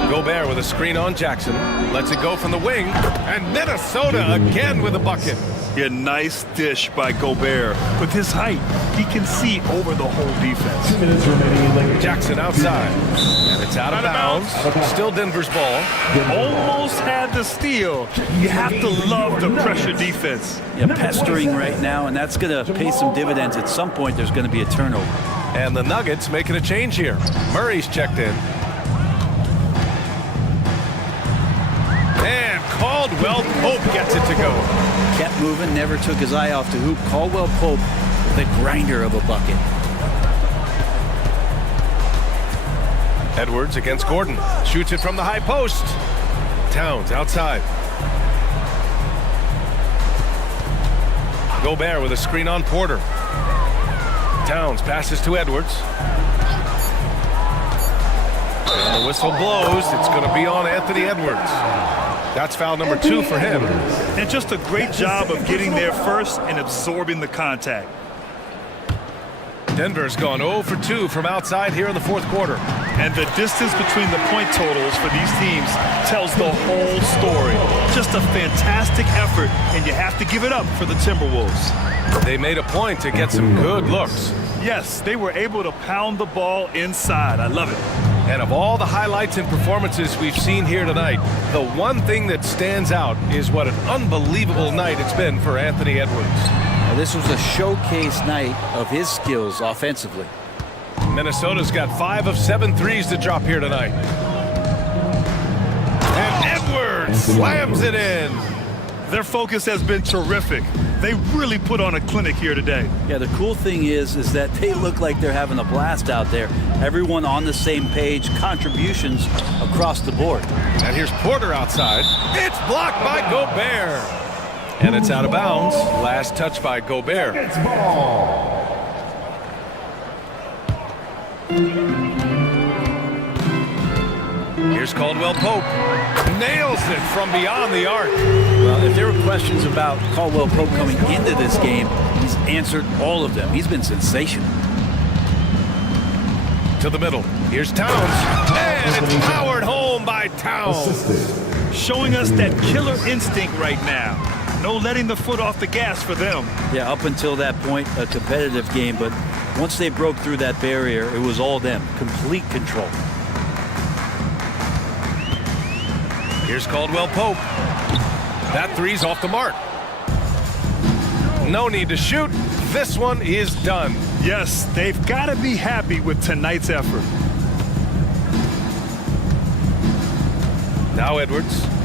Gobert with a screen on Jackson. Lets it go from the wing. And Minnesota again with a bucket. Yeah, nice dish by Gobert. With his height, he can see over the whole defense. 2 minutes remaining. Jackson outside. And it's out of bounds. Still Denver's ball. Almost had the steal. You have to love the pressure defense. Yeah, pestering right now, and that's going to pay some dividends. At some point, there's going to be a turnover. And the Nuggets making a change here. Murray's checked in. And Caldwell Pope gets it to go. Kept moving, never took his eye off the hoop. Caldwell Pope, the grinder of a bucket. Edwards against Gordon. Shoots it from the high post. Towns outside. Gobert with a screen on Porter. Towns passes to Edwards. And the whistle blows. It's going to be on Anthony Edwards. That's foul number 2 for him. And just a great job of getting there first and absorbing the contact. Denver's gone 0 for 2 from outside here in the fourth quarter. And the distance between the point totals for these teams tells the whole story. Just a fantastic effort, and you have to give it up for the Timberwolves. They made a point to get some good looks. Yes, they were able to pound the ball inside. I love it. And of all the highlights and performances we've seen here tonight, the one thing that stands out is what an unbelievable night it's been for Anthony Edwards. Now, this was a showcase night of his skills offensively. Minnesota's got 5 of 7 threes to drop here tonight. And Edwards slams it in. Their focus has been terrific. They really put on a clinic here today. Yeah, the cool thing is that they look like they're having a blast out there. Everyone on the same page, contributions across the board. And here's Porter outside. It's blocked by Gobert. And it's out of bounds. Last touch by Gobert. Here's Caldwell Pope. Nails it from beyond the arc. Well, if there were questions about Caldwell Pope coming into this game, he's answered all of them. He's been sensational. To the middle. Here's Towns. And it's powered home by Towns. Showing us that killer instinct right now. No letting the foot off the gas for them. Yeah, up until that point, a competitive game. But once they broke through that barrier, it was all them. Complete control. Here's Caldwell Pope. That three's off the mark. No need to shoot. This one is done. Yes, they've got to be happy with tonight's effort. Now Edwards.